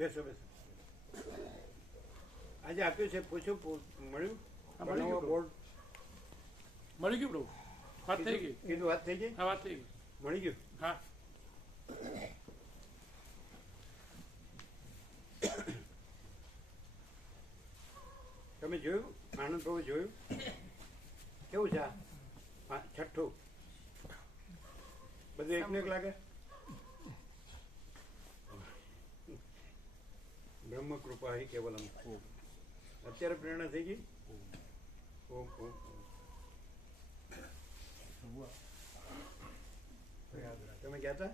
બેસો બેસો. આજે આપ્યું છે, પૂછ્યું, મળ્યું? મળી ગયું બોર્ડ મળી ગયું પ્રભુ. વાત થઈ ગઈ. કીધું વાત થઈ ગઈ? હા, વાત થઈ ગઈ. મળી ગયું? હા. તમે જોયું? આનંદ પ્રભુ જોયું? કેવું છે આ છઠ્ઠું? બધું એકને એક લાગે? બ્રહ્મ કૃપા હી કેવલમ. અત્યારે પ્રેરણા થઈ ગઈ? ઓમ ઓમ તમે ગયા હતા?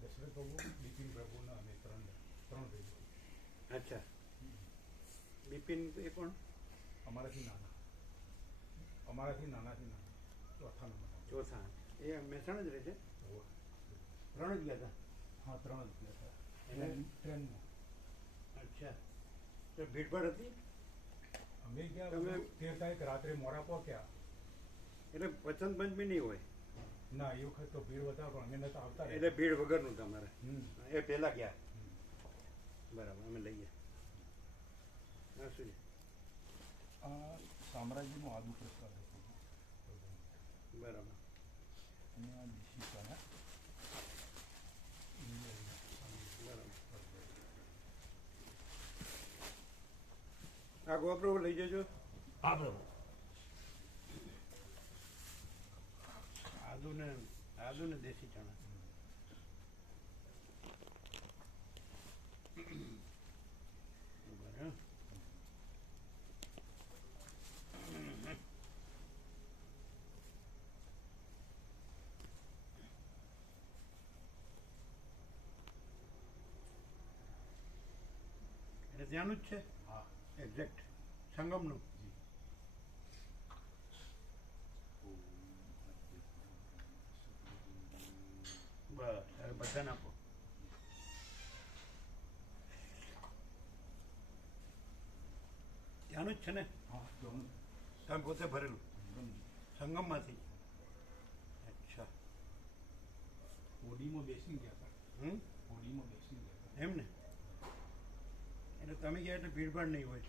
દશરથ પ્રભુ, બિપિન પ્રભુના અમે ત્રણ ભાઈ. અચ્છા. બિપિન એ કોણ? અમારાથી નાનાથી નાના ચોથા નંબર. ચોથા. એ મહેસાણા જ રહે છે? ત્રણ જ ગયા હતા? હા, ત્રણ જ ગયા હતા. એને ટ્રેનમાં. અચ્છા. તો ભીડભાડ હતી? અમે ગયા તમે 13 તારીખ રાત્રે મોડા પહોંચ્યા. એટલે વસંત પંચમી નહીં હોય? ના, એ વખત તો ભીડ વધારે, પણ અમે નતા આવતા. એટલે ભીડ વગરનું તમારે? હમ. એ પહેલા ગયા? બરાબર, અમે લઈએ. હા, શું છે? આ સામ્રાજ્યનો આદુ પ્રસ્તાવ હતો. બરાબર. અને આ દિશિકા બરાબર. આ ગોપ્રો લઈ જજો. હા પ્રભુ. આદુ ને દેશી ચણા. બરાબર. એટલે ત્યાંનું જ છે? હા. એક્ઝેક્ટ સંગમનું? બસ, હવે બધાને આપો. ત્યાંનું જ છે ને? હા, તમે પોતે ભરેલું સંગમમાંથી? અચ્છા. હોડીમાં બેસી ગયા હતા. હોડીમાં બેસી ગયા હતા. એમ ને? એટલે તમે ગયા એટલે ભીડભાડ નહીં હોય?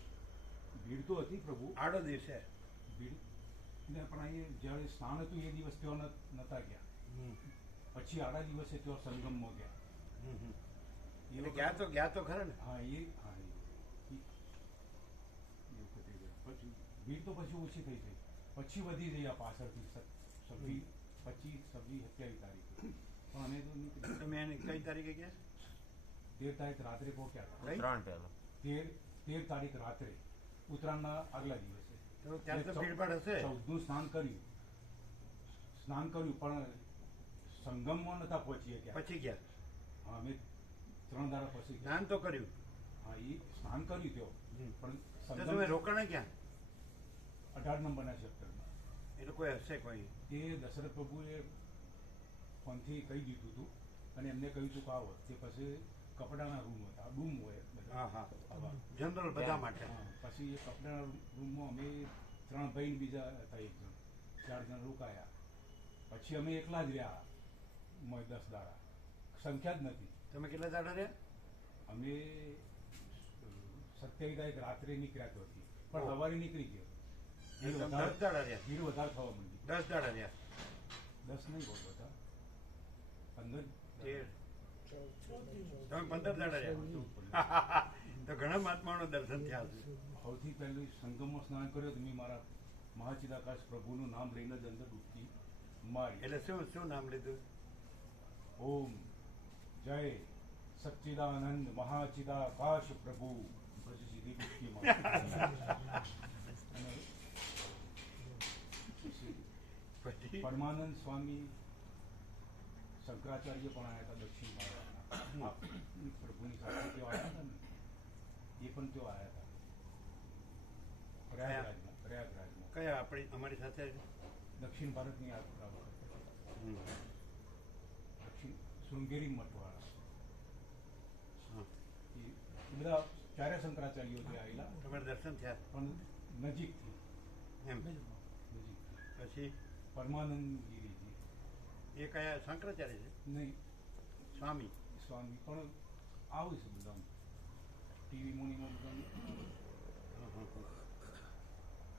ભીડ તો હતી પ્રભુ. આડો દિવસે? ભીડ ને પણ અહીંયા જ્યારે સ્નાન હતું એ દિવસ તેઓ નતા ગયા. પછી આડા દિવસે તેઓ સંગમમાં ગયા. એટલે ગયા તો ખરા ને? હા, એ વખતે ગયા. પછી ભીડ તો પછી ઓછી થઈ ગઈ, પછી વધી ગઈ આ પાછળથી 26, 27, 28 તારીખે. પણ અમે તો નીકળી. તમે એને કઈ તારીખે ગયા? 13 તારીખ રાત્રે પહોંચ્યા હતા. ત્રણ પહેલા 13 તારીખ રાત્રે, ઉત્તરાયણના આગલા દિવસે. તો ત્યાં તો ભીડભાડ હશે? 14નું સ્નાન કર્યું, પણ સંગમમાં નતા પહોંચી ગયા. પછી ગયા? હા, અમે 3 દાડા પછી ગયા. સ્નાન તો કર્યું? હા, એ સ્નાન કર્યું તેઓ, પણ તો તમે રોકાણા ક્યાં? 18 નંબરના સેક્ટરમાં. એટલે કોઈ હશે કોઈ? એ દશરથ પ્રભુએ ફોનથી કહી દીધું હતું અને એમને કહ્યું હતું કે આવો. તે પછી કપડાના રૂમ હતા, રૂમ હોય બધા. હા હા, જનરલ બધા માટે. પછી એ કપડાના રૂમમાં અમે 3 ભાઈ ને બીજા હતા 1 જણ, 4 જણ રોકાયા. પછી અમે એકલા જ રહ્યા 10 દાડા, સંખ્યા જ નથી. તમે કેટલા દાડા રહ્યા? અમે 27 તારીખ રાત્રે નીકળ્યા ત્યાંથી, પણ સવારે નીકળી ગયો. 10 દાડા રહ્યા? ભીડ વધારે થવા માંડી. 10 દાડા રહ્યા? 10 નહીં બહુ બધા, 15, 13. તમે 15 દાડા રહ્યા? તો ઘણા મહાત્માઓનું દર્શન થયા હશે. સૌથી પહેલું સંગમમાં સ્નાન કર્યો તો મેં મારા મહાચિદાકાશ પ્રભુનું નામ લઈને જ અંદર ડૂબકી મારી. એટલે શું નામ લીધું? ઓમ જય સચ્ચિદાનંદ મહાચિદાકાશ પ્રભુ. પછી સીધી ડૂબકી મારી. પરમાનંદ સ્વામી, શંકરાચાર્ય પણ આવ્યા હતા દક્ષિણ ભારતના. પ્રભુની સાથે તેઓ આવ્યા હતા ને, એ પણ તેઓ આવ્યા હતા પ્રયાગરાજમાં. કયા અમારી સાથે? દક્ષિણ ભારતની યાત્રા વખતે દક્ષિણ શૃંગેરી મઠવાળા એ બધા ચારે શંકરાચાર્યો જે આવેલા. તમારે દર્શન થયા? પણ નજીકથી એમ? નજીકથી. પછી પરમાનંદ ગિરીજી એ કયા શંકરાચાર્ય છે? નહીં, સ્વામી? સ્વામી પણ આવે છે બધા. ટીવી મુનિમાં બધા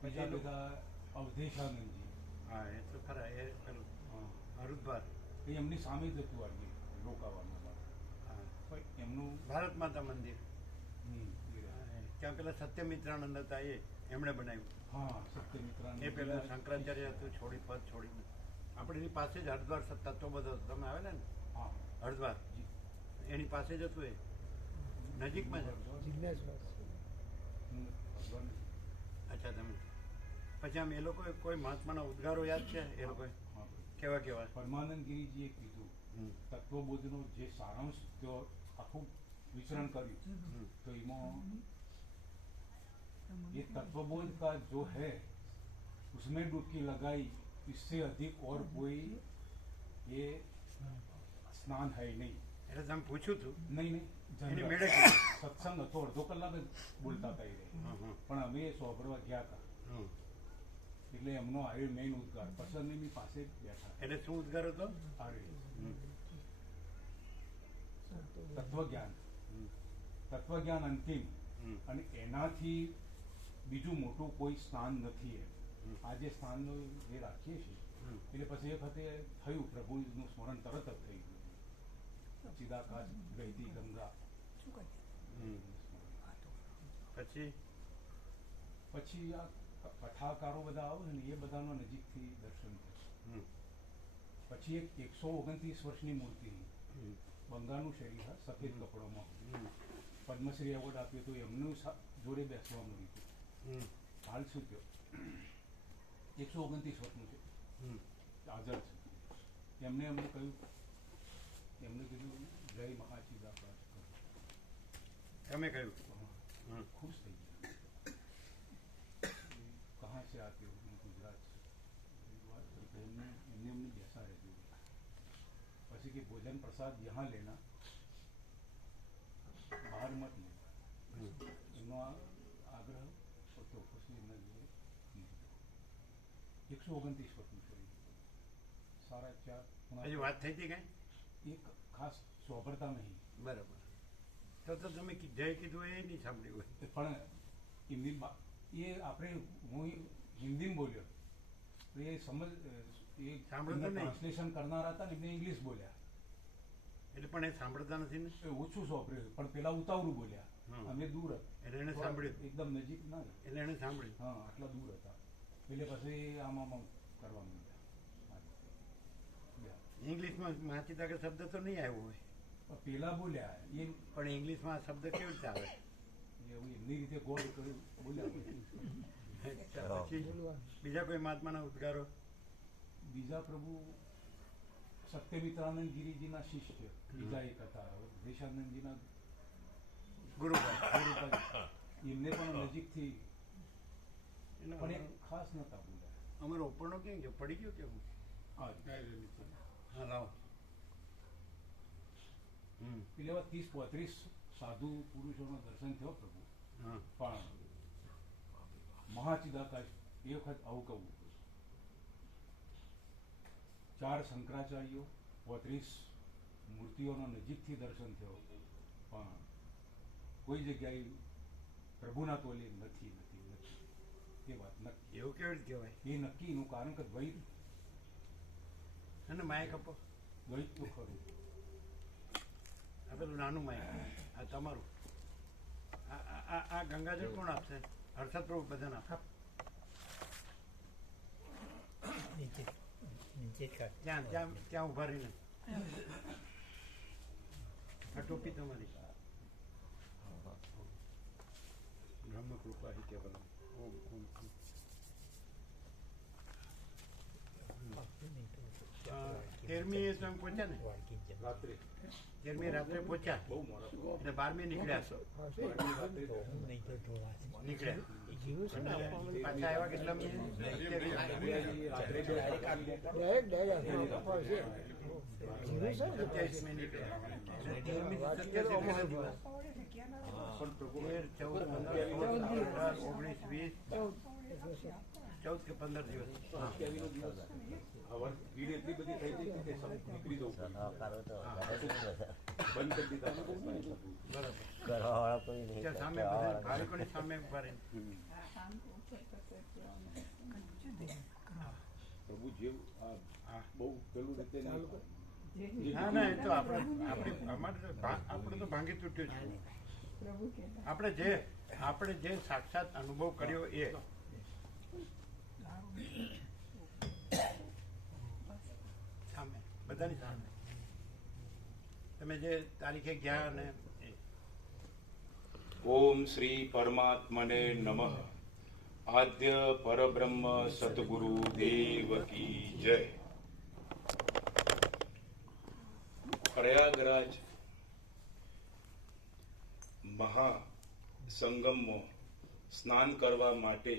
બીજા પછી બધા અવધેશાનંદજી, હા એ તો ખરા એ પેલું હરુદ્વાર એ એમની સામે જ હતું આજે રોકાવાનું હા પણ એમનું ભારત માતા મંદિર એ રહ્યા. ત્યાં પેલા સત્યમિત્રાનંદ હતા એ એમણે બનાવ્યું હા સત્યમિત્રાનંદ એ પેલા શંકરાચાર્ય હતું છોડી પદ છોડીને આપણે એની પાસે જ હરિદ્વાર તત્વબોધ હતો તમે આવેલા ને હા હરિદ્વાર એની પાસે જ હતું એ નજીકમાં જ ભગવાન અચ્છા તમે પછી આમ એ લોકો કોઈ મહાત્માના ઉદ્ગારો યાદ છે એ લોકો હા કેવા કેવા પરમાનંદ ગિરિજીએ કીધું તત્વબોધનો જે સારાંશ તેઓ આખું વિચરણ કર્યું તો એમાં ये तत्वबोध का जो है उसमें डुबकी लगाई इससे अधिक और कोई ये स्नान है नहीं. એટલે તમે પૂછ્યું હતું નહીં એની નહીં મેળે જનરલ કીધું. સત્સંગ હતો અડધો કલાક જ બોલતા હતા એ પણ અમે એ સોંભળવા ગયા હતા એટલે એમનો આવ્યો મેઇન ઉદ્ગાર પસંદની પાસે જ બેઠા એટલે શું ઉદ્ગાર હતો આવ્યો તત્વજ્ઞાન તત્વજ્ઞાન અંતિમ અને એનાથી બીજું મોટું કોઈ સ્થાન નથી એમ આ જે સ્થાનનો જે રાખીએ છીએ એટલે પછી એ વખતે થયું પ્રભુનું સ્મરણ તરત જ થઈ ગયું ચિદાકાશ વહેતી ગંગા પછી પછી આ કથાકારો બધા આવે ને એ બધાનો નજીકથી દર્શન થશે પછી એક 129 વર્ષની મૂર્તિ બંગાળનું શરીર હા સફેદ કપડોમાં પદ્મશ્રી એવોર્ડ આપ્યો તો એમનું જોડે બેસવાનું લીધું હાલ શું થયો 129 વર્ષનું છે હાજર છે એમને અમને કહ્યું એમને કીધું જય મહાચિદાકાશ તમે કહ્યું खुश થઈ ગયા कहाँ से आते हो गुजरात से एमने एमने बेसाड़े પછી કે ભોજન પ્રસાદ यहाँ लेना બહાર મત લેना એમનો આગ્રહ હતો પછી એમના જોડે 129 વર્ષનું શરીર 4.5 હજી વાત થઈ હતી કઈ એક ખાસ સોભરતા નહીં બરાબર તો તમે જય કીધું એ નહીં સાંભળ્યું હોય પણ એમની એ આપણે હું હિન્દીમાં બોલ્યો તો એ સમજ એ સાંભળતો નહીં. ટ્રાન્સલેશન કરનારા હતા ને એમને ઇંગ્લિશ બોલ્યા એટલે પણ એ સાંભળતા નથી ને એ ઓછું સોંપર્યું પણ પેલા ઉતાવળું બોલ્યા અમે દૂર એટલે એને સાંભળ્યું એકદમ નજીક ના એટલે એને સાંભળ્યું હા આટલા દૂર હતા એટલે પછી આમ કરવા માંડ્યા ઇંગ્લિશમાં માચિતા કે શબ્દ તો નહીં આવ્યો હોય પેલા બોલ્યા એ પણ ઇંગ્લિશમાં આ શબ્દ કેવી રીતે આવે એવું એમની રીતે ગોળ કર્યું બોલ્યા પછી બીજા કોઈ મહાત્માના ઉદ્ગારો બીજા પ્રભુ સત્યમિત્રાનંદ ગિરિજીના શિષ્ય બીજા એક હતા દેશાનંદજીના ગુરુભાઈ ગુરુભાઈ એમને પણ નજીકથી પણ એક ખાસ નતા બોલ્યા અમારો ઉપરનો ક્યાં ગયો પડી ગયો કેવું હા હા લાવો એટલે એવા 30-35 સાધુ પુરુષોના દર્શન થયો પ્રભુ હા પણ મહાચિદાકાશ એ વખત આવું કહું 4 શંકરાચાર્યો 35 મૂર્તિઓનો નજીકથી દર્શન થયો પણ કોઈ જગ્યાએ પ્રભુના તોલે નથી એ વાત નક્કી એવું કેવી રીતે કહેવાય એ નક્કીનું કારણ કે દ્વૈત અને માયક આપો દ્વૈત તો ખરું આ પેલું નાનું માયક આ તમારું આ ગંગાજળ કોણ આપશે હર્ષદ પ્રભુ બધાને આપે ત્યાં ત્યાં ત્યાં ઉભા રહીને આ ટોપી તમારી બ્રહ્મ કૃપા હિ કેવલમ ઓમ ઓમ તેરમી એ તમે પહોંચ્યા ને રાત્રે 13મી રાત્રે પહોંચ્યા બહુ મોડા એટલે 12મી નીકળ્યા છો નીકળ્યા પાછા આવ્યા કેટલા સત્યાવીસમી નીકળ્યા 13મી 27 દિવસ 13, 14, 15, 16, 17, 18, 20 14 કે 15 દિવસ. હા. ભીડ એટલી બધી થઈ ગઈ કે સબ નીકળી જવું પડ્યું. બંધ કરી દીધા બરાબર. કરવાવાળા કોઈ નહીં ત્યાં સામે બધા ભાવિકોની સામે ઉભા રહીને. પ્રભુ જે બહુ પેલું રીતે નહીં. ના ના, એ તો આપણે તો ભાંગી તૂટ્યું છે. આપણે જે સાક્ષાત અનુભવ કર્યો એ સામે બધાની સામે તમે જે તારીખે ગયા અને એ. ઓમ શ્રી પરમાત્મને નમઃ. આદ્ય પરબ્રહ્મ સતગુરુ દેવ કી જય. પ્રયાગરાજ મહાસંગમમાં સ્નાન કરવા માટે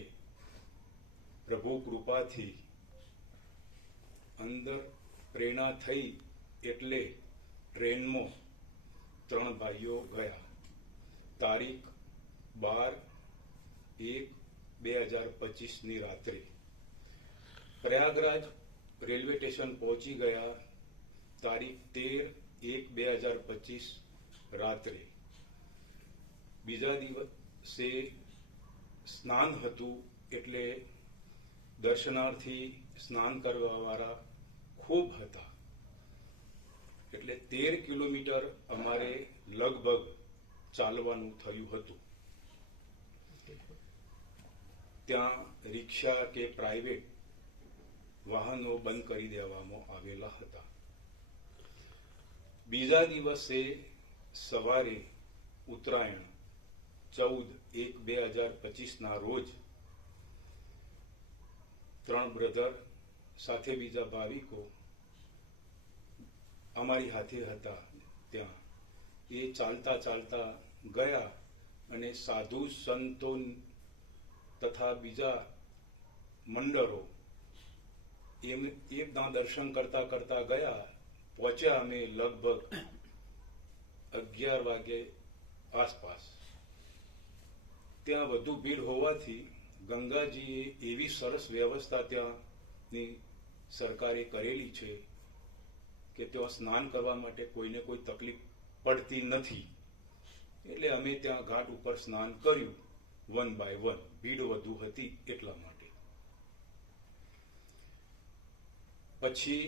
પ્રભુ કૃપાથી અંદર પ્રેરણા થઈ એટલે ટ્રેનમાં 3 ભાઈઓ ગયા. તારીખ 12/1/2025 રાત્રે પ્રયાગરાજ રેલવે સ્ટેશન પહોંચી ગયા. તારીખ 13/1/2025 રાત્રે. બીજા દિવસે સ્નાન હતું એટલે દર્શનાર્થી સ્નાન કરવા વાળા ખૂબ હતા. એટલે 13 કિલોમીટર અમારે લગભગ ચાલવાનું થયું હતું. ત્યાં રિક્ષા કે પ્રાઇવેટ વાહનો બંધ કરી દેવામાં આવેલા હતા. બીજા દિવસે સવારે ઉત્તરાયણ 14/1/2025 ના રોજ 3 બ્રધર સાથે બીજા ભાવિકો અમારી હાથે હતા. ત્યાં એ ચાલતા ચાલતા ગયા અને સાધુ સંતો તથા બીજા મંડળો એમના દર્શન કરતા કરતા ગયા. પહોંચ્યા અમે લગભગ 11 વાગે આસપાસ. ત્યાં વધુ ભીડ હોવાથી ગંગાજીએ એવી સરસ વ્યવસ્થા ત્યાંની સરકારે કરેલી છે કે ત્યાં સ્નાન કરવા માટે કોઈને કોઈ તકલીફ પડતી નથી. એટલે અમે ત્યાં ઘાટ ઉપર સ્નાન કર્યું 1 by 1. ભીડ વધુ હતી એટલા માટે. પછી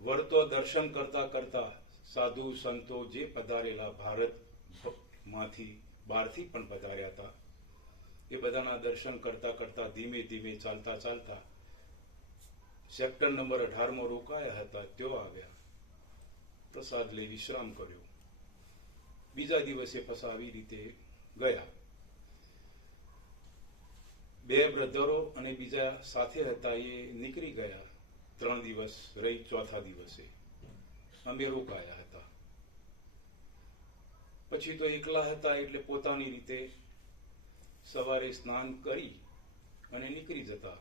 વળતો દર્શન કરતા કરતા સાધુ સંતો જે પધારેલા ભારતમાંથી બહારથી પણ પધાર્યા હતા એ બધાના દર્શન કરતા કરતા ધીમે ધીમે ચાલતા ચાલતા સેક્ટર નંબર 18 રોકાયા હતા. ત્યાં આવ્યા, પ્રસાદ લઈ વિશ્રામ કર્યો. બીજા દિવસે પાછા આવી રીતે ગયા. 2 બ્રધરો અને બીજા સાથે હતા એ નીકળી ગયા. 3 દિવસ રહી. ચોથા દિવસે અમે રોકાયા હતા. પછી તો એકલા હતા એટલે પોતાની રીતે સવારે સ્નાન કરી અને નીકળી જતા.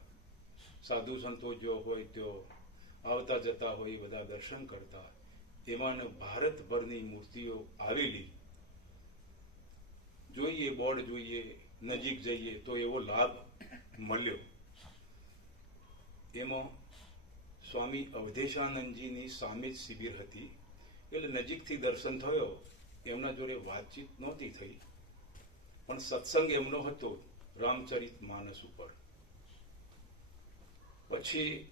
સાધુ સંતો જો હોય તો આવતા જતા હોય એ બધા દર્શન કરતા. એમાં ભારતભરની મૂર્તિઓ આવેલી. જોઈએ બોર્ડ જોઈએ, નજીક જઈએ તો એવો લાભ મળ્યો. એમાં સ્વામી અવધેશાનંદજીની સામે જ શિબિર હતી એટલે નજીકથી દર્શન થયો. એમના જોડે વાતચીત નહોતી થઈ, પણ સત્સંગ એમનો હતો રામચરિત માનસ ઉપર. પછી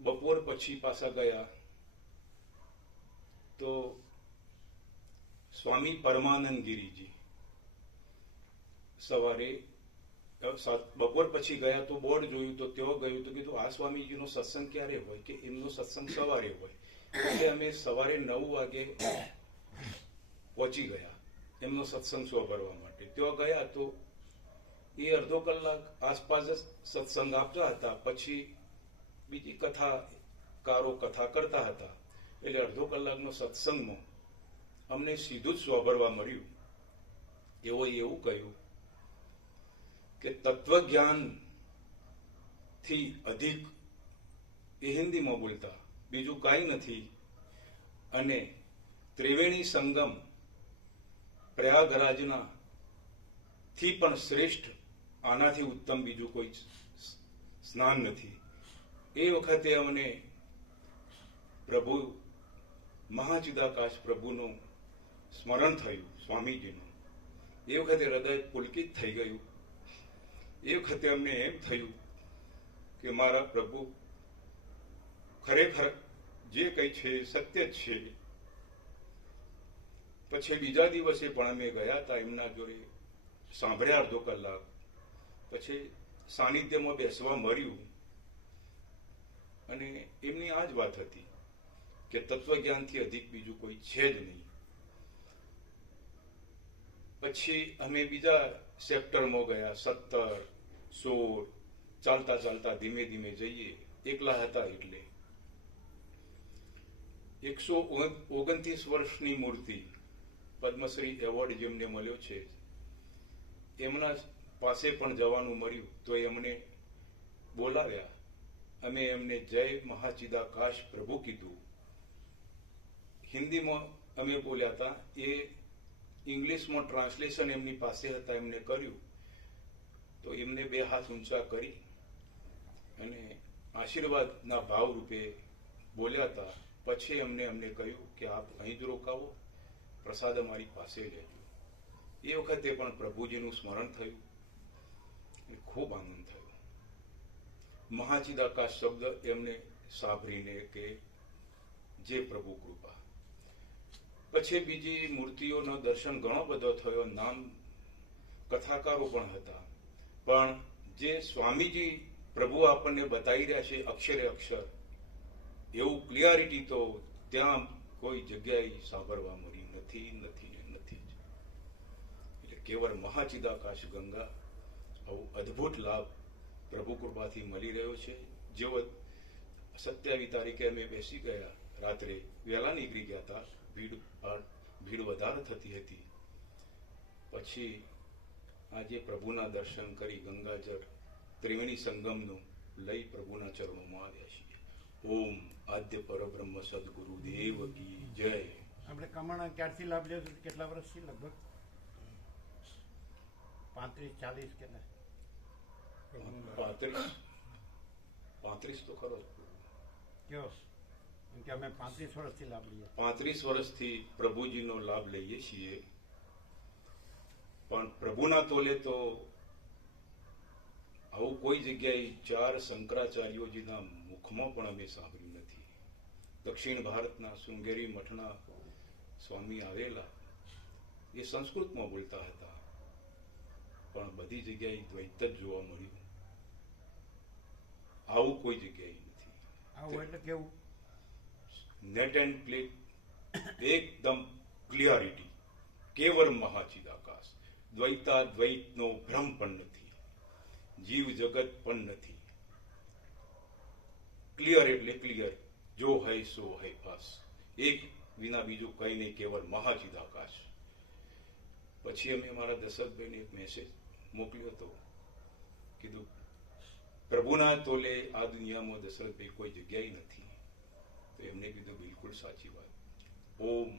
બપોર પછી પાછા ગયા તો સ્વામી પરમાનંદ ગિરિજી સવારે બપોર પછી ગયા તો બોર્ડ જોયું તો ત્યાં ગયું તો કીધું આ સ્વામીજીનો સત્સંગ ક્યારે હોય? કે એમનો સત્સંગ સવારે હોય. એટલે અમે સવારે 9 વાગે પહોંચી ગયા એમનો સત્સંગ સાંભળવા માટે. ત્યાં ગયા તો એ અડધો કલાક આસપાસ જ સત્સંગ આપતા હતા. પછી બીજી કથાકારો કથા કરતા હતા. એટલે અડધો કલાકનો સત્સંગમાં અમને સીધું જ સાંભળવા મળ્યું. એવું કહ્યું કે તત્વજ્ઞાન થી અધિક એ હિન્દીમાં બોલતા બીજું કાંઈ નથી. અને ત્રિવેણી સંગમ પ્રયાગરાજના થી પણ શ્રેષ્ઠ આનાથી ઉત્તમ બીજું કોઈ સ્નાન નથી. એ વખતે અમને પ્રભુ મહાચિદાકાશ પ્રભુનું સ્મરણ થયું, સ્વામીજીનું. એ વખતે હૃદય પુલકિત થઈ ગયું. એ વખતે અમને એમ થયું કે મારા પ્રભુ ખરેખર જે કંઈ છે સત્ય જ છે. પછી બીજા દિવસે પણ અમે ગયા હતા એમના જોડે, સાંભળ્યા અડધો કલાક. પછી સાનિધ્યમાં બેસવા મળ્યું અને એમની આ જ વાત હતી કે તત્વજ્ઞાનથી અધિક બીજું કોઈ છે જ નહીં. પછી અમે બીજા સેક્ટરમાં ગયા, 17, 16, ચાલતા ચાલતા ધીમે ધીમે જઈએ. એકલા હતા એટલે 129 વર્ષની મૂર્તિ, પદ્મશ્રી એવોર્ડ જેમને મળ્યો છે, એમના પાસે પણ જવાનું મળ્યું તો એમને બોલાવ્યા. અમે એમને જય મહાચિદાકાશ પ્રભુ કીધું. હિન્દીમાં અમે બોલ્યા હતા, એ ઇંગ્લિશમાં ટ્રાન્સલેશન એમની પાસે હતા, એમને કર્યું. તો એમને 2 હાથ ઊંચા કરી અને આશીર્વાદના ભાવ રૂપે બોલ્યા હતા. પછી અમને કહ્યું કે આપ અહીં જ રોકાવો, પ્રસાદ અમારી પાસે લેજો. એ વખતે પણ પ્રભુજીનું સ્મરણ થયું, ખૂબ આનંદ થયો. મહાચિદાકાશ શબ્દ એમને સાંભળીને કે જે પ્રભુ કૃપા. પછી બીજી મૂર્તિઓનો દર્શન ઘણો બધો થયો, નામ કથાકારો પણ હતા. પણ જે સ્વામીજી પ્રભુ આપણને બતાવી રહ્યા છે અક્ષરે અક્ષર, એવું ક્લિયરિટી તો ત્યાં કોઈ જગ્યાએ સાંભળવા મળી નથી. એટલે કેવળ મહાચિદાકાશ ગંગા આવું અદ્ભુત લાભ પ્રભુ કૃપાથી મળી રહ્યો છે. જેવો 27 તારીખે અમે બેસી ગયા, રાત્રે વહેલા નીકળી ગયા હતા, ભીડ વધારે થતી હતી. પછી આજે પ્રભુના દર્શન કરી ગંગાજળ ત્રિવેણી સંગમનું લઈ પ્રભુના ચરણોમાં આવ્યા છીએ. ઓમ આદ્ય પરબ્રહ્મ સદગુરુ દેવ કી જય. આપણે કમાણા ક્યારથી લાભ લેજો? કેટલા વર્ષથી? લગભગ 35-40 કેટલા? 35 તો ખરો જ. કયો? કેમ કે અમે 35 વર્ષથી લાભ લઈએ. 35 વર્ષથી પ્રભુજીનો લાભ લઈએ છીએ. પણ પ્રભુના તોલે તો આવું કોઈ જગ્યાએ 4 શંકરાચાર્યોજીના મુખમાં પણ અમે સાંભળ્યું નથી. દક્ષિણ ભારતના શૃંગેરી મઠના સ્વામી આવેલા, એ સંસ્કૃતમાં બોલતા હતા, પણ બધી જગ્યાએ દ્વૈત જ જોવા મળ્યું. આવું કોઈ જગ્યાએ નથી. આવું એટલે કેવું? નેટ એન્ડ ક્લિક, એકદમ ક્લિયરિટી, કેવળ મહાચિદાકાશ. દ્વૈતાદ્વૈતનો ભ્રમ પણ નથી, જીવ જગત પણ નથી. ક્લિયર એટલે ક્લિયર, જો હૈ સો હૈ, બસ. એક વિના બીજું કઈ નહીં, કેવળ મહાચિદાકાશ. પછી અમે મારા દશરથભાઈને એક મેસેજ મોકલ્યો હતો, કીધું પ્રભુના તોલે આ દુનિયામાં દશરથભાઈ કોઈ જગ્યાએ નથી. તો એમને કીધું બિલકુલ સાચી વાત. ઓમ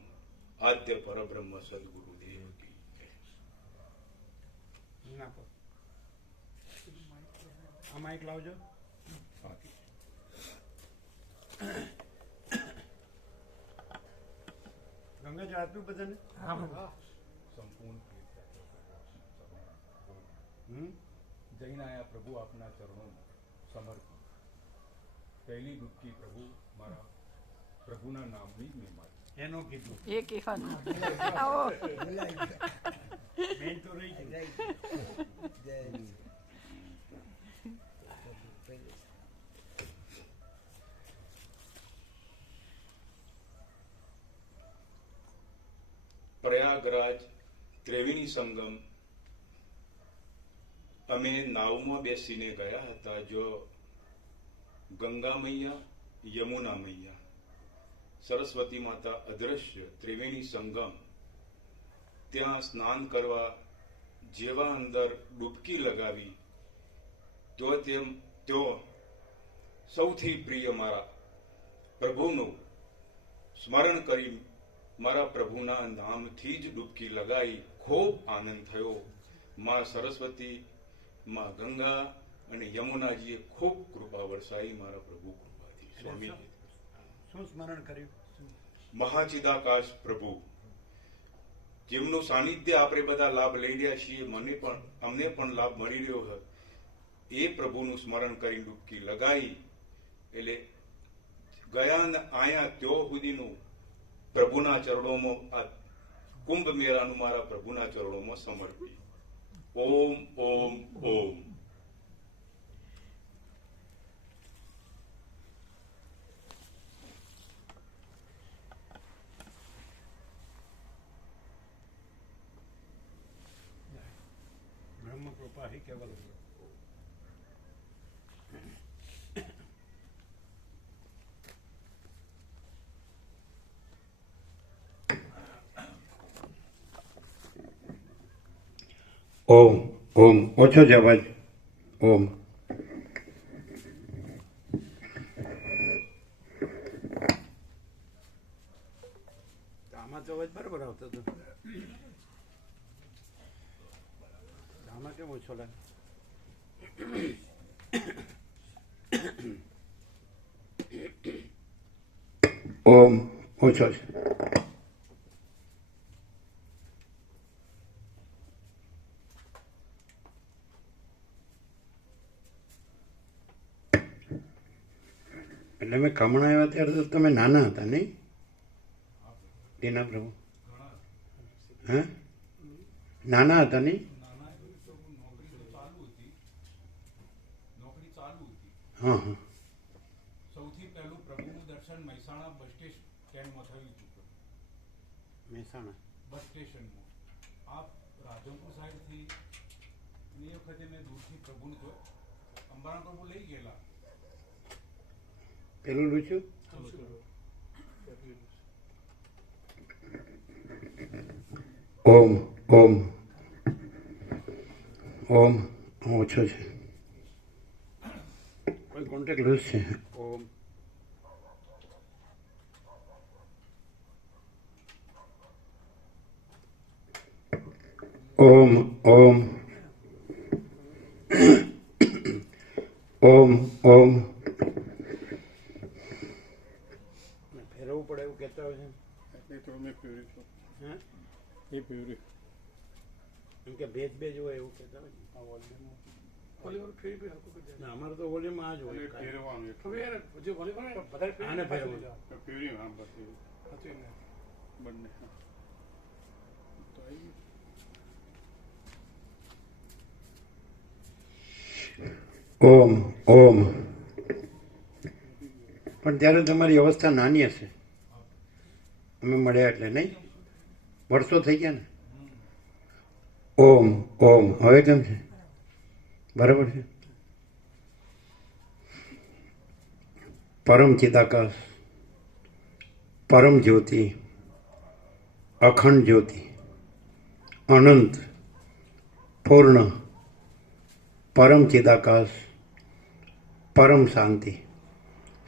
આદ્ય પરબ્રહ્મ સદગુરુ દેવ કી જય. નાખો આ માઇક લાવજો. ગંગા આપ્યું બધાને? સંપૂર્ણ જઈને આયા પ્રભુ આપના ચરણોમાં સમર્પિત. પહેલી ડૂબકી પ્રભુ મારા પ્રભુના નામની જ મેં મારી. એનો કીધું એ કહેવાનું. મેન તો રહી ગયું. પ્રયાગરાજ ત્રિવેણી સંગમ અમે નાવમાં બેસીને ગયા હતા. જો ગંગા મૈયા, યમુના મૈયા, સરસ્વતી માતા અદ્રશ્ય, ત્રિવેણી સંગમ, ત્યાં સ્નાન કરવા જેવા અંદર ડૂબકી લગાવી તો સૌથી પ્રિય મારા પ્રભુનું સ્મરણ કરી મારા પ્રભુના નામથી જ ડૂબકી લગાવી ખૂબ આનંદ થયો. મા સરસ્વતી માં ગંગા અને યમુનાજીએ ખૂબ કૃપા વરસાવી મારા પ્રભુ કૃપાથી. સ્વામી શું સ્મરણ કર્યું? મહાચિદાકાશ પ્રભુ, જેમનું સાનિધ્ય આપણે બધા લાભ લઈ રહ્યા છીએ, અમને પણ લાભ મળી રહ્યો છે, એ પ્રભુનું સ્મરણ કરી ડૂબકી લગાવી એટલે ગયા ને આયા ત્યો સુધીનું પ્રભુના ચરણોમાં આ કુંભ મેળાનું મારા પ્રભુના ચરણોમાં સમર્પી. ઓમ ઓમ ઓમ. બ્રહ્મ કૃપા હી કેવલ. ઓમ ઓમ ઓછો જ અવાજ. ઓમ. આમાં તો અવાજ બરાબર આવતો હતો. આમાં કેમ ઓછો લાગે? ઓમ ઓછો છે. એટલે મેં કમણા આવ્યા ત્યારે તો તમે નાના હતા નહીં? ટીના પ્રભુ હા નાના હતા નહીં? નોકરી ચાલુ હતી. હા હા. સૌથી પહેલું પ્રભુનું દર્શન મહેસાણા બસ સ્ટેશનમાં થયું હતું. મહેસાણા બસ સ્ટેશનમાં આપ રાધનપુર સાઈડથી એ વખતે મેં દૂરથી પ્રભુને જોયો. અંબાણા પ્રભુ લઈ ગયેલા. પેલું લૂચ્યું ઓમ ઓમ ઓમ ઓછો છે. કોઈ કોન્ટેક્ટ લૂઝ છે. ઓમ ઓમ ઓમ ઓમ ઓમ. ફેરવવું પડે એવું કહેતા હોય છે. તો મેં પીવરી છું. હા એ પીવરી એમ કે ભેજ ભેજ હોય એવું કહેતા હોય. આ વોલ્યુમ વોલ્યુમ ફેરી બી હરકું કરી ના અમારે તો વોલ્યુમ આ જ હોય. ફેરવાનું હવે યાર જે વોલ્યુમ ને વધારે આને ફેરવવું. ફેરી આમ પછી હતી ને બંને તો આવી ઓમ ઓમ. પણ ત્યારે તમારી અવસ્થા નાની હશે અમે મળ્યા એટલે નહીં? વર્ષો થઈ ગયા ને? ઓમ ઓમ. હવે કેમ છે? બરાબર છે. પરમ ચિદાકાશ, પરમ જ્યોતિ, અખંડ જ્યોતિ, અનંત, પૂર્ણ, પરમ ચિદાકાશ, પરમ शांति,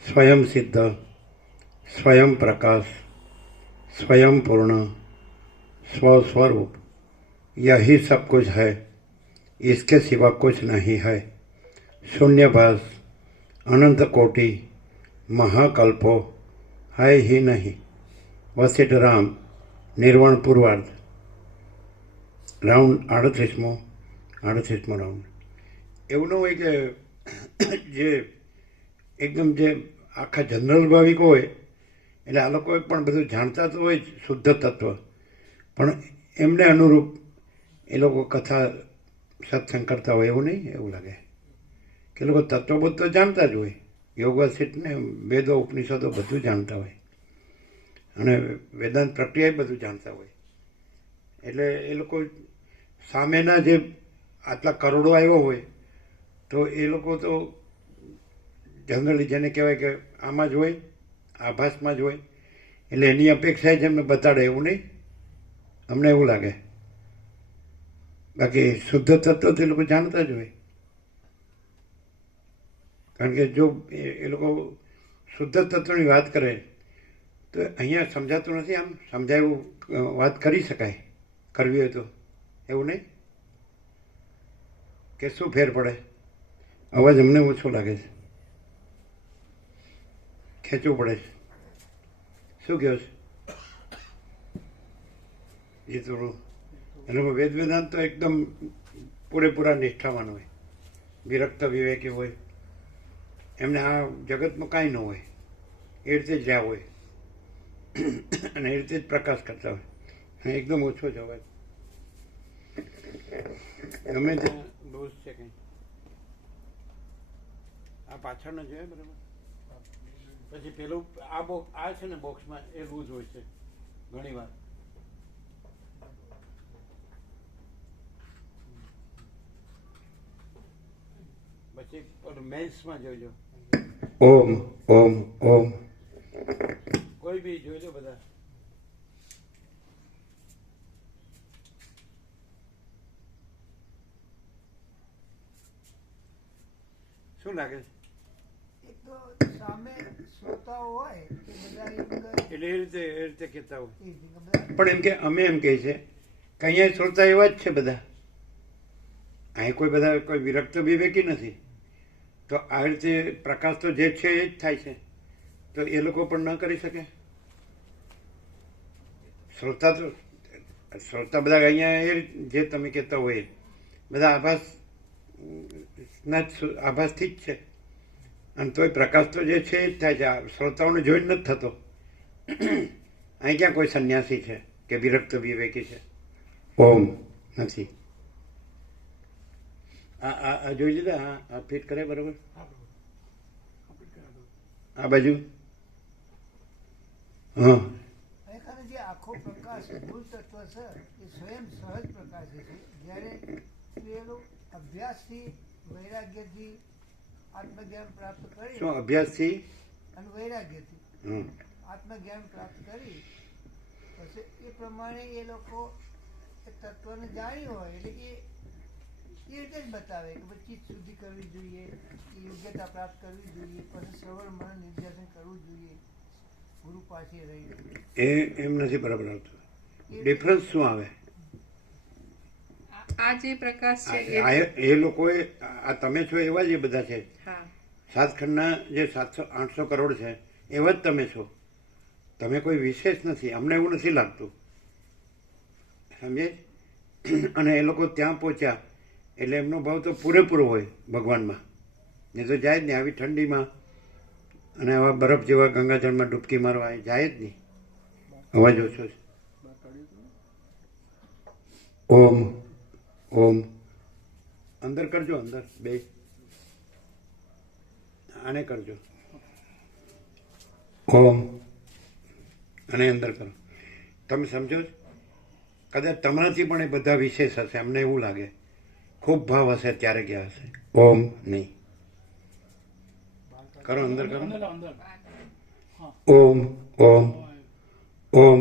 स्वयं सिद्ध, स्वयं प्रकाश, स्वयं पूर्ण, स्वस्वरूप, यही सब कुछ है, इसके सिवा कुछ नहीं है. शून्यभास, अनंत कोटि, महाकल्पो है ही नहीं. वशिष्ठ राम, निर्वाण पूर्वार्ध, રાઉન્ડ 38મો રાઉન્ડ. એવું ન હોય કે જે એકદમ જે આખા જનરલ ભાવિકો હોય એટલે આ લોકો પણ બધું જાણતા તો હોય જ શુદ્ધ તત્વ, પણ એમને અનુરૂપ એ લોકો કથા સત્સંગ કરતા હોય એવું નહીં. એવું લાગે કે લોકો તત્વબોધ તો જાણતા જ હોય, યોગ વસિષ્ઠ ને વેદો ઉપનિષદો બધું જાણતા હોય અને વેદાંત પ્રક્રિયા બધું જાણતા હોય. એટલે એ લોકો સામેના જે આટલા કરોડો આવ્યો હોય તો એ લોકો તો જનરલી જેને કહેવાય કે આમાં જ હોય, આભાસમાં જ હોય, એટલે એની અપેક્ષા જ એમને બતાડે એવું નહીં. અમને એવું લાગે. બાકી શુદ્ધ તત્વ તો એ લોકો જાણતા જ હોય. કારણ કે જો એ લોકો શુદ્ધ તત્વની વાત કરે તો અહીંયા સમજાતું નથી. આમ સમજાયું વાત કરી શકાય, કરવી હોય તો. એવું નહીં કે શું ફેર પડે? અવાજ અમને ઓછો લાગે છે, ખેંચવું પડે છે. શું કહો છો? એ થોડું એટલે વેદ વેદાંત તો એકદમ પૂરેપૂરા નિષ્ઠાવાન હોય, વિરક્ત વિવેકી હોય, એમને આ જગતમાં કાંઈ ન હોય, એ રીતે જ રહ્યા હોય અને એ રીતે જ પ્રકાશ કરતા હોય. એકદમ ઓછો જ અવાજ ગમે ત્યાં ડોઝ છે કંઈ આ પાછળનો જોઈએ બરાબર. પછી પેલું આ બોક્સ આ છે ને બોક્સમાં એ લૂઝ હોય છે ઘણી વાર. પછી મેન્સમાં જોઈજો ઓમ ઓમ ઓમ કોઈ બી જોઈજો બધા. શું લાગે છે? એક તો સામે શ્રોતાઓ હોય કે બધા એટલે એ રીતે કહેતા હોય. બધા પણ એમ કે અમે એમ કહે છે કે અહીંયા શ્રોતા એવા જ છે બધા, અહીં કોઈ બધા કોઈ વિરક્ત વિવેકી નથી. તો આ રીતે પ્રકાશ તો જે છે એ જ થાય છે, તો એ લોકો પણ ન કરી શકે? શ્રોતા બધા અહીંયા એ જે તમે કહેતા હોય બધા આભાસથી જ છે, અને તોય પ્રકાશ તો જે છે એ જ થાય છે. શ્રોતાઓને જોઈ જ નથી થતો. અહીં ક્યાં કોઈ સંન્યાસી છે કે વિરક્ત વિવેકી છે? ઓમ નથી. આ જોઈ લીધા? આ ફિટ કરે બરાબર? આ બાજુ હા. ખરેખર જે આખો પ્રકાશ મૂળ તત્વ છે એ સ્વયં સહજ પ્રકાશ છે. જ્યારે પેલું અભ્યાસથી વૈરાગ્યથી આત્મજ્ઞાન પ્રાપ્ત કરી શું અભ્યાસથી અને વૈરાગ્યથી આત્મજ્ઞાન પ્રાપ્ત કરી પછી એ પ્રમાણે એ લોકો એ તત્વને જાણ્યું હોય એટલે કે એ રીતે જ બતાવે કે પછી ચિત્ત શુદ્ધિ કરવી જોઈએ, યોગ્યતા પ્રાપ્ત કરવી જોઈએ, પછી શ્રવણ મનન નિધ્યાસન કરવું જોઈએ, ગુરુ પાસે રહી. એમ નથી બરાબર આવતું. ડિફરન્સ શું આવે? આ જે પ્રકાશ છે એ લોકોએ આ તમે છો એવા જ એ બધા છે. હા, સાતખંડના જે 700-800 કરોડ છે એવા જ તમે છો. તમે કોઈ વિશેષ નથી, અમને એવું નથી લાગતું, સમજે? અને એ લોકો ત્યાં પહોંચ્યા એટલે એમનો ભાવ તો પૂરેપૂરો હોય ભગવાનમાં. નહીં તો જાય જ નહીં. આવી ઠંડીમાં અને આવા બરફ જેવા ગંગાજળમાં ડૂબકી મારવા જાય જ નહીં. અવાજ ઓછો છે. ઓમ ઓમ અંદર કરજો, અંદર બે આને કરજો. ઓમ અને અંદર કરો. તમે સમજો છો? કદાચ તમારાથી પણ એ બધા વિશેષ હશે, અમને એવું લાગે. ખૂબ ભાવ હશે ત્યારે ગયા હશે. ઓમ નહીં કરો, અંદર કરો. ઓમ ઓમ ઓમ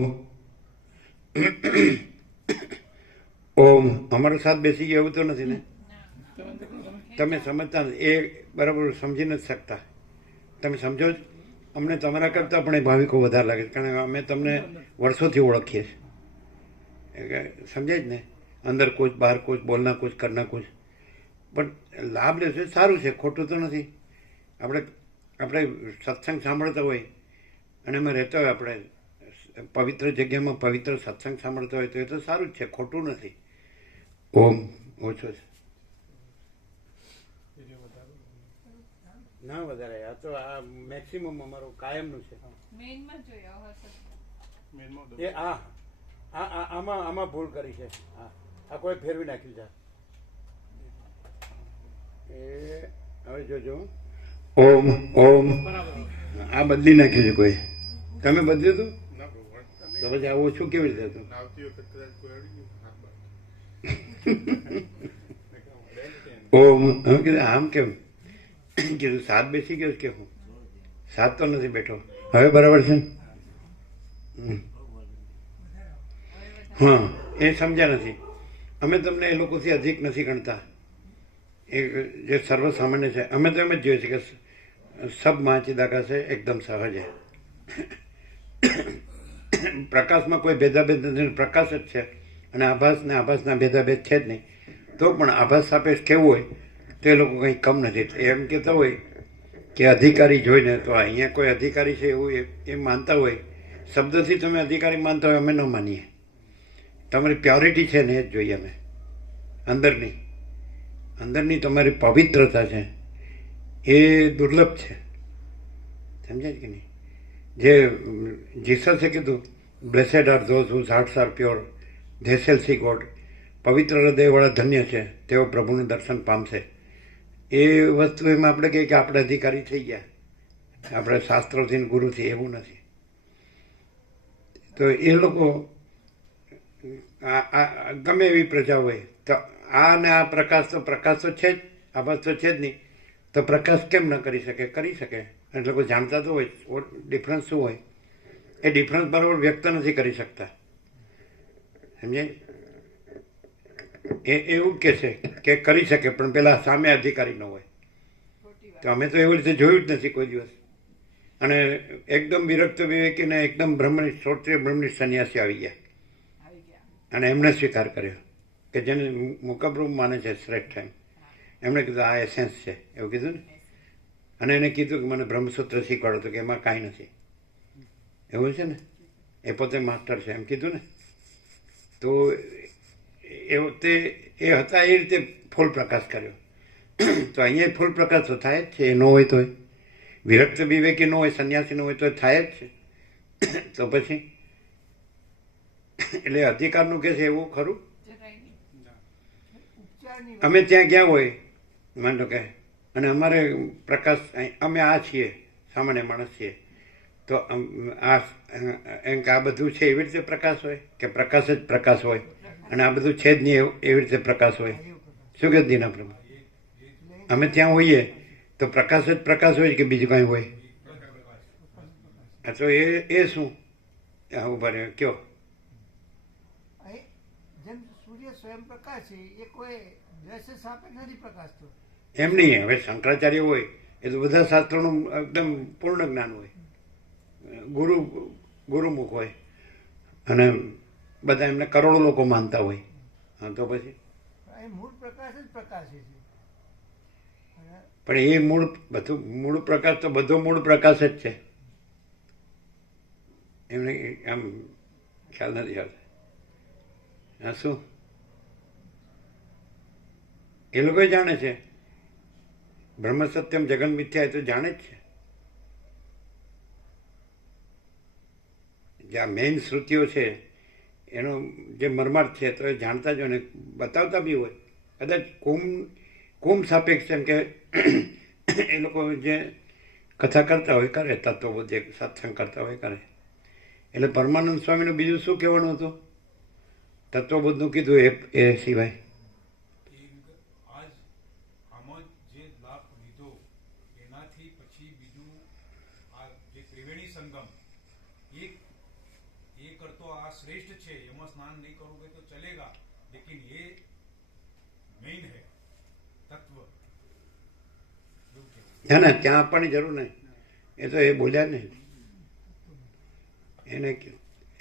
ઓમ. અમારો સાથ બેસી ગયો એવું તો નથી ને? તમે સમજતા નથી, એ બરાબર સમજી નથી શકતા. તમે સમજો જ. અમને તમારા કરતાં પણ એ ભાવિકો વધારે લાગે છે, કારણ કે અમે તમને વર્ષોથી ઓળખીએ છીએ. સમજાય જ ને? અંદર કુછ, બહાર કુછ, બોલના કુછ, કરના કુછ. પણ લાભ લેશે સારું છે, ખોટું તો નથી. આપણે સત્સંગ સાંભળતા હોય અને એમાં રહેતા હોય, આપણે પવિત્ર જગ્યામાં પવિત્ર સત્સંગ સાંભળતા હોય તો એ તો સારું જ છે, ખોટું નથી. ઓમ ઓછો છે. ના વધારે. આ તો આ મેક્સિમમ અમારું કાયમનું છે. મેઇનમાં જોયો હશે. એ આમાં ભૂલ કરી છે. આ કોઈ ફેરવી નાખ્યું છે. એ હવે જોજો. ઓમ ઓમ આ બદલી નાખ્યું છે કોઈ. તમે બદલ્યું હતું તો પછી આવું ઓછું કેવી રીતે હતું? ઓમ હવે કીધું આમ કેમ કીધું? સાત બેસી ગયો કે હું? સાત તો નથી બેઠો. હવે બરાબર છે? હા, એ સમજ્યા નથી. અમે તમને એ લોકોથી અધિક નથી ગણતા. એ જે સર્વસામાન્ય છે અમે તો એમ જ જોઈએ છે કે સબ મહાચિદાકાશ છે, એકદમ સહજ છે. પ્રકાશમાં કોઈ ભેદાભેદ નથી, પ્રકાશ જ છે. અને આભાસ ને આભાસના ભેદાભેદ છે જ નહીં. તો પણ આભાસ સાપેક્ષ કેવું હોય તો એ લોકો કંઈ કમ નથી. એમ કહેતા હોય કે અધિકારી જોઈને, તો અહીંયા કોઈ અધિકારી છે એવું એમ માનતા હોય, શબ્દથી તમે અધિકારી માનતા હોય, અમે ન માનીએ. તમારી પ્યોરિટી છે ને એ જ જોઈએ અમે, અંદરની તમારી પવિત્રતા છે એ દુર્લભ છે. સમજાય કે નહીં? જે જીસસે કીધું, blessed are those whose hearts are pure, they shall see God. પવિત્ર હૃદયવાળા ધન્ય છે, તેઓ પ્રભુનું દર્શન પામશે. એ વસ્તુ એમાં આપણે કહીએ કે આપણે અધિકારી થઈ ગયા, આપણે શાસ્ત્રોથી ગુરુથી, એવું નથી. તો એ લોકો ગમે એવી પ્રજા હોય તો આ ને આ પ્રકાશ તો છે જ, આભાસ તો છે જ નહીં, તો પ્રકાશ કેમ ન કરી શકે? કરી શકે. એટલે લોકો જાણતા તો હોય ડિફરન્સ શું હોય. એ ડિફરન્સ બરાબર વ્યક્ત નથી કરી શકતા. સમજાય? એ એવું કે છે કે કરી શકે, પણ પેલા સામે અધિકારી ન હોય. તો અમે તો એવી રીતે જોયું જ નથી કોઈ દિવસ. અને એકદમ વિરક્ત વિવેકીને એકદમ બ્રહ્મનિષ્ઠ, શ્રોત્રિય બ્રહ્મનિષ્ઠ સંન્યાસી આવી ગયા અને એમણે સ્વીકાર કર્યો કે જેને મુકબ્રહ્મ માને છે શ્રેષ્ઠ એમ. એમણે કીધું આ એસેન્સ છે, એવું કીધું ને. અને એને કીધું કે મને બ્રહ્મસૂત્ર શીખવાડો, તો કે એમાં કાંઈ નથી. એવું છે ને, એ પોતે માસ્ટર છે એમ કીધું ને. તો એ હતા એ રીતે ફૂલ પ્રકાશ કર્યો. તો અહીંયા ફૂલ પ્રકાશ તો થાય જ છે. એ ન હોય તો વિરક્ત વિવેકી ન હોય, સંન્યાસી ન હોય તો થાય જ છે. તો પછી એટલે અધિકારનું કે છે એવું ખરું. જરાય નહીં. ઉપચારની અમે ત્યાં ગયા હોય માનો કે, અને અમારે પ્રકાશ, અમે આ છીએ, સામાન્ય માણસ છીએ, તો આ એમ કે આ બધું છે એવી રીતે પ્રકાશ હોય કે પ્રકાશ જ પ્રકાશ હોય, અને આ બધું છે જ નહીં એવી રીતે પ્રકાશ હોય. શું કે દીના પ્રભુ? અમે ત્યાં હોઈએ તો પ્રકાશ જ પ્રકાશ હોય કે બીજું કાંઈ હોય? તો એ શું ઉભા રહ્યો કયો? અહીં જેમ સૂર્ય સ્વયં પ્રકાશ છે, એ કોઈ દ્રશ્ય સાપેક્ષ નથી પ્રકાશતો. એમ નહીં. હવે શંકરાચાર્ય હોય એ તો બધા શાસ્ત્રોનું એકદમ પૂર્ણ જ્ઞાન હોય, ગુરુમુખ હોય, અને બધા એમને કરોડો લોકો માનતા હોય. હા, તો પછી અહીં મૂળ પ્રકાશ જ પ્રકાશ છે. અને પણ એ મૂળ પ્રકાશ તો બધો મૂળ પ્રકાશ જ છે. એમને આમ ખ્યાલ નથી આવતો. હા, શું એ લોકો જાણે છે? બ્રહ્મ સત્યમ જગન મિથ્યા એ તો જાણે જ છે. જે આ મેઇન શ્રુતિઓ છે એનો જે મર્માર્થ છે તો એ જાણતા જ હોય ને બતાવતા બી હોય. કદાચ કુમ સાપેક્ષ એમ કે એ લોકો જે કથા કરતા હોય કરે, તત્વબોધ જે સત્સંગ કરતા હોય કરે. એટલે પરમાનંદ સ્વામીનું બીજું શું કહેવાનું હતું? તત્વબોધનું કીધું એ સિવાય આજ આમાં જે લાભ લીધો એનાથી પછી બીજું આ જે ત્રિવેણી સંગમ એ કરતો આ શ્રેષ્ઠ છે, એમાં સ્નાન નહીં કરવું હોય તો ચલેગા, લેકિન એ મેઇન હે તત્વ. ના ના, ત્યાં આપવાની જરૂર નહીં. એ તો એ બોલ્યા ને,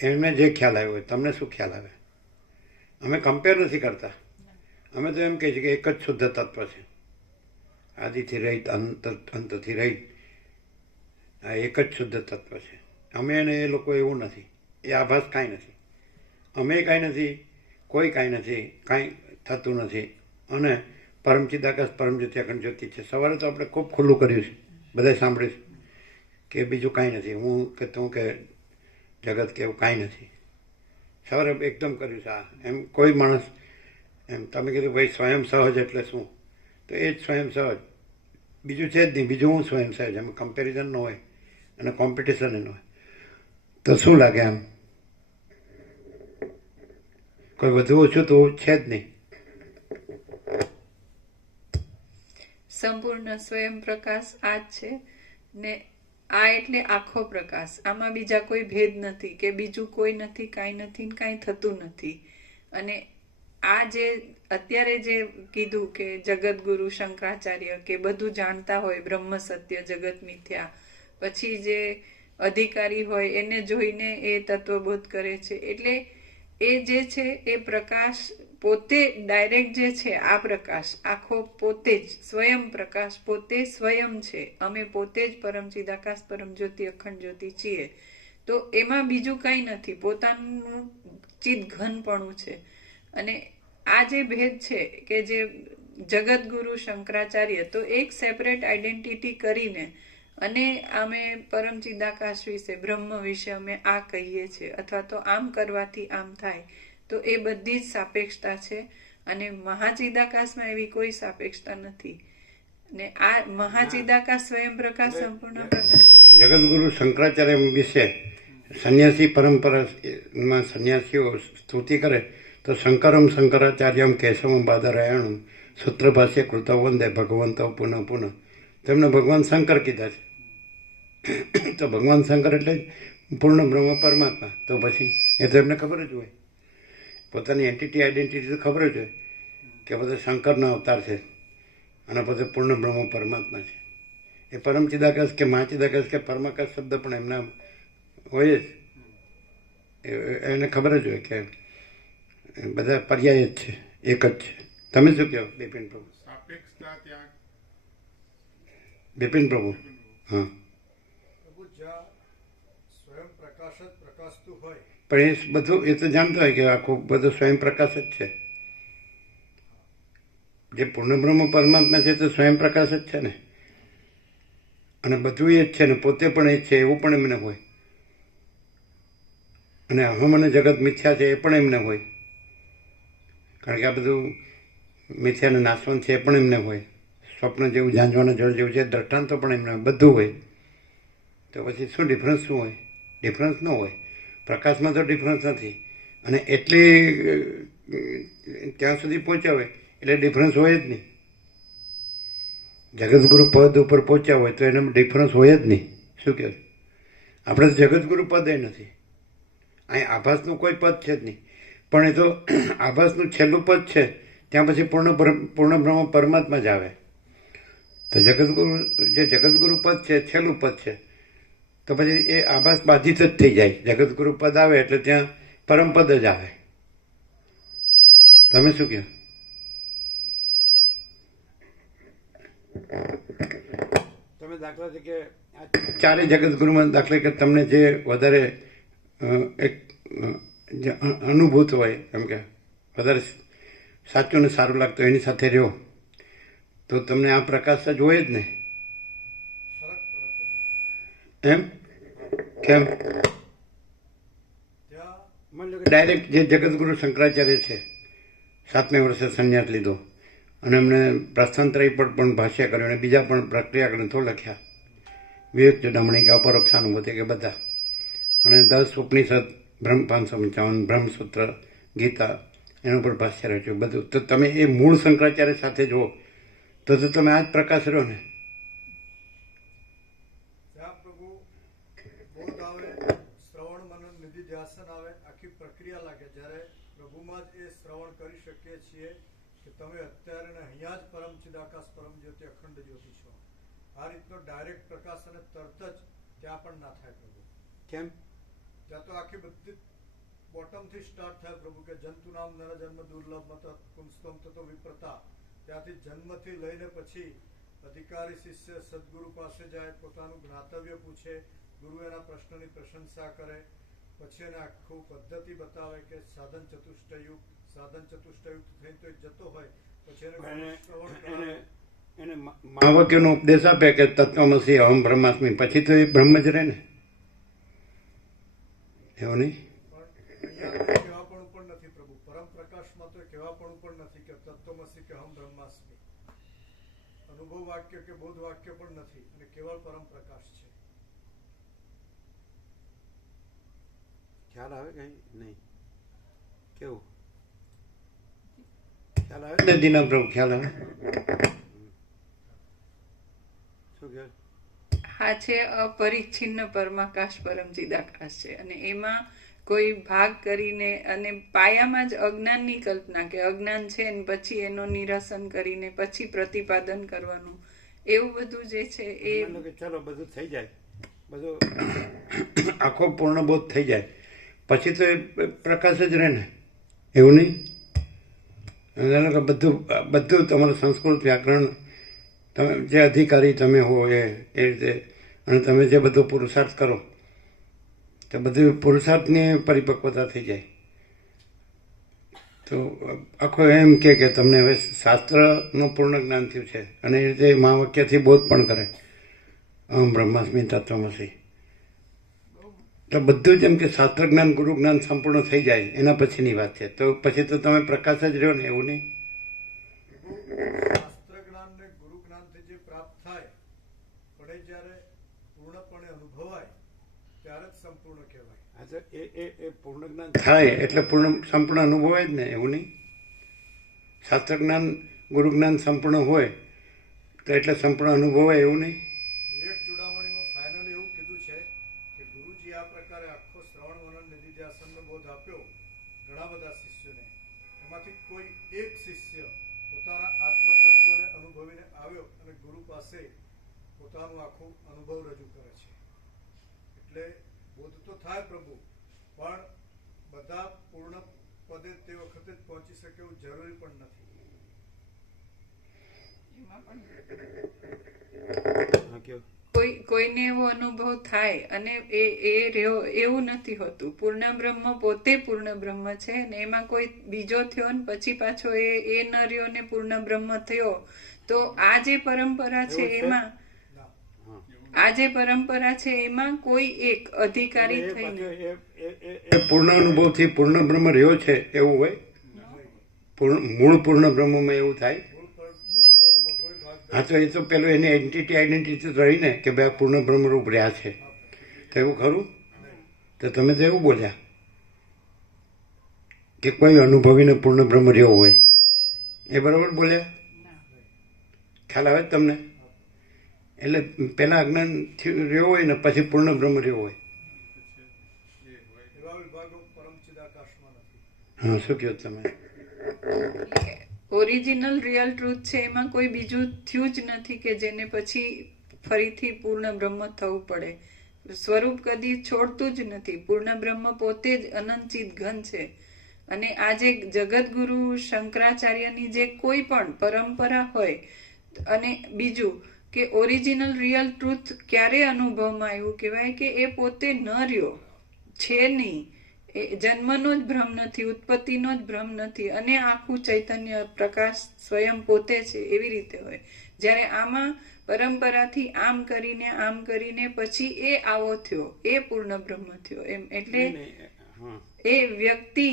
એમને જે ખ્યાલ આવ્યો હોય. તમને શું ખ્યાલ આવે? અમે કમ્પેર નથી કરતા. અમે તો એમ કહીએ છીએ કે એક જ શુદ્ધ તત્વ છે, આદિથી રહિત, અંતથી રહિત. આ એક જ શુદ્ધ તત્વ છે. અમે અને એ લોકો એવું નથી. એ આભાસ કાંઈ નથી. અમે કાંઈ નથી, કોઈ કાંઈ નથી, કાંઈ થતું નથી. અને પરમચિદાકાશ પરમજ્યોતિ અખંડ જ્યોતિ છે. સવારે તો આપણે ખૂબ ખુલ્લું કર્યું છે, બધાએ સાંભળ્યું છે કે બીજું કાંઈ નથી. હું કે તું કે જગત કે એવું કાંઈ નથી. સવારે એકદમ કર્યું છે. આ એમ કોઈ માણસ એમ તમે કીધું ભાઈ સ્વયં સહજ એટલે શું? તો એ જ સ્વયં સહજ, બીજું છે જ નહીં. બીજું હું સ્વયં સહજ? એમાં કમ્પેરિઝન ન હોય અને કોમ્પિટિશન ન હોય તો શું લાગે? આમ કોઈ વધુ ઓછું તો છે જ નહીં. સંપૂર્ણ સ્વયં પ્રકાશ આ જ છે ને. આ એટલે આખો પ્રકાશ. આમાં બીજા કોઈ ભેદ નથી કે બીજું કોઈ નથી, કાંઈ નથી ને કાંઈ થતું નથી. અને આ જે અત્યારે જે કીધું કે જગતગુરુ શંકરાચાર્ય કે બધું જાણતા હોય, બ્રહ્મ સત્ય જગત મિથ્યા, પછી જે અધિકારી હોય એને જોઈને એ તત્વબોધ કરે છે. એટલે એ જે છે એ પ્રકાશ પોતે ડાયરેક્ટ જે છે આ પ્રકાશ આખો પોતે જ સ્વયં પ્રકાશ પોતે સ્વયં છે. અમે પોતે જ પરમ ચિદાકાશ પરમ જ્યોતિ અખંડ જ્યોતિ છીએ. તો એમાં બીજું કંઈ નથી, પોતાનું ચિદ ઘનપણું છે. અને આ જે ભેદ છે કે જે જગતગુરુ શંકરાચાર્ય તો એક સેપરેટ આઈડેન્ટિટી કરીને અને અમે પરમ ચિદાકાશ વિશે બ્રહ્મ વિશે અમે આ કહીએ છીએ અથવા તો આમ કરવાથી આમ થાય, તો એ બધી જ સાપેક્ષતા છે. અને મહાચિદાકાશમાં એવી કોઈ સાપેક્ષતા નથી. ને આ મહાચિદાકાશ સ્વયં પ્રકાશ સંપૂર્ણ પ્રકાશ. જગતગુરુ શંકરાચાર્ય વિશે સંન્યાસી પરંપરામાં સંન્યાસીઓ સ્તુતિ કરે તો શંકરમ શંકરાચાર્યમ કેશવમ બાદરાયણમ સૂત્રભાષ્ય કૃત વંદે ભગવંતો પુનઃ પુનઃ. તેમને ભગવાન શંકર કીધા છે. તો ભગવાન શંકર એટલે પૂર્ણ બ્રહ્મ પરમાત્મા. તો પછી એ તો એમને ખબર જ હોય, પોતાની એન્ટિટી આઈડેન્ટિટી તો ખબર જ હોય કે બધા શંકરના અવતાર છે અને પછી પૂર્ણ બ્રહ્મ પરમાત્મા છે. એ પરમ ચિદાકાશ કે મહાચિદાકાશ કે પરમાકાશ શબ્દ પણ એમના હોય જ. એને ખબર જ હોય કે બધા પર્યાય જ છે, એક જ છે. તમે શું કહો બિપિન પ્રભુ? સાપેક્ષતા ત્યાં બિપિન પ્રભુ. હા, પ્રભુ જ્યાં સ્વયં પ્રકાશ જ પ્રકાશતું હોય, પણ એ બધું એ તો જાણતો હોય કે આખું બધું સ્વયં પ્રકાશ જ છે. જે પૂર્ણ બ્રહ્મ પરમાત્મા છે તો સ્વયં પ્રકાશ જ છે ને, અને બધું એ જ છે ને, પોતે પણ એ જ છે એવું પણ એમને હોય. અને અહમ અને જગત મિથ્યા છે એ પણ એમને હોય, કારણ કે આ બધું મિથ્યાનું નાશવંત છે એ પણ એમને હોય. સ્વપ્ન જેવું ઝાંઝવાના જળ જેવું છે દ્રષ્ટાંતો પણ એમને હોય, બધું હોય. તો પછી શું ડિફરન્સ શું હોય? ડિફરન્સ ન હોય. પ્રકાશમાં તો ડિફરન્સ નથી. અને એટલી ત્યાં સુધી પહોંચ્યા હોય એટલે ડિફરન્સ હોય જ નહીં. જગતગુરુ પદ ઉપર પહોંચ્યા હોય તો એનો ડિફરન્સ હોય જ નહીં. શું કહે? આપણે તો જગતગુરુ પદ એ નથી, અહીં આભાસનું કોઈ પદ છે જ નહીં. પણ એ તો આભાસનું છેલ્લું પદ છે, ત્યાં પછી પૂર્ણ બ્રહ્મ પરમાત્મા જ આવે. તો જગતગુરુ જે જગતગુરુ પદ છે છેલ્લું પદ છે, તો પછી એ આભાસ બાધિત જ થઈ જાય. જગતગુરુ પદ આવે એટલે ત્યાં પરમપદ જ આવે. તમે શું કહો? તમે દાખલા તરીકે ચારે જગતગુરુમાં દાખલા કે તમને જે વધારે એક જે અનુભૂત હોય, એમ કે વધારે સાચું ને સારું લાગતું એની સાથે રહ્યો તો તમને આ પ્રકાશ જ હોય જ ને. ફરક પડે પ્રભુ. એમ કેમ? ત્યાં માની લો કે ડાયરેક્ટ જે જગતગુરુ શંકરાચાર્ય છે, 7મે વર્ષે સંન્યાસ લીધો અને એમણે પ્રસ્થાંતરી પર પણ ભાષ્ય કર્યું અને બીજા પણ પ્રક્રિયા ગ્રંથો લખ્યા, વિવેક ચૂડામણી કે અપરોક્ષાનુભૂતિ કે બધા, અને 10 ઉપનિષદ, બ્રહ્મ 555, બ્રહ્મસૂત્ર, ગીતા, એના ઉપર ભાષ્ય રચ્યું બધું. તો તમે એ મૂળ શંકરાચાર્ય સાથે જુઓ તો તમે આ જ પ્રકાશ રહ્યો ને. ત્યાં પ્રભુ બોધ આવે, શ્રવણ મનન નિધિ ધ્યાસન આવે, આખી પ્રક્રિયા લાગે. જ્યારે પ્રભુમાં જ એ શ્રવણ કરી શકીએ છીએ કે તમે અત્યારે ને અહીંયા જ પરમ ચિદાકાશ પરમ જ્યોતિ અખંડ જ્યોતિ છો. આ રીતનો ડાયરેક્ટ પ્રકાશ અને તરત જ ત્યાં પણ ના થાય પ્રભુ. કેમ? ત્યાં તો આખી બધી બોટમથી સ્ટાર્ટ થાય પ્રભુ કે જંતુ નામ નર જન્મ દુર્લભ મત પુંસ્તમ તતો વિપ્રતા. ત્યાંથી જન્મથી લઈને પછી અધિકારી શિષ્ય સદગુરુ પાસે જાય, પોતાનું જ્ઞાતવ્ય પૂછે, ગુરુ એના પ્રશ્નની પ્રશંસા કરે, પછી એને આખું પદ્ધતિ બતાવે કે સાધન ચતુષ્ટયુક્ત થઈને તો એ જતો હોય પછી એને શ્રવણ કરાવે. એને મહાવાક્યનો ઉપદેશ આપે કે તત્વમસી અહમ બ્રહ્માસ્મિ, પછી તો એ બ્રહ્મ જ રહે ને. એવું નહીં? પણ અહીંયા તો કહેવાપણું પણ નથી પ્રભુ. પરમ પ્રકાશમાં તો કહેવાપણું પણ નથી કે તત્વમસી કે અહમ બ્રહ્માસ્મિ. અનુભવ વાક્ય કે બોધ વાક્ય પણ નથી, અને કેવળ પરમ પ્રકાશ છે. ખ્યાલ આવે કઈ નહીં? કેવું ખ્યાલ આવે? નદીના પ્રભુ ખ્યાલ આવે? શું કહે? આ છે અપરિચ્છિન્ન પરમાકાશ પરમ ચિદાકાશ છે. અને એમાં કોઈ ભાગ કરીને અને પાયામાં જ અજ્ઞાનની કલ્પના કે અજ્ઞાન છે ને પછી એનો નિરસન કરીને પછી પ્રતિપાદન કરવાનું, એવું બધું જે છે એ ચાલો બધું થઈ જાય, બધું આખો પૂર્ણ બોધ થઈ જાય પછી તો એ પ્રકાશ જ રહે ને. એવું નહીં? એટલે કે બધું તમારું સંસ્કૃત વ્યાકરણ તમે જે અધિકારી તમે હો એ રીતે, અને તમે જે બધો પુરુષાર્થ કરો તો બધું પુરુષાર્થની પરિપક્વતા થઈ જાય. તો આખો એમ કે તમને હવે શાસ્ત્રનું પૂર્ણ જ્ઞાન થયું છે, અને એ રીતે મહાવાક્યથી બોધ પણ કરે, અહમ બ્રહ્માસ્મિ તત્વમસી. તો બધું જેમ કે શાસ્ત્ર જ્ઞાન ગુરુ જ્ઞાન સંપૂર્ણ થઈ જાય એના પછીની વાત છે. તો પછી તો તમે પ્રકાશ જ રહ્યો ને, એવું નહીં? શાસ્ત્ર જ્ઞાન ને ગુરુ જ્ઞાનથી જે પ્રાપ્ત થાય પણ એ જ્યારે પૂર્ણપણે અનુભવાય ત્યારે જ સંપૂર્ણ કહેવાય. એ પૂર્ણ જ્ઞાન થાય એટલે સંપૂર્ણ અનુભવાય જ ને, એવું નહીં? શાસ્ત્ર જ્ઞાન ગુરુ જ્ઞાન સંપૂર્ણ હોય તો એટલે સંપૂર્ણ અનુભવાય, એવું નહીં? વિવેક ચૂડામણીમાં ફાઇનલ એવું કીધું છે કે ગુરુજી આ પ્રકારે આખો શ્રવણ મનન નિધિધ્યાસનનો બોધ આપ્યો ઘણા બધા શિષ્યોને, એમાંથી કોઈ એક શિષ્ય પોતાના આત્મતત્વને અનુભવીને આવ્યો અને ગુરુ પાસે પોતાનું આખું અનુભવ રજૂ કરે છે. એટલે બોધ તો થાય પ્રભુ, પણ બધા પૂર્ણ પદે તે વખતે જ પહોંચી શકે એવું જરૂરી પણ નથી. કોઈને એવો અનુભવ થાય અને એ રહ્યો એવું નથી હોતું. પૂર્ણ બ્રહ્મ પોતે પૂર્ણ બ્રહ્મ છે ને એમાં કોઈ બીજો થયો ને પછી પાછો એ ન રહ્યો ને પૂર્ણ બ્રહ્મ થયો. તો આ જે પરંપરા છે એમાં કોઈ એક અધિકારી થઈને પૂર્ણ અનુભવથી પૂર્ણ બ્રહ્મ રહ્યો છે એવું હોય? મૂળ પૂર્ણ બ્રહ્મમાં એવું થાય? હા, તો એ તો પેલું એની આઈડેન્ટિટી તો રહીને કે ભાઈ પૂર્ણ બ્રહ્મરૂપ રહ્યા છે, તો એવું ખરું? તો તમે તો એવું બોલ્યા કે કોઈ અનુભવીને પૂર્ણ બ્રહ્મ રહ્યો હોય, એ બરાબર બોલ્યા? ખ્યાલ આવે જ તમને? એટલે પહેલા અજ્ઞાન રહ્યો હોય ને પછી પૂર્ણ બ્રહ્મ રહ્યો હોય. એવા વિભાગો પરમ ચિદાકાશમાં નથી. હા, શું કહો તમે? ઓરિજિનલ રિયલ ટ્રુથ છે, એમાં કોઈ બીજું થયું જ નથી કે જેને પછી ફરીથી પૂર્ણ બ્રહ્મ થવું પડે. સ્વરૂપ કદી છોડતું જ નથી. પૂર્ણ બ્રહ્મ પોતે જ અનંતચિત ઘન છે. અને આ જે જગતગુરુ શંકરાચાર્યની જે કોઈ પણ પરંપરા હોય, અને બીજું કે ઓરિજિનલ રિયલ ટ્રુથ ક્યારે અનુભવમાં આવ્યું કહેવાય કે એ પોતે ન રહ્યો છે નહીં. એ જન્મનો જ ભ્રમ નથી, ઉત્પત્તિનો જ ભ્રમ નથી, અને આખું ચૈતન્ય પ્રકાશ સ્વયં પોતે છે. એવી રીતે હોય. જ્યારે આમાં પરંપરાથી આમ કરીને પછી એ આવો થયો, એ પૂર્ણ બ્રહ્મ થયો એમ. એટલે એ વ્યક્તિ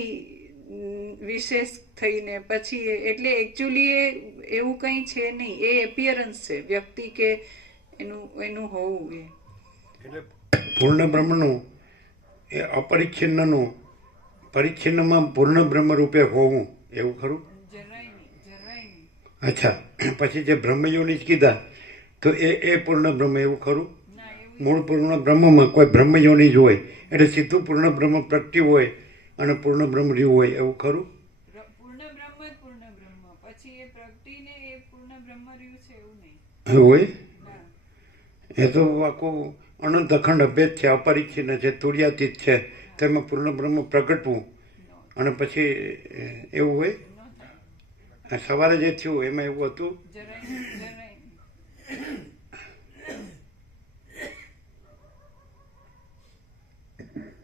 વિશેષ થઈને પછી એટલે એકચ્યુઅલી એવું કંઈ છે નહીં, એ એપિયરન્સ છે વ્યક્તિ કે એનું હોવું. એ એટલે પૂર્ણ બ્રહ્મનું એ અપરિચ્છિન્નનું પરિચ્છિન્નમાં પૂર્ણ બ્રહ્મ રૂપે હોવું, એવું ખરું? જરાય નહીં. અચ્છા, પછી જે બ્રહ્મયોની જ કીધા તો એ પૂર્ણ બ્રહ્મ, એવું ખરું? મૂળ પૂર્ણ બ્રહ્મમાં કોઈ બ્રહ્મયોની જ હોય એટલે સીધું પૂર્ણ બ્રહ્મ પ્રગટ્યું હોય અને પૂર્ણ બ્રહ્મ રહ્યું હોય, એવું ખરું? પૂર્ણ બ્રહ્મ જ પૂર્ણ બ્રહ્મ, પછી એ પ્રગટીને એ પૂર્ણ બ્રહ્મ રહ્યું છે એવું નહીં હોય. એ તો આખું અનંત અખંડ અભેદ છે, અપરિચ્છિન્ન છે, તુર્યાતીત છે. તેમાં પૂર્ણ બ્રહ્મ પ્રગટવું અને પછી એવું હોય. સવારે જે થયું એમાં એવું હતું?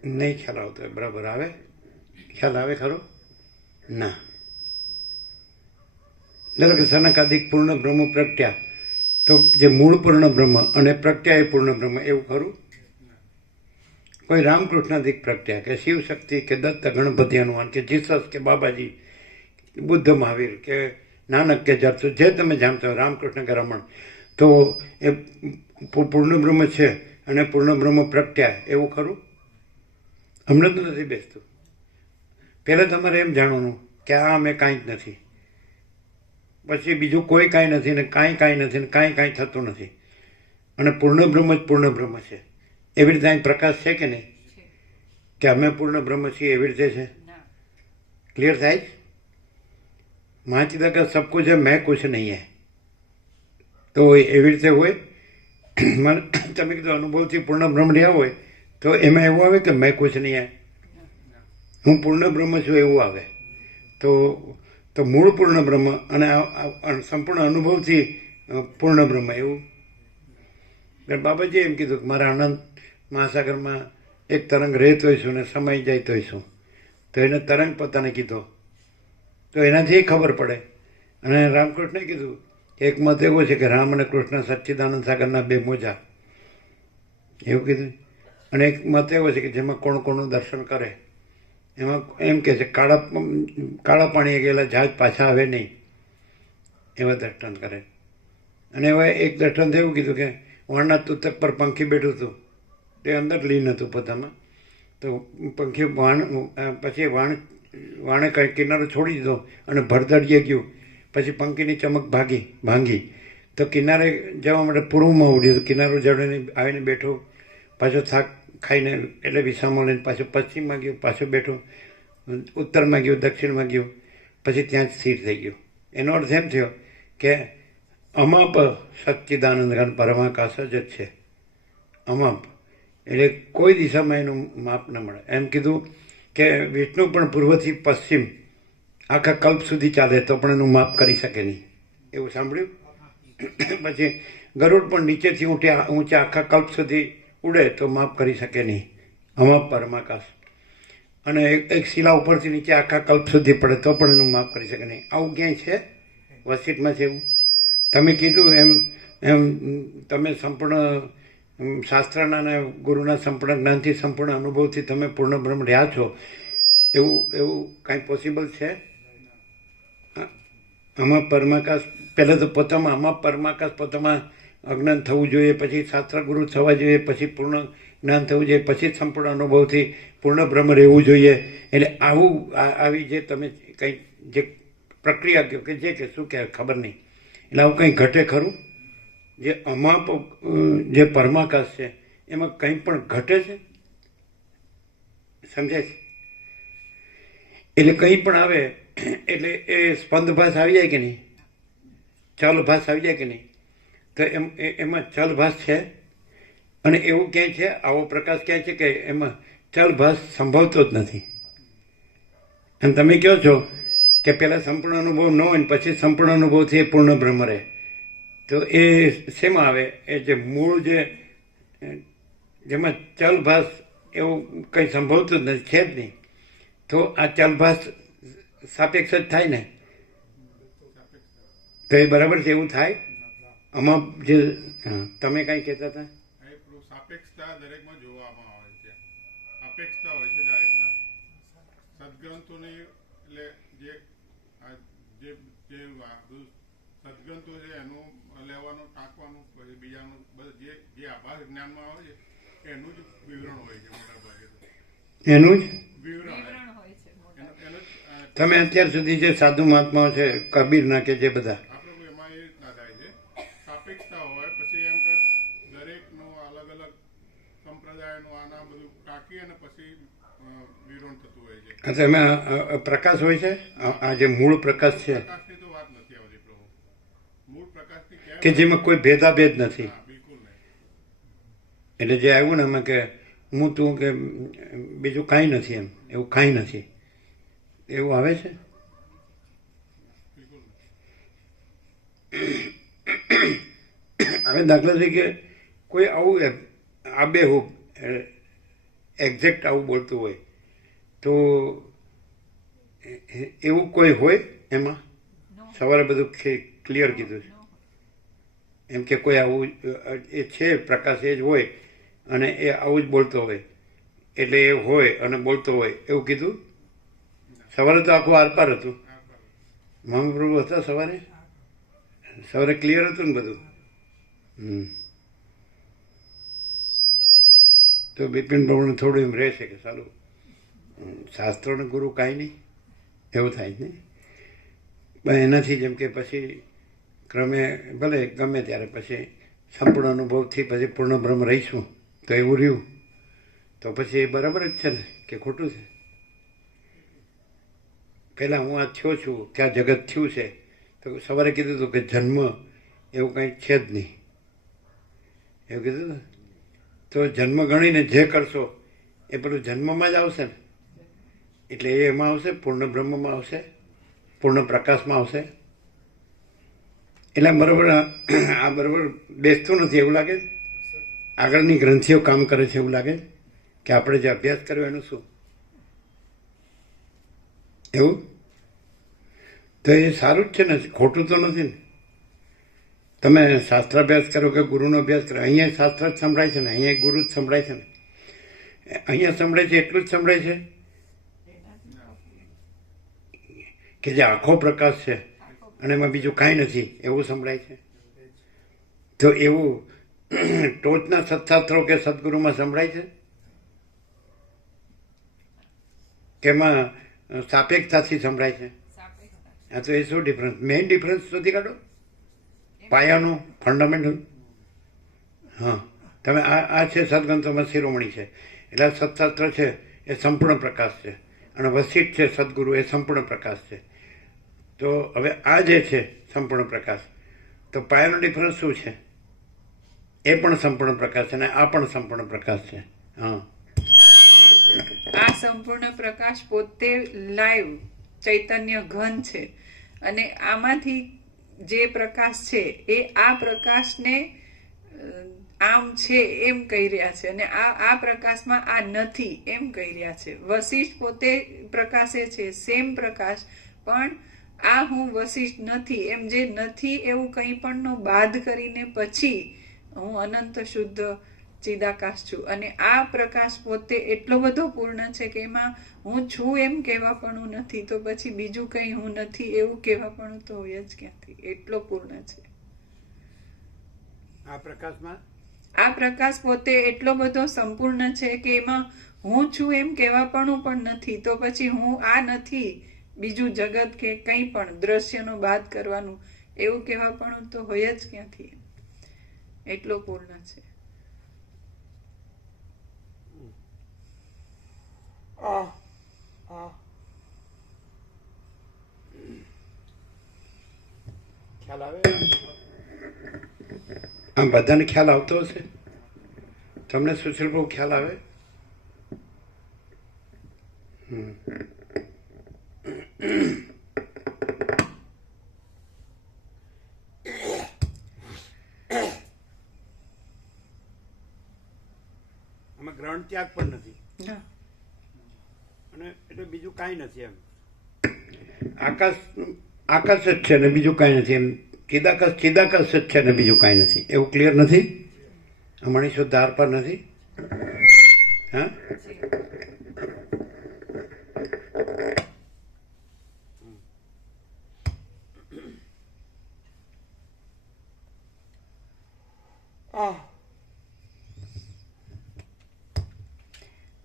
નહીં ખ્યાલ આવતો. બરાબર આવે? ખ્યાલ આવે ખરો? ના. ધારો કે સનકાદિક પૂર્ણ બ્રહ્મ પ્રગટ્યા, તો જે મૂળ પૂર્ણ બ્રહ્મ અને પ્રગટ્યા એ પૂર્ણ બ્રહ્મ, એવું ખરું? કોઈ રામકૃષ્ણાદિક પ્રગટ્યા કે શિવ શક્તિ કે દત્ત ગણપતિ હનુમાન કે જીસસ કે બાબાજી, બુદ્ધ મહાવીર કે નાનક કે જરસુ, જે તમે જાણતા હો, રામકૃષ્ણ કે રમણ, તો એ પૂર્ણ બ્રહ્મ છે અને પૂર્ણ બ્રહ્મ પ્રગટ્યા, એવું ખરું? હમણાં તો નથી બેસતું. પહેલાં તમારે એમ જાણવાનું કે આ અમે કાંઈ જ નથી, પછી બીજું કોઈ કાંઈ નથી ને કાંઈ નથી ને કાંઈ થતું નથી, અને પૂર્ણ બ્રહ્મ જ પૂર્ણ બ્રહ્મ છે. એવી રીતે અહીં પ્રકાશ છે કે નહીં? કે અમે પૂર્ણ બ્રહ્મ છીએ, એવી રીતે છે? ક્લિયર થાય જ? મહાચિદા કા સબ કુછ હૈ, મેં કુછ નહીં હૈ. તો એવી રીતે હોય. તમે કીધું અનુભવથી પૂર્ણ બ્રહ્મ રહ્યા હોય તો એમાં એવું આવે કે મેં કુછ નહીં હૈ, હું પૂર્ણ બ્રહ્મ છું, એવું આવે. તો તો મૂળ પૂર્ણ બ્રહ્મ અને સંપૂર્ણ અનુભવથી પૂર્ણ બ્રહ્મ એવું. બાબાજીએ એમ કીધું કે મારા આનંદ મહાસાગરમાં એક તરંગ રહેતો હોઈશું ને સમય જાય હોઈશું, તો એને તરંગ પોતાને કીધો, તો એનાથી ખબર પડે. અને રામકૃષ્ણે કીધું કે એક મત એવો છે કે રામ અને કૃષ્ણ સચ્ચિદાનંદ સાગરના બે મોજા, એવું કીધું. અને એક મત એવો છે કે જેમાં કોણ કોણનું દર્શન કરે, એમાં એમ કે છે કાળા પાણીએ ગયેલા જહાજ પાછા આવે નહીં, એવા દર્શન કરે. અને એવા એક દર્શન એવું કીધું કે વાણના તૂતક પર પંખી બેઠું હતું, તે અંદર લીન હતું પોતામાં. તો પંખી પછી વાણે કંઈ કિનારો છોડી દીધો અને ભરદડીએ ગયું. પછી પંખીની ચમક ભાંગી તો કિનારે જવા માટે પૂર્વમાં ઉડ્યું, તો કિનારો જડીને આવીને બેઠો. પાછો થાક ખાઈને એટલે વિસામો લઈને પાછો પશ્ચિમમાં ગયો, પાછો બેઠો, ઉત્તરમાં ગયો, દક્ષિણમાં ગયો, પછી ત્યાં જ સ્થિર થઈ ગયો. એનો અર્થ એમ થયો કે અમાપ સચ્ચિદાનંદ ઘન પરમાકાશ જ છે. અમાપ એટલે કોઈ દિશામાં એનું માપ ન મળે. એમ કીધું કે વિષ્ણુ પણ પૂર્વથી પશ્ચિમ આખા કલ્પ સુધી ચાલે તો પણ એનું માપ કરી શકે નહીં, એવું સાંભળ્યું. પછી ગરુડ પણ નીચેથી ઊંચા આખા કલ્પ સુધી ઉડે તો માપ કરી શકે નહીં, અમાપ પરમાકાશ. અને એક શિલા ઉપરથી નીચે આખા કલ્પ સુધી પડે તો પણ એનું માપ કરી શકે નહીં. આવું ક્યાંય છે વસીટમાં છે એવું? તમે કીધું એમ તમે સંપૂર્ણ શાસ્ત્રના અને ગુરુના સંપૂર્ણ જ્ઞાનથી સંપૂર્ણ અનુભવથી તમે પૂર્ણ બ્રહ્મ રહ્યા છો, એવું કાંઈ પોસિબલ છે? આમાં પરમાકાશ પહેલાં તો પોતામાં આમાં પરમાકાશ પોતામાં અજ્ઞાન થવું જોઈએ, પછી શાસ્ત્ર ગુરુ થવા જોઈએ, પછી પૂર્ણ જ્ઞાન થવું જોઈએ, પછી સંપૂર્ણ અનુભવથી પૂર્ણ બ્રહ્મ રહેવું જોઈએ. એટલે આવી જે તમે કંઈ જે પ્રક્રિયા કહો કે જે કે શું કહે ખબર નહીં, એટલે આવું કંઈ ઘટે ખરું? જે અમાપ જે પરમાકાશ છે એમાં કંઈ પણ ઘટે છે? સમજાય છે? એટલે કંઈ પણ આવે એટલે એ સ્પંદભાસ આવી જાય કે નહીં, ચલભાસ આવી જાય કે નહીં? તો એમાં ચલભાસ છે. અને એવું ક્યાંય છે, આવો પ્રકાશ ક્યાંય છે કે એમાં ચલભાસ સંભવતો જ નથી? અને તમે કહો છો કે પહેલાં સંપૂર્ણ અનુભવ ન હોય ને પછી સંપૂર્ણ અનુભવથી એ પૂર્ણ બ્રહ્મ રહે, તો એ શેમાં આવે? એ જે મૂળ જેમાં ચલભાસ એવું કંઈ સંભવતું જ નથી, છે જ નહીં, તો આ ચલભાસ સાપેક્ષ જ થાય ને? તો એ બરાબર છે એવું થાય? આમાં જે તમે કાંઈ કહેતા હતા? સાપેક્ષતા દરેકમાં જોવામાં આવે છે. સાપેક્ષતા હોય છે આ રીતના સદગ્રંથોની, એટલે જે સદગ્રંથો છે એનું લેવાનું ટાંકવાનું, પછી બીજાનું જે આભાસ જ્ઞાનમાં આવે છે એનું જ વિવરણ હોય છે મોટા ભાગે. એનું જ વિવરણ હોય છે. તમે અત્યાર સુધી જે સાધુ મહાત્માઓ છે કબીરના કે જે બધા આપણે એમાં એ રીતના થાય છે. સાપેક્ષતા હોય પછી એમ કે દરેકનું અલગ અલગ સંપ્રદાયનું આના બધું ટાંકી અને પછી વિવરણ થતું હોય છે. અચ્છા, એમાં પ્રકાશ હોય છે? આ જે મૂળ પ્રકાશ છે પ્રકાશની તો વાત નથી આવતી પ્રભુ. મૂળ પ્રકાશની કે જેમાં કોઈ ભેદાભેદ નથી, બિલકુલ નહીં. એટલે જે આવ્યું ને એમાં કે હું તું કે બીજું કાંઈ નથી, એમ એવું કાંઈ નથી, એવું આવે છે? બિલકુલ હવે દાખલા તરીકે કોઈ આવું આબેહૂબ એક્ઝેક્ટ આવું બોલતું હોય તો એવું કોઈ હોય એમાં? સવારે બધું ક્લિયર કીધું છે એમ કે કોઈ આવું એ છે પ્રકાશ એ જ હોય અને એ આવું જ બોલતો હોય, એટલે એ હોય અને બોલતો હોય એવું કીધું. સવારે તો આખું આરપાર હતું. મહાપ્રભુ હતા સવારે ક્લિયર હતું ને બધું. તો બિપિન પ્રભુને થોડું એમ રહે છે કે સારું શાસ્ત્રોને ગુરુ કાંઈ નહીં, એવું થાય જ નહીં. પણ એનાથી જેમ કે પછી ક્રમે ભલે ગમે ત્યારે પછી સંપૂર્ણ અનુભવથી પછી પૂર્ણ બ્રહ્મ રહીશું તો એવું રહ્યું, તો પછી એ બરાબર જ છે ને કે ખોટું છે? પહેલાં હું આ થયો છું કે આ જગત થયું છે, તો સવારે કીધું હતું કે જન્મ એવું કંઈ છે જ નહીં, એવું કીધું ને. તો જન્મ ગણીને જે કરશો એ પેલું જન્મમાં જ આવશે ને, એટલે એ એમાં આવશે, પૂર્ણ બ્રહ્મમાં આવશે. પૂર્ણ પ્રકાશમાં આવશે. એટલે બરોબર આ બરોબર બેસતું નથી એવું લાગે. આગળની ગ્રંથિઓ કામ કરે છે એવું લાગે કે આપણે જે અભ્યાસ કર્યો એનું શું એવું. તો એ સારું જ છે ને, ખોટું તો નથી ને. તમે શાસ્ત્રાભ્યાસ કરો કે ગુરુનો અભ્યાસ કરો, અહીંયા શાસ્ત્ર જ સંભળાય છે ને, અહીંયા ગુરુ જ સંભળાય છે ને. અહીંયા સંભળાય છે એટલું જ સંભળાય છે કે જે આખો પ્રકાશ છે અને એમાં બીજું કાંઈ નથી એવું સંભળાય છે. તો એવું ટોચના સત્શાસ્ત્રો કે સદગુરુમાં સંભળાય છે કે એમાં સાપેક્ષતાથી સંભળાય છે. હા, તો એ શું ડિફરન્સ? મેઇન ડિફરન્સ શોધી કાઢો, પાયાનો ફંડામેન્ટલ. હા, તમે આ છે સદગ્રંથોમાં શિરોમણી છે એટલે સત્શાસ્ત્ર છે એ સંપૂર્ણ પ્રકાશ છે અને વશિષ્ઠ છે સદગુરુ એ સંપૂર્ણ પ્રકાશ છે. તો હવે આ જે છે સંપૂર્ણ પ્રકાશ, તો પાયાનો ડિફરન્સ શું છે? એ પણ સંપૂર્ણ પ્રકાશ છે અને આ પણ સંપૂર્ણ પ્રકાશ છે. હા, આ સંપૂર્ણ પ્રકાશ પોતે લાઈવ ચૈતન્ય ઘન છે અને આમાંથી જે પ્રકાશ છે એ આ પ્રકાશને આમ છે એમ કહી રહ્યા છે અને આ પ્રકાશમાં આ નથી એમ કહી રહ્યા છે. વશિષ્ઠ પોતે પ્રકાશે છે સેમ પ્રકાશ, પણ આ હું વશિષ્ઠ નથી એમ જે નથી એવું કંઈ પણનો બાદ કરીને પછી હું અનંત શુદ્ધ ચિદાકાશ છું. અને આ પ્રકાશ પોતે એટલો બધો પૂર્ણ છે કે એમાં હું છું એમ કહેવા પણ નથી, તો પછી બીજું કંઈ હું નથી એવું કહેવા પણ તો હોય જ ક્યાંથી, એટલો પૂર્ણ છે. આ પ્રકાશમાં આ પ્રકાશ પોતે એટલો બધો સંપૂર્ણ છે કે એમાં હું છું એમ કહેવા પણ નથી, તો પછી હું આ નથી બીજું જગત કે કંઈ પણ દ્રશ્યનો બાદ કરવાનું એવું કહેવા પણ તો હોય જ ક્યાંથી, એટલો પૂર્ણ છે. ખ્યાલ આવે? આમ બધાને ખ્યાલ આવતો હશે? તમને સુશીલ બહુ ખ્યાલ આવે? આમાં ગ્રહણ ત્યાગ પણ નથી અને એટલે બીજું કાંઈ નથી એમ. આકાશ આકાશ જ છે ને બીજું કાંઈ નથી એમ. ચિદાકાશ ચિદાકાશ જ છે ને બીજું કાંઈ નથી એવું ક્લિયર નથી? અમારી શુદ્ધ ધાર પર નથી. હા,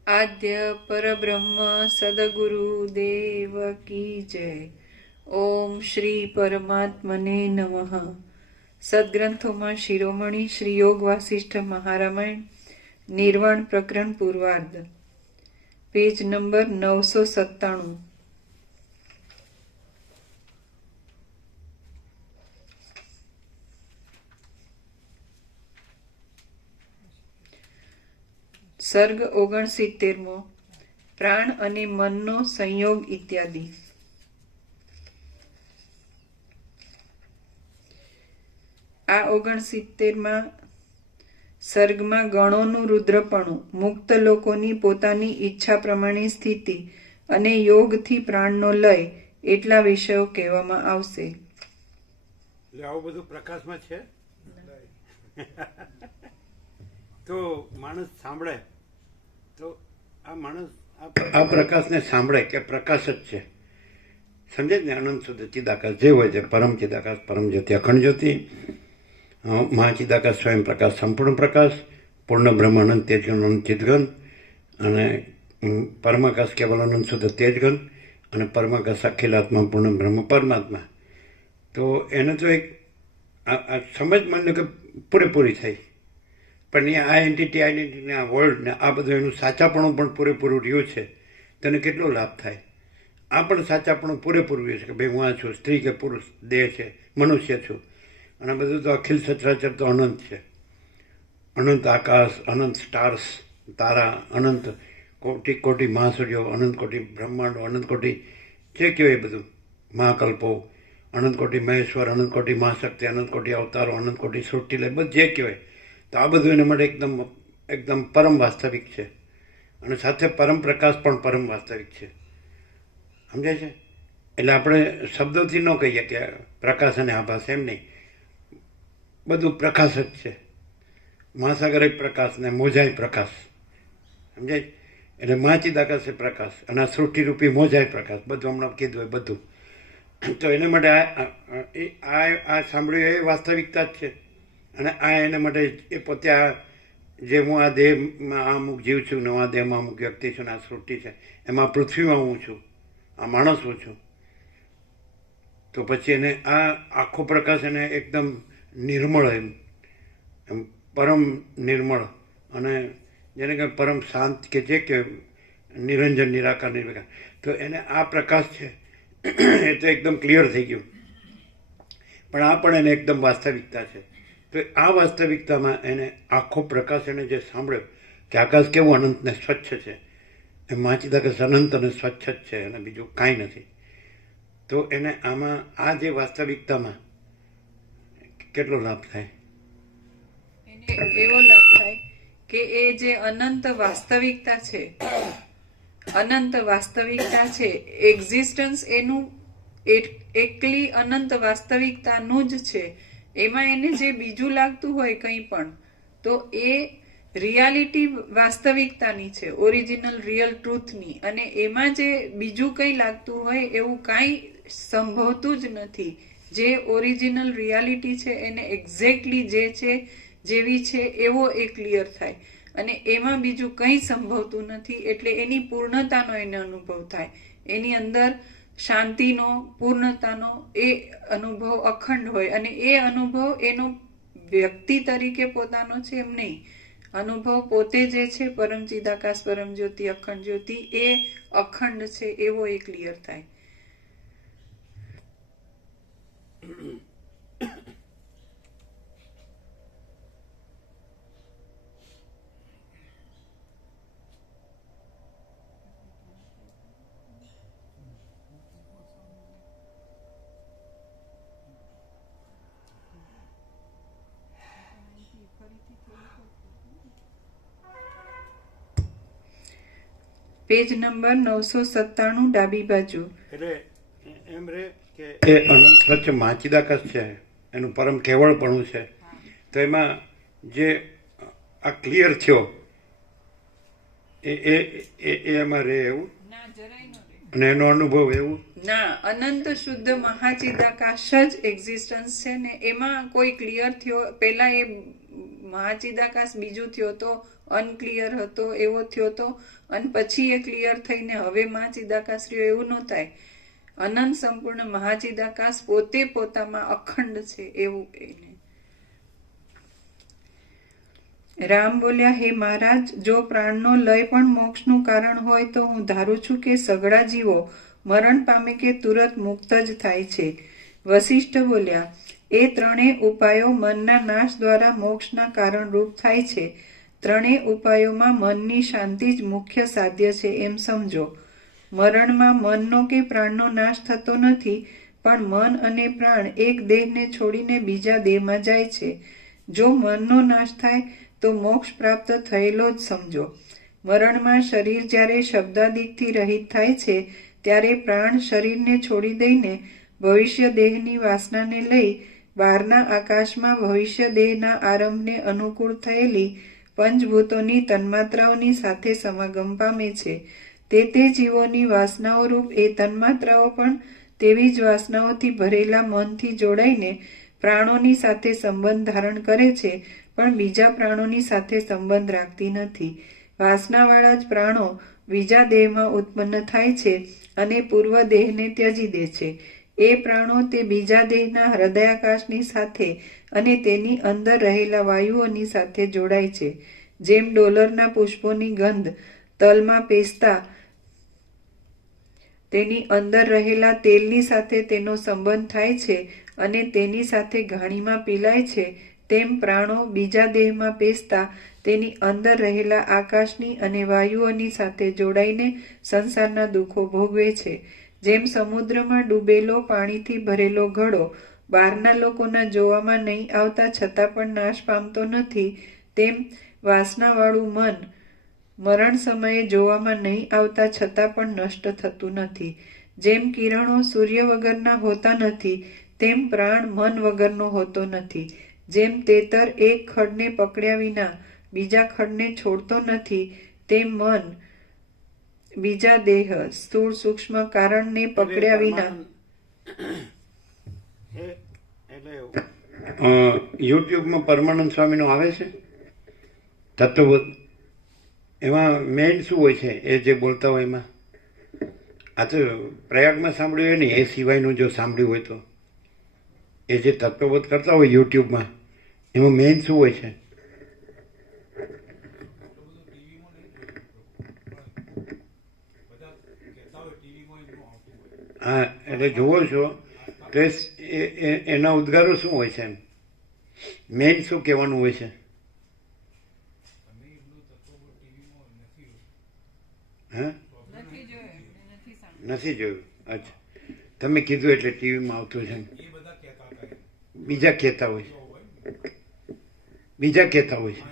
આદ્ય પરબ્રહ્મ સદગુરુ દેવ કી જય. ઓમ શ્રી પરમાત્મને નમઃ. સદગ્રંથોમાં શિરોમણી શ્રી યોગ વાસિષ્ઠ મહારામાયણ નિર્વાણ પ્રકરણ પૂર્વાર્ધ, પેજ નંબર 997. સર્ગ 69મો. પ્રાણ અને મનનો સંયોગ ઇત્યાદિ. આ 69માં સર્ગમાં ગણોનું રુદ્રપણું, મુક્ત લોકોની પોતાની ઈચ્છા પ્રમાણે સ્થિતિ અને યોગથી પ્રાણનો લય એટલા વિષયો કહેવામાં આવશે. એટલે આવું બધું પ્રકાશમાં છે. તો માણસ સાંભળે તો આ માણસ આ પ્રકાશને સાંભળે કે પ્રકાશ જ છે, સમજે જ ને. અનંત શુદ્ધ ચિદાકાશ જે હોય છે, પરમ ચિદાકાશ, પરમ જ્યોતિ, અખંડ જ્યોતિ, મહાચિદાકાશ, સ્વયં પ્રકાશ, સંપૂર્ણ પ્રકાશ, પૂર્ણ બ્રહ્મ, અનંત તેજગન, અનંત ચિદગન, અને પરમાકાશ કેવલ અનંત શુદ્ધ તેજગન, અને પરમાકાશ અખિલાત્મા પૂર્ણ બ્રહ્મ પરમાત્મા. તો એને તો એક સમજ માની કે પૂરેપૂરી થઈ, પણ આ આઈડેન્ટિટી આ વર્લ્ડ ને આ બધું એનું સાચાપણું પણ પૂરેપૂરું રહ્યું છે. તેને કેટલો લાભ થાય? આ પણ સાચાપણું પૂરેપૂરું રહ્યું છે કે ભાઈ હું આ છું, સ્ત્રી કે પુરુષ, દેહ છે, મનુષ્ય છું, અને બધું તો અખિલ સચરાચર તો અનંત છે. અનંત આકાશ, અનંત સ્ટાર્સ, તારા, અનંત કોટી કોટી મહાસૂર્યો, અનંત કોટી બ્રહ્માંડો, અનંત કોટી જે કહેવાય એ બધું મહાકલ્પો, અનંતકોટી મહેશ્વર, અનંતકોટી મહાશક્તિ, અનંતકોટી અવતારો, અનંતકોટી સૃષ્ટિ લય બધું જે કહેવાય, તો આ બધું એના માટે એકદમ પરમ વાસ્તવિક છે. અને સાથે પરમ પ્રકાશ પણ પરમ વાસ્તવિક છે. સમજાય છે? એટલે આપણે શબ્દોથી ન કહીએ કે પ્રકાશ અને આભાસ, એમ નહીં, બધું પ્રકાશ જ છે. મહાસાગર પ્રકાશ ને મોજાય પ્રકાશ. સમજાય? એટલે મહાચિદાકાશ એ પ્રકાશ અને આ સૃષ્ટિરૂપી મોજાય પ્રકાશ, બધું હમણાં કીધું હોય બધું. તો એના માટે આ સાંભળ્યું એ વાસ્તવિકતા જ છે. અને આ એના માટે એ પોતે આ જે હું આ દેહમાં અમુક જીવ છું ને આ દેહમાં અમુક વ્યક્તિ છું ને આ સૃષ્ટિ છે, એમાં પૃથ્વીમાં હું છું, આ માણસ હું છું. તો પછી એને આ આખો પ્રકાશ એને એકદમ નિર્મળ, એમ પરમ નિર્મળ, અને જેને કે પરમ શાંત કે જે કે નિરંજન, નિરાકાર, નિર્વિકાર, તો એને આ પ્રકાશ છે એ તો એકદમ ક્લિયર થઈ ગયું. પણ આ પણ એને એકદમ વાસ્તવિકતા છે. તો આ વાસ્તવિકતામાં એને આખો પ્રકાશ એને જે સાંભળ્યો કે આકાશ કેવું અનંત ને સ્વચ્છ છે, એમ મહાચિદાકાશ અનંત અને સ્વચ્છ જ છે અને બીજું કાંઈ નથી. તો એને આમાં આ જે વાસ્તવિકતામાં કેટલો લાભ થાય? એને એવો લાભ થાય કે એ જે અનંત વાસ્તવિકતા છે, અનંત વાસ્તવિકતા છે, એક્ઝિસ્ટન્સ એનું એકલી અનંત વાસ્તવિકતાનું જ છે. એમાં એને જે બીજું લાગતું હોય કંઈ પણ, તો એ રિયાલિટી વાસ્તવિકતાની છે, ઓરિજિનલ રિયલ ટ્રુથની. અને એમાં જે બીજું કંઈ લાગતું હોય એવું કાંઈ સંભવતું જ નથી. જે ઓરિજિનલ રિયાલિટી છે એને એક્ઝેક્ટલી જે છે જેવી છે એવો એ ક્લિયર થાય. અને એમાં બીજું કંઈ સંભવતું નથી. એટલે એની પૂર્ણતાનો એને અનુભવ થાય. એની અંદર શાંતિનો, પૂર્ણતાનો એ અનુભવ અખંડ હોય. અને એ અનુભવ એનો વ્યક્તિ તરીકે પોતાનો છે એમ નહીં, અનુભવ પોતે જે છે પરમ ચિદાકાશ, પરમ જ્યોતિ, અખંડ જ્યોતિ, એ અખંડ છે એવો એ ક્લિયર થાય. પેજ નંબર 997 ડાબી બાજુ. એટલે એમ રે કે એ અનંત સ્વચ્છ મહાચિદાકાશ છે, એનું પરમ કેવળપણું છે. તો એમાં જે આ ક્લિયર થયો એ એમાં રે એવું, ના, જરાય ન રહે. અને એનો અનુભવ એવું ના, અનંત શુદ્ધ મહાચિદાકાશ જ એક્ઝિસ્ટન્સ છે ને. એમાં કોઈ ક્લિયર થયો, પેલા એ મહાચિદાકાશ બીજું થયો તો અનક્લિયર હતો એવો થયો તો, અને પછી એ ક્લિયર થઈને હવે મહાચિદાકાશ રહ્યો, એવું ન થાય. અનંત સંપૂર્ણ મહાચિદાકાશ પોતે પોતામાં અખંડ છે એવું એને. રામ બોલ્યા, હે મહારાજ, જો પ્રાણનો લય પણ મોક્ષનું કારણ હોય તો હું ધારું છું કે સઘળા જીવો મરણ પામે કે તુરત મુક્ત જ થાય છે. વશિષ્ઠ બોલ્યા, એ ત્રણેય ઉપાયો મનના નાશ દ્વારા મોક્ષના કારણરૂપ થાય છે. ત્રણેય ઉપાયોમાં મનની શાંતિ જ મુખ્ય સાધ્ય છે એમ સમજો. મરણમાં મનનો કે પ્રાણનો નાશ થતો નથી, પણ મન અને પ્રાણ એક દેહને છોડીને બીજા દેહમાં જાય છે. જો મનનો નાશ થાય તો મોક્ષ પ્રાપ્ત થયેલો જ સમજો. મરણમાં શરીર જ્યારે શબ્દાદિકથી રહિત થાય છે ત્યારે પ્રાણ શરીરને છોડી દઈને ભવિષ્ય દેહની વાસનાને લઈ બહારના આકાશમાં ભવિષ્ય દેહના આરંભને અનુકૂળ થયેલી પંચભૂતોની તન્માત્રાઓની સાથે સમાગમ પામે છે. તે જીવોની વાસનાઓ રૂપ એ તન્માત્રાઓ પણ તેવી જ વાસનાઓથી ભરેલા મનથી જોડાઈને પ્રાણોની સાથે સંબંધ ધારણ કરે છે, પણ બીજા પ્રાણોની સાથે સંબંધ રાખતી નથી. વાસનાવાળા જ પ્રાણો બીજા દેહમાં ઉત્પન્ન થાય છે અને પૂર્વ દેહને ત્યજી દે છે. એ પ્રાણો તે બીજા દેહના હૃદયાકાશની સાથે અને તેની અંદર રહેલા વાયુઓની સાથે જોડાય છે. જેમ ડોલરના પુષ્પોની ગંધ તલમાં પેસતા તેની અંદર રહેલા તેલની સાથે તેનો સંબંધ થાય છે અને તેની સાથે ઘાણીમાં પીલાય છે, તેમ પ્રાણો બીજા દેહમાં પેસતા તેની અંદર રહેલા આકાશની અને વાયુઓની સાથે જોડાઈને સંસારના દુઃખો ભોગવે છે. જેમ સમુદ્રમાં ડૂબેલો પાણીથી ભરેલો ઘડો બહારના લોકોના જોવામાં નહીં આવતા છતાં પણ નાશ પામતો નથી, તેમ વાસનાવાળું મન મરણ સમયે જોવામાં નહીં આવતા છતાં પણ નષ્ટ થતું નથી. જેમ કિરણો સૂર્ય વગરના હોતા નથી, તેમ પ્રાણ મન વગરનો હોતો નથી. જેમ તેતર એક ખડને પકડ્યા વિના બીજા ખડને છોડતો નથી, તેમ મન બીજા દેહ સ્થૂળ સૂક્ષ્મ કારણને પકડ્યા વિના યુટ્યુબમાં પરમાનંદ સ્વામીનો આવે છે તત્વબોધ. એમાં મેઇન શું હોય છે એ જે બોલતા હોય એમાં? આ તો પ્રયાગમાં સાંભળ્યું હોય ને, એ સિવાયનું જો સાંભળ્યું હોય તો એ જે તત્વબોધ કરતા હોય યુટ્યુબમાં, એમાં મેઇન શું હોય છે? હા, એટલે જુઓ છો તો એના ઉદ્ગારો શું હોય છે? એમ મેઇન શું કહેવાનું હોય છે? હા, નથી જોયું. અચ્છા, તમે કીધું એટલે ટીવીમાં આવતું છે. બીજા કહેતા હોય છે.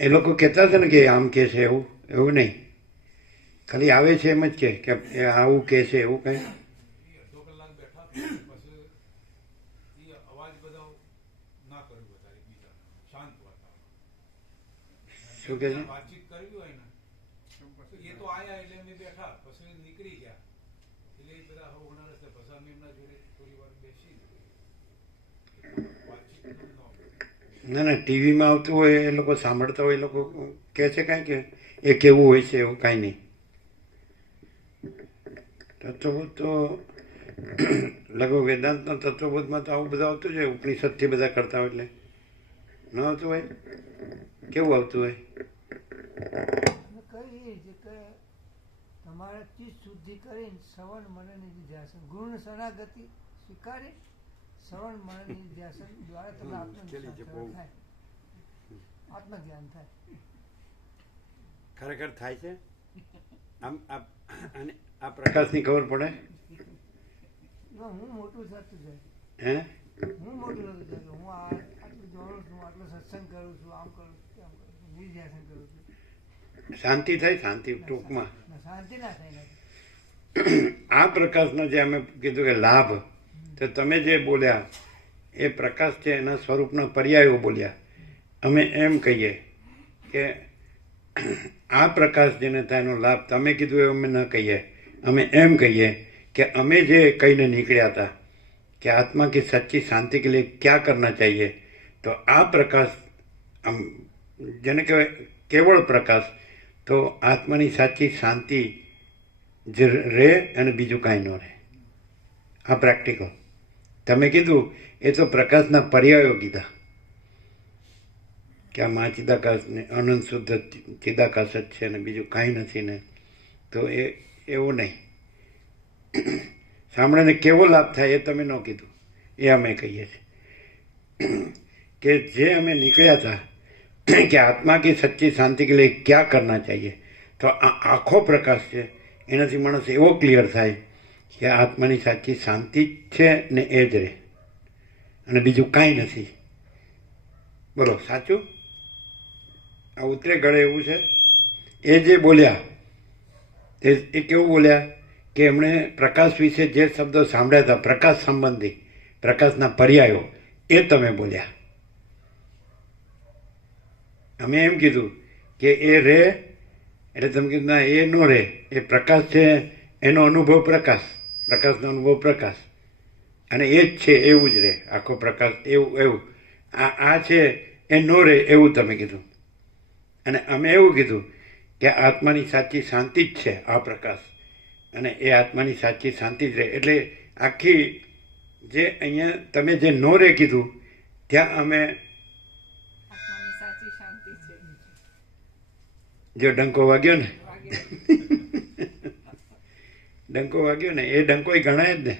એ લોકો કહેતા છે ને કે આમ કે છે, એવું નહીં, ખાલી આવે છે એમ જ કે આવું કે છે, એવું કઈ? શું કે છે? ના ના, ટીવીમાં આવતું હોય એ લોકો સાંભળતા હોય, એ લોકો કહે છે કાંઈ કે એ કેવું હોય છે, એવું કાંઈ નહીં. તત્વબોધ તો લગભગ વેદાંતના તત્વબોધમાં તો આવું બધું આવતું છે, ઉપનિષદથી બધા કરતા હોય એટલે ન આવતું હોય? કેવું આવતું હોય? કહીએ છે કે તમારે ચિત્ત શુદ્ધિ કરીને શ્રવણ મનન નિધ્યાસન ગુણ શરણાગતિ સ્વીકારી શ્રવણ મનન નિધ્યાસન દ્વારા તમને થાય, આત્મજ્ઞાન થાય. ખરેખર થાય છે આમ? અને આ પ્રકાશની ખબર પડે? હું મોટું થતું જાય, હે? હું મોટું થતું જાય, હું આટલું જાણું છું, આટલો સત્સંગ કરું છું, આમ કરું છું, તેમ કરું છું, નિર્ધ્યાસન કરું છું. શાંતિ થાય? શાંતિ ટૂંકમાં શાંતિ ના થાય. આ પ્રકાશનો જે અમે કીધું કે લાભ, તો તમે જે બોલ્યા એ પ્રકાશ છે એના સ્વરૂપના પર્યાયો બોલ્યા. અમે એમ કહીએ કે આ પ્રકાશ જેને થાય એનો લાભ તમે કીધું એ અમે ન કહીએ. અમે એમ કહીએ કે અમે જે કહીને નીકળ્યા હતા કે આત્મા की सच्ची शांति के लिए क्या करना चाहिए, તો આ પ્રકાશ આમ જેને કહેવાય કેવળ પ્રકાશ, તો આત્માની સાચી શાંતિ જે રહે અને બીજું કાંઈ ન રહે. આ પ્રેક્ટિકલ તમે કીધું એ તો પ્રકાશના પર્યાયો કીધા કે આ મા ચિદાકાશ ને અનંત શુદ્ધ ચિદાકાશ જ છે ને બીજું કાંઈ નથી ને, તો એ એવું નહીં. સાંભળીને કેવો લાભ થાય એ તમે ન કીધું, એ અમે કહીએ છીએ કે જે અમે નીકળ્યા હતા કે આત્મા की सच्ची शांति के लिए क्या करना चाहिए, તો આ આખો પ્રકાશ છે એનાથી માણસ એવો ક્લિયર થાય કે આત્માની સાચી શાંતિ જ છે ને એ જ રહે અને બીજું કાંઈ નથી. બોલો સાચું? આ ઉતરે ગળે એવું છે. એ જે બોલ્યા એ કેવું બોલ્યા કે એમણે પ્રકાશ વિશે જે શબ્દો સાંભળ્યા હતા પ્રકાશ સંબંધી, પ્રકાશના પર્યાયો, એ તમે બોલ્યા. અમે એમ કીધું કે એ રહે એટલે તમે કીધું ના એ ન રહે, એ પ્રકાશ છે એનો અનુભવ પ્રકાશ, પ્રકાશનો અનુભવ પ્રકાશ, અને એ જ છે એવું જ રહે આખો પ્રકાશ એવું. આ છે એ ન રહે એવું તમે કીધું. અને અમે એવું કીધું કે આત્માની સાચી શાંતિ જ છે આ પ્રકાશ, અને એ આત્માની સાચી શાંતિ જ રહે. એટલે આખી જે અહીંયા તમે જે નો રે કીધું ત્યાં અમે જો ડંકો વાગ્યો ને ડંકો વાગ્યો ને, એ ડંકો ગણાય જ ને.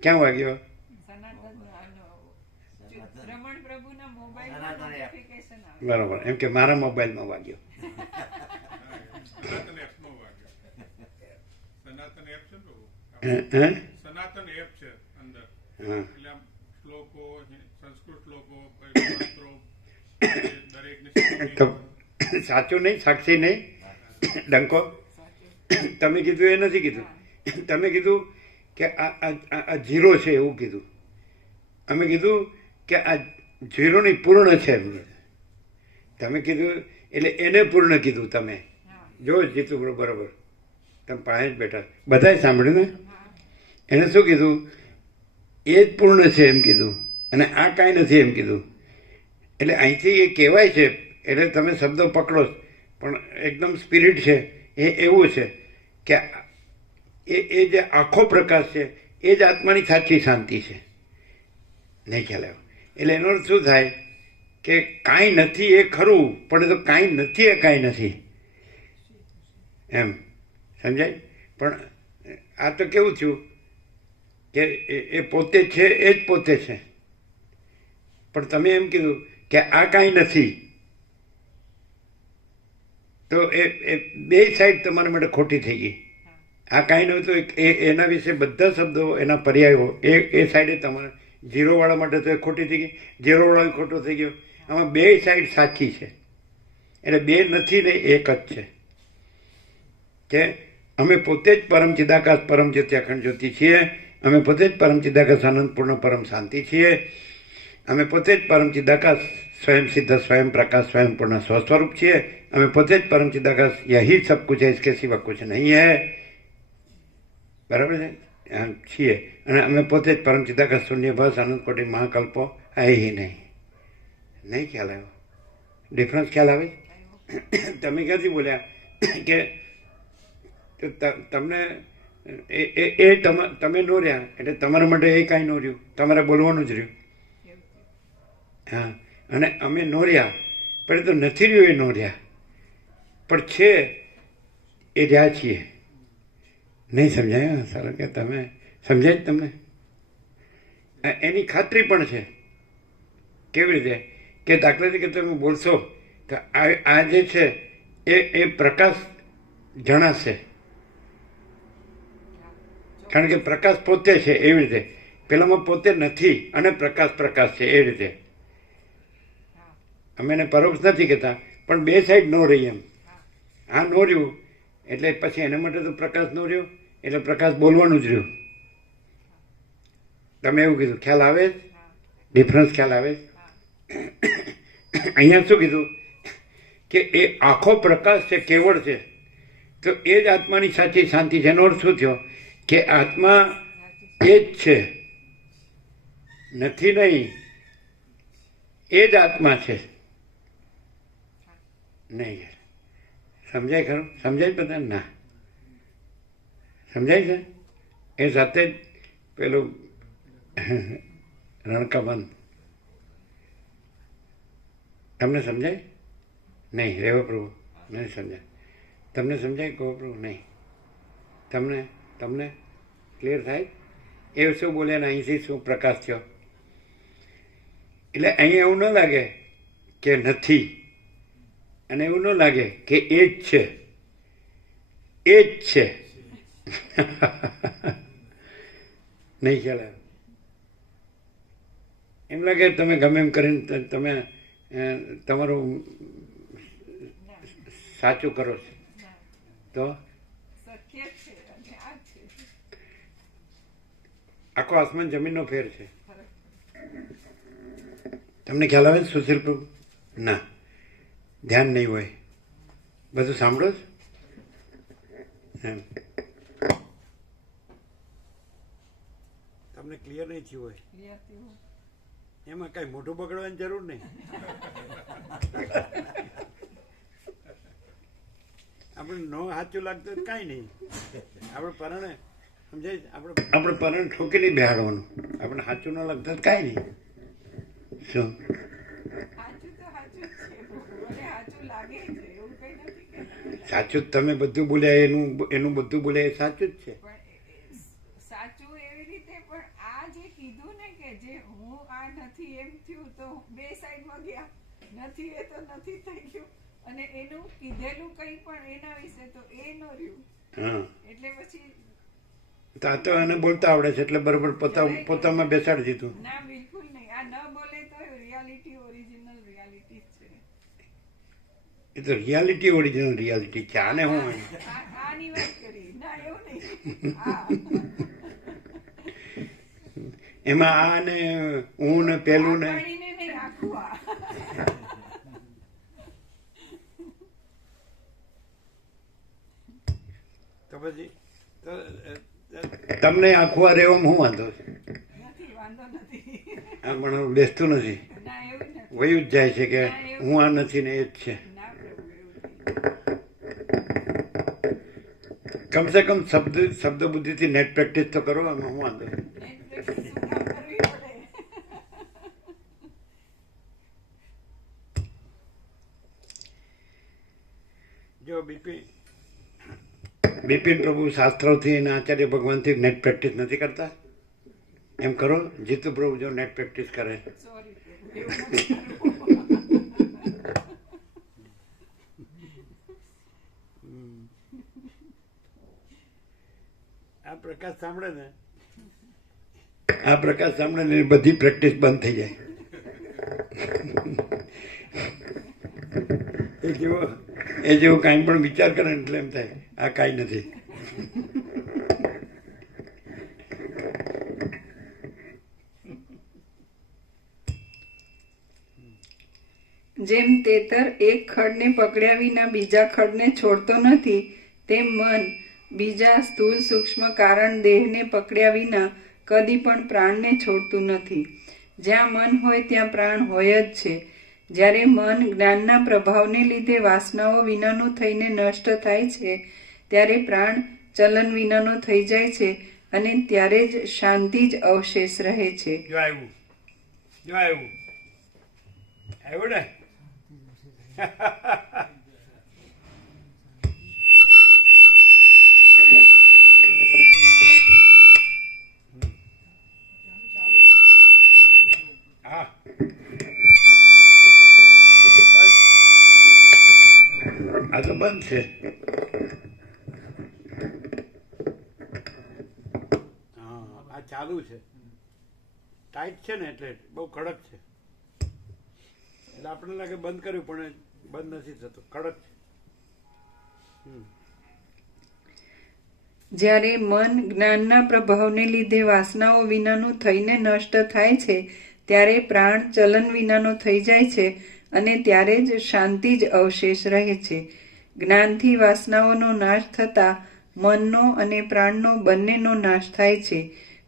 ક્યાં વાગ્યો? બરોબર, એમ કે મારા મોબાઈલમાં વાગ્યો. હે? સનાતન એપ છે અંદર, હા એટલે આમ શ્લોકો, સંસ્કૃત શ્લોકો, પછી મંત્રો, પછી દરેકની તો સાચું નહીં, સાક્ષી નહીં, ડંકો તમે કીધું એ નથી કીધું. તમે કીધું કે આ ઝીરો છે એવું કીધું. અમે કીધું કે આ ઝીરો નહીં, પૂર્ણ છે એમ કીધું. તમે કીધું એટલે એને પૂર્ણ કીધું. તમે જો જીતું બરોબર, તમે પાસે જ બેઠા બધાએ સાંભળ્યું ને. એને શું કીધું? એ જ પૂર્ણ છે એમ કીધું, અને આ કાંઈ નથી એમ કીધું. એટલે અહીંથી એ કહેવાય છે, એટલે તમે શબ્દો પકડો, પણ એકદમ સ્પિરિટ છે એ એવું છે કે એ જે આખો પ્રકાશ છે એ જ આત્માની સાચી શાંતિ છે. નહીં ખ્યાલ આવ્યો? એટલે એનો અર્થ શું થાય કે કાંઈ નથી એ ખરું, પણ એ તો કાંઈ નથી એ કાંઈ નથી એમ સમજાય. પણ આ તો કેવું થયું કે એ પોતે છે એ જ પોતે છે, પણ તમે એમ કીધું કે આ કાંઈ નથી, તો એ બે સાઈડ તમારા માટે ખોટી થઈ ગઈ. આ કાંઈ નહોતું એના વિશે બધા શબ્દો, એના પર્યાયો એ સાઈડે તમારે ઝીરોવાળા માટે તો એ ખોટી થઈ ગઈ, ઝીરોવાળા ખોટો થઈ ગયો. આમાં બે સાઈડ સાચી છે, એટલે બે નથી ને એક જ છે. કે અમે પોતે જ પરમ ચિદાકાશ પરમ જ્યોતિ અખંડ જ્યોતિ છીએ. અમે પોતે જ પરમ ચિદાકાશ આનંદપૂર્ણ પરમ શાંતિ છીએ. અમે પોતે જ પરમ ચિદાકાશ સ્વયં સિદ્ધ સ્વયં પ્રકાશ સ્વયં પૂર્ણ સ્વસ્વરૂપ છીએ. અમે પોતે જ પરમ ચિદાકાશ યही सब कुछ है, इसके सिवा कुछ नहीं है. બરાબર છે છીએ. અને અમે પોતે જ પરમ ચિદાકાશ શૂન્ય ભસ આનંદ કોટી મહાકલ્પો હે ही નહીં. નહીં ખ્યાલ આવ્યો? ડિફરન્સ ખ્યાલ આવે? તમે ક્યાંથી બોલ્યા કે તમને તમે નો રહ્યા, એટલે તમારા માટે એ કાંઈ નો રહ્યું, તમારે બોલવાનું જ રહ્યું. હા, અને અમે નો રહ્યા, પણ એ તો નથી રહ્યું, એ નો રહ્યા, પણ છે એ રહ્યા છીએ. નહીં સમજાય? સારું કે તમે સમજાય જ તમને? એની ખાતરી પણ છે. કેવી રીતે? કે દાખલા તરીકે તમે બોલશો તો આ જે છે એ પ્રકાશ જણાશે, કારણ કે પ્રકાશ પોતે છે. એવી રીતે પેલામાં પોતે નથી અને પ્રકાશ છે. એ રીતે અમે એને પરોક્ષ નથી કહેતા, પણ બે સાઈડ નો રહી એમ. આ નો રહ્યું એટલે પછી એના માટે તો પ્રકાશ નો રહ્યો, એટલે પ્રકાશ બોલવાનું જ રહ્યું. તમે એવું કીધું. ખ્યાલ આવે? ડિફરન્સ ખ્યાલ આવે? અહીંયા શું કીધું કે એ આખો પ્રકાશ છે, કેવળ છે, તો એ જ આત્માની સાચી શાંતિ છે. એનો અર્થ શું થયો કે આત્મા એ જ છે, નથી નહીં, એ જ આત્મા છે. નહીં સમજાય ખરું? સમજાય બધા? ના સમજાય છે? એ સાથે જ પેલું રણકાબંધ તમને સમજાય? નહીં રેવા પ્રભુ, નહીં સમજાય. તમને સમજાય કહો પ્રભુ? નહીં. તમને ક્લિયર થાય? એ શું બોલ્યા ને અહીંથી શું પ્રકાશ થયો? એટલે અહીંયા એવું ન લાગે કે નથી, અને એવું ન લાગે કે એ જ છે. એ જ છે. નહીં ખ્યાલ આવે? એમ લાગે તમે ગમે એમ કરીને તમે તમારું સાચું કરો છો, તો આખો આસમાન જમીનનો ફેર છે. તમને ખ્યાલ આવે છે સુશીલ પ્રભુ? ના, ધ્યાન નહીં હોય, બધું સાંભળો જ એમ. તમને ક્લિયર નહીં થયું હોય એમાં કઈ મોઢું બગડવાની જરૂર નહીં. આપણે નો સાચું લાગતું કાંઈ નહીં, આપણે પરણે સમજાય, આપણે પરણે ઠોકી નહીં બેહાડવાનું. આપણે સાચું ન લાગતું કાંઈ નહીં. શું સાચું તમે બધું બોલ્યા, એનું બધું બોલ્યા એ સાચું જ છે. સાચું એવી રીતે, પણ આ જે કીધું ને કે જે હું આ નથી એમ થયું, તો બે સાઈડમાં ગયા. નથી એ તો નથી થઈ ગયું, અને એનું કીધેલું કંઈ પણ એના વિશે તો એ ન રહ્યું. એટલે પછી તો આ તો એને બોલતા આવડે છે એટલે બરોબર પોતામાં બેસાડી દીધું. ના બિલકુલ નહીં. આ ન બોલે તો રિયાલિટી ઓરિજિનલ રિયાલિટી છે. એ તો રિયાલિટી ઓરિજિનલ રિયાલિટી છે. આને હું આની વાત કરી. ના એવું નહીં. આ એમાં આ ને હું ને પેલું ને પાણીને નહીં આખું આ. તો પછી તમને આખું આ રહેવામાં શું વાંધો છે? નથી વાંધો નથી. આ પણ બેસતું નથી, ના એવું નથી. વયું જ જાય છે કે હું આ નથી ને એ જ છે. ના પ્રભુ એવું નથી. કમસે કમ શબ્દ બુદ્ધિથી નેટ પ્રેક્ટિસ તો કરો, એમાં હું વાંધો. નેટ પ્રેક્ટિસ શું કામ કરવી પડે? જો બિપિન પ્રભુ શાસ્ત્રોથી અને આચાર્ય ભગવાનથી નેટ પ્રેક્ટિસ નથી કરતા, એમ કરો. જીતુ પ્રભુ જો નેટ પ્રેક્ટિસ કરે. સોરી પ્રભુ એવું નથી કરવું. આ પ્રકાશ સાંભળે ને બધી પ્રેક્ટિસ બંધ થઈ જાય. એ જેવો કાંઈ પણ વિચાર કરે એટલે એમ થાય આ કાંઈ નથી. જેમ તેતર એક ખડને પકડ્યા વિના બીજા ખડને છોડતો નથી, તેમ મન બીજા સ્થૂળ સૂક્ષ્મ કારણ દેહને પકડ્યા વિના કદી પણ પ્રાણને છોડતું નથી. જ્યાં મન હોય ત્યાં પ્રાણ હોય જ છે. જ્યારે મન જ્ઞાનના પ્રભાવને લીધે વાસનાઓ વિનાનું થઈને નષ્ટ થાય છે, ત્યારે પ્રાણ ચલન વિનાનો થઈ જાય છે અને ત્યારે જ શાંતિ જ અવશેષ રહે છે. આવ્યું ને? હા, આ તો બંધ છે. હા, આ ચાલુ છે. ટાઈટ છે ને એટલે બહુ કડક છે. એટલે આપણને લાગે બંધ કર્યું પણ બંધ નથી થતું, કડક છે. જ્યારે મન જ્ઞાનના પ્રભાવને લીધે વાસનાઓ વિનાનું થઈને નષ્ટ થાય છે, ત્યારે પ્રાણ ચલન વિનાનો થઈ જાય છે અને ત્યારે જ શાંતિ જ અવશેષ રહે છે. જ્ઞાનથી વાસનાઓનો નાશ થતાં મનનો અને પ્રાણનો બંનેનો નાશ થાય છે.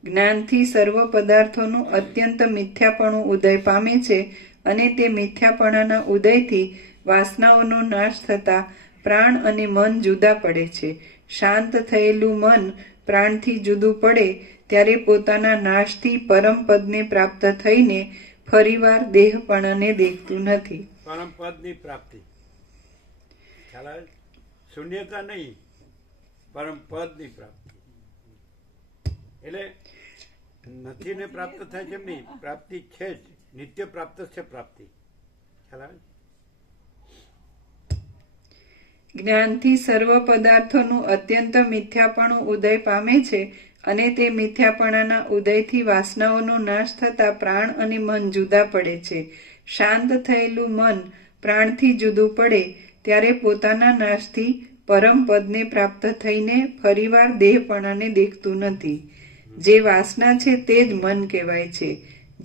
જ્ઞાનથી સર્વ પદાર્થોનું અત્યંત મિથ્યાપણું ઉદય પામે છે અને તે મિથ્યાપણાના ઉદયથી વાસનાઓનો નાશ થતાં પ્રાણ અને મન જુદા પડે છે. શાંત થયેલું મન પ્રાણથી જુદું પડે ત્યારે પોતાના નાશથી પરમ પદને પ્રાપ્ત થઈને ફરીવાર દેહપણાને દેખતું નથી. પરમ પદની પ્રાપ્તિ, ખ્યાલ આવે? શૂન્યતા નહીં, પરમ પદની પ્રાપ્તિ. એટલે નથી ને પ્રાપ્ત થાય છે એમ નહીં, પ્રાપ્તિ છે જ, નિત્ય પ્રાપ્ત છે પ્રાપ્તિ. ખ્યાલ આવે? જ્ઞાનથી સર્વ પદાર્થોનું અત્યંત મિથ્યાપણું ઉદય પામે છે અને તે મિથ્યાપણાના ઉદયથી વાસનાઓનો નાશ થતાં પ્રાણ અને મન જુદા પડે છે. શાંત થયેલું મન પ્રાણથી જુદું પડે ત્યારે પોતાના નાશથી પરમ પદને પ્રાપ્ત થઈને ફરીવાર દેહપણાને દેખતું નથી. જે વાસના છે તે જ મન કહેવાય છે.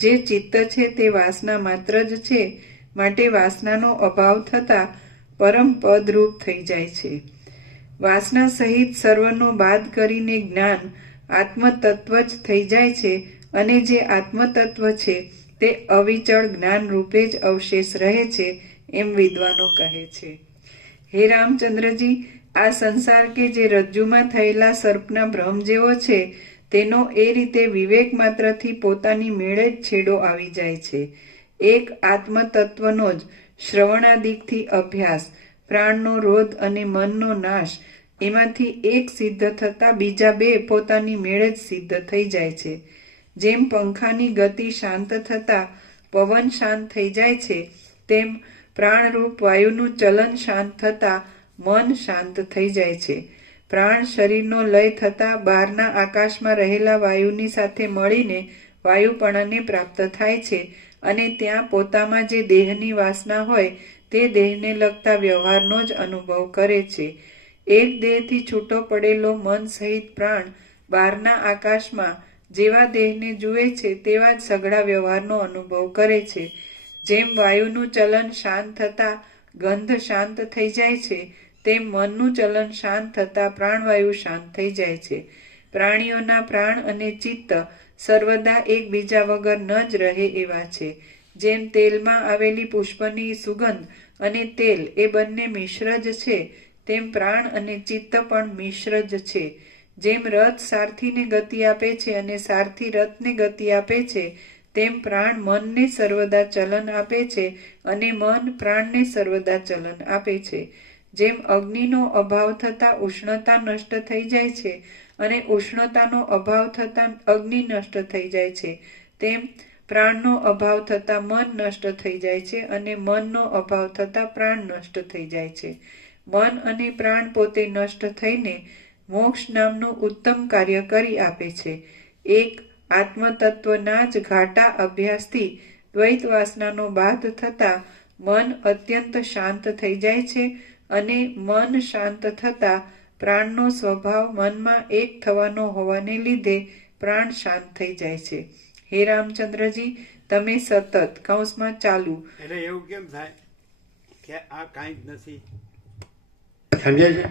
જે ચિત્ત છે તે વાસના માત્ર જ છે. માટે વાસનાનો અભાવ થતાં પરમ પદરૂપ થઈ જાય છે. વાસના સહિત સર્વનો બાદ કરીને જ્ઞાન આત્મતત્વ જ થઈ જાય છે અને જે આત્મતત્વ છે તે અવિચળ જ્ઞાન રૂપે જ અવશેષ રહે છે, એમ વિદ્વાનો કહે છે. હે રામચંદ્રજી, આ સંસાર કે જે રજ્જુમાં થયેલા સર્પના ભ્રમ જેવો છે, તેનો એ રીતે વિવેક માત્રથી પોતાની મેળે જ છેડો આવી જાય છે. એક આત્મતત્વનો જ શ્રવણાદિકથી અભ્યાસ, પ્રાણનો રોધ અને મનનો નાશ, એમાંથી એક સિદ્ધ થતાં બીજા બે પોતાની મેળે જ સિદ્ધ થઈ જાય છે. જેમ પંખાની ગતિ શાંત થતાં પવન શાંત થઈ જાય છે, તેમ પ્રાણરૂપ વાયુનું ચલન શાંત થતાં મન શાંત થઈ જાય છે. પ્રાણ શરીરનો લય થતાં બહારના આકાશમાં રહેલા વાયુની સાથે મળીને વાયુપણાને પ્રાપ્ત થાય છે અને ત્યાં પોતામાં જે દેહની વાસના હોય તે દેહને લગતા વ્યવહારનો જ અનુભવ કરે છે. એક દેહથી છૂટો પડેલો મન સહિત પ્રાણ બહારના આકાશમાં જેવા દેહને જુએ છે તેવા જ સઘળા વ્યવહારનો અનુભવ કરે છે. જેમ વાયુનું ચલન શાંત થતાં ગંધ શાંત થઈ જાય છે તેમ મનનું ચલન શાંત થતાં પ્રાણવાયુ શાંત થઈ જાય છે. પ્રાણીઓના પ્રાણ અને ચિત્ત સર્વદા એકબીજા વગર ન જ રહે એવા છે. જેમ તેલમાં આવેલી પુષ્પની સુગંધ અને તેલ એ બંને મિશ્ર જ છે તેમ પ્રાણ અને ચિત્ત પણ મિશ્ર જ છે. જેમ રથ સારથીને ગતિ આપે છે અને સારથી રથને ગતિ આપે છે તેમ પ્રાણ મનને સર્વદા ચલન આપે છે અને મન પ્રાણને સર્વદા ચલન આપે છે. જેમ અગ્નિનો અભાવ થતાં ઉષ્ણતા નષ્ટ થઈ જાય છે અને ઉષ્ણતાનો અભાવ થતાં અગ્નિ નષ્ટ થઈ જાય છે તેમ પ્રાણનો અભાવ થતાં મન નષ્ટ થઈ જાય છે અને મનનો અભાવ થતાં પ્રાણ નષ્ટ થઈ જાય છે. મન અને પ્રાણ પોતે નષ્ટ થઈને મોક્ષ નામનું ઉત્તમ કાર્ય કરી આપે છે. એક આત્મતત્વના જ ઘાટા અભ્યાસથી દ્વૈત વાસનાનો બાધ થતાં મન અત્યંત શાંત થઈ જાય છે અને મન શાંત થતાં પ્રાણનો સ્વભાવ મનમાં એક થવાનો હોવાને લીધે પ્રાણ શાંત થઈ જાય છે. હે રામચંદ્રજી, તમે સતત કૌંસમાં ચાલુ એટલે એવું કેમ થાય કે આ કાંઈ જ નથી? સમજાય છે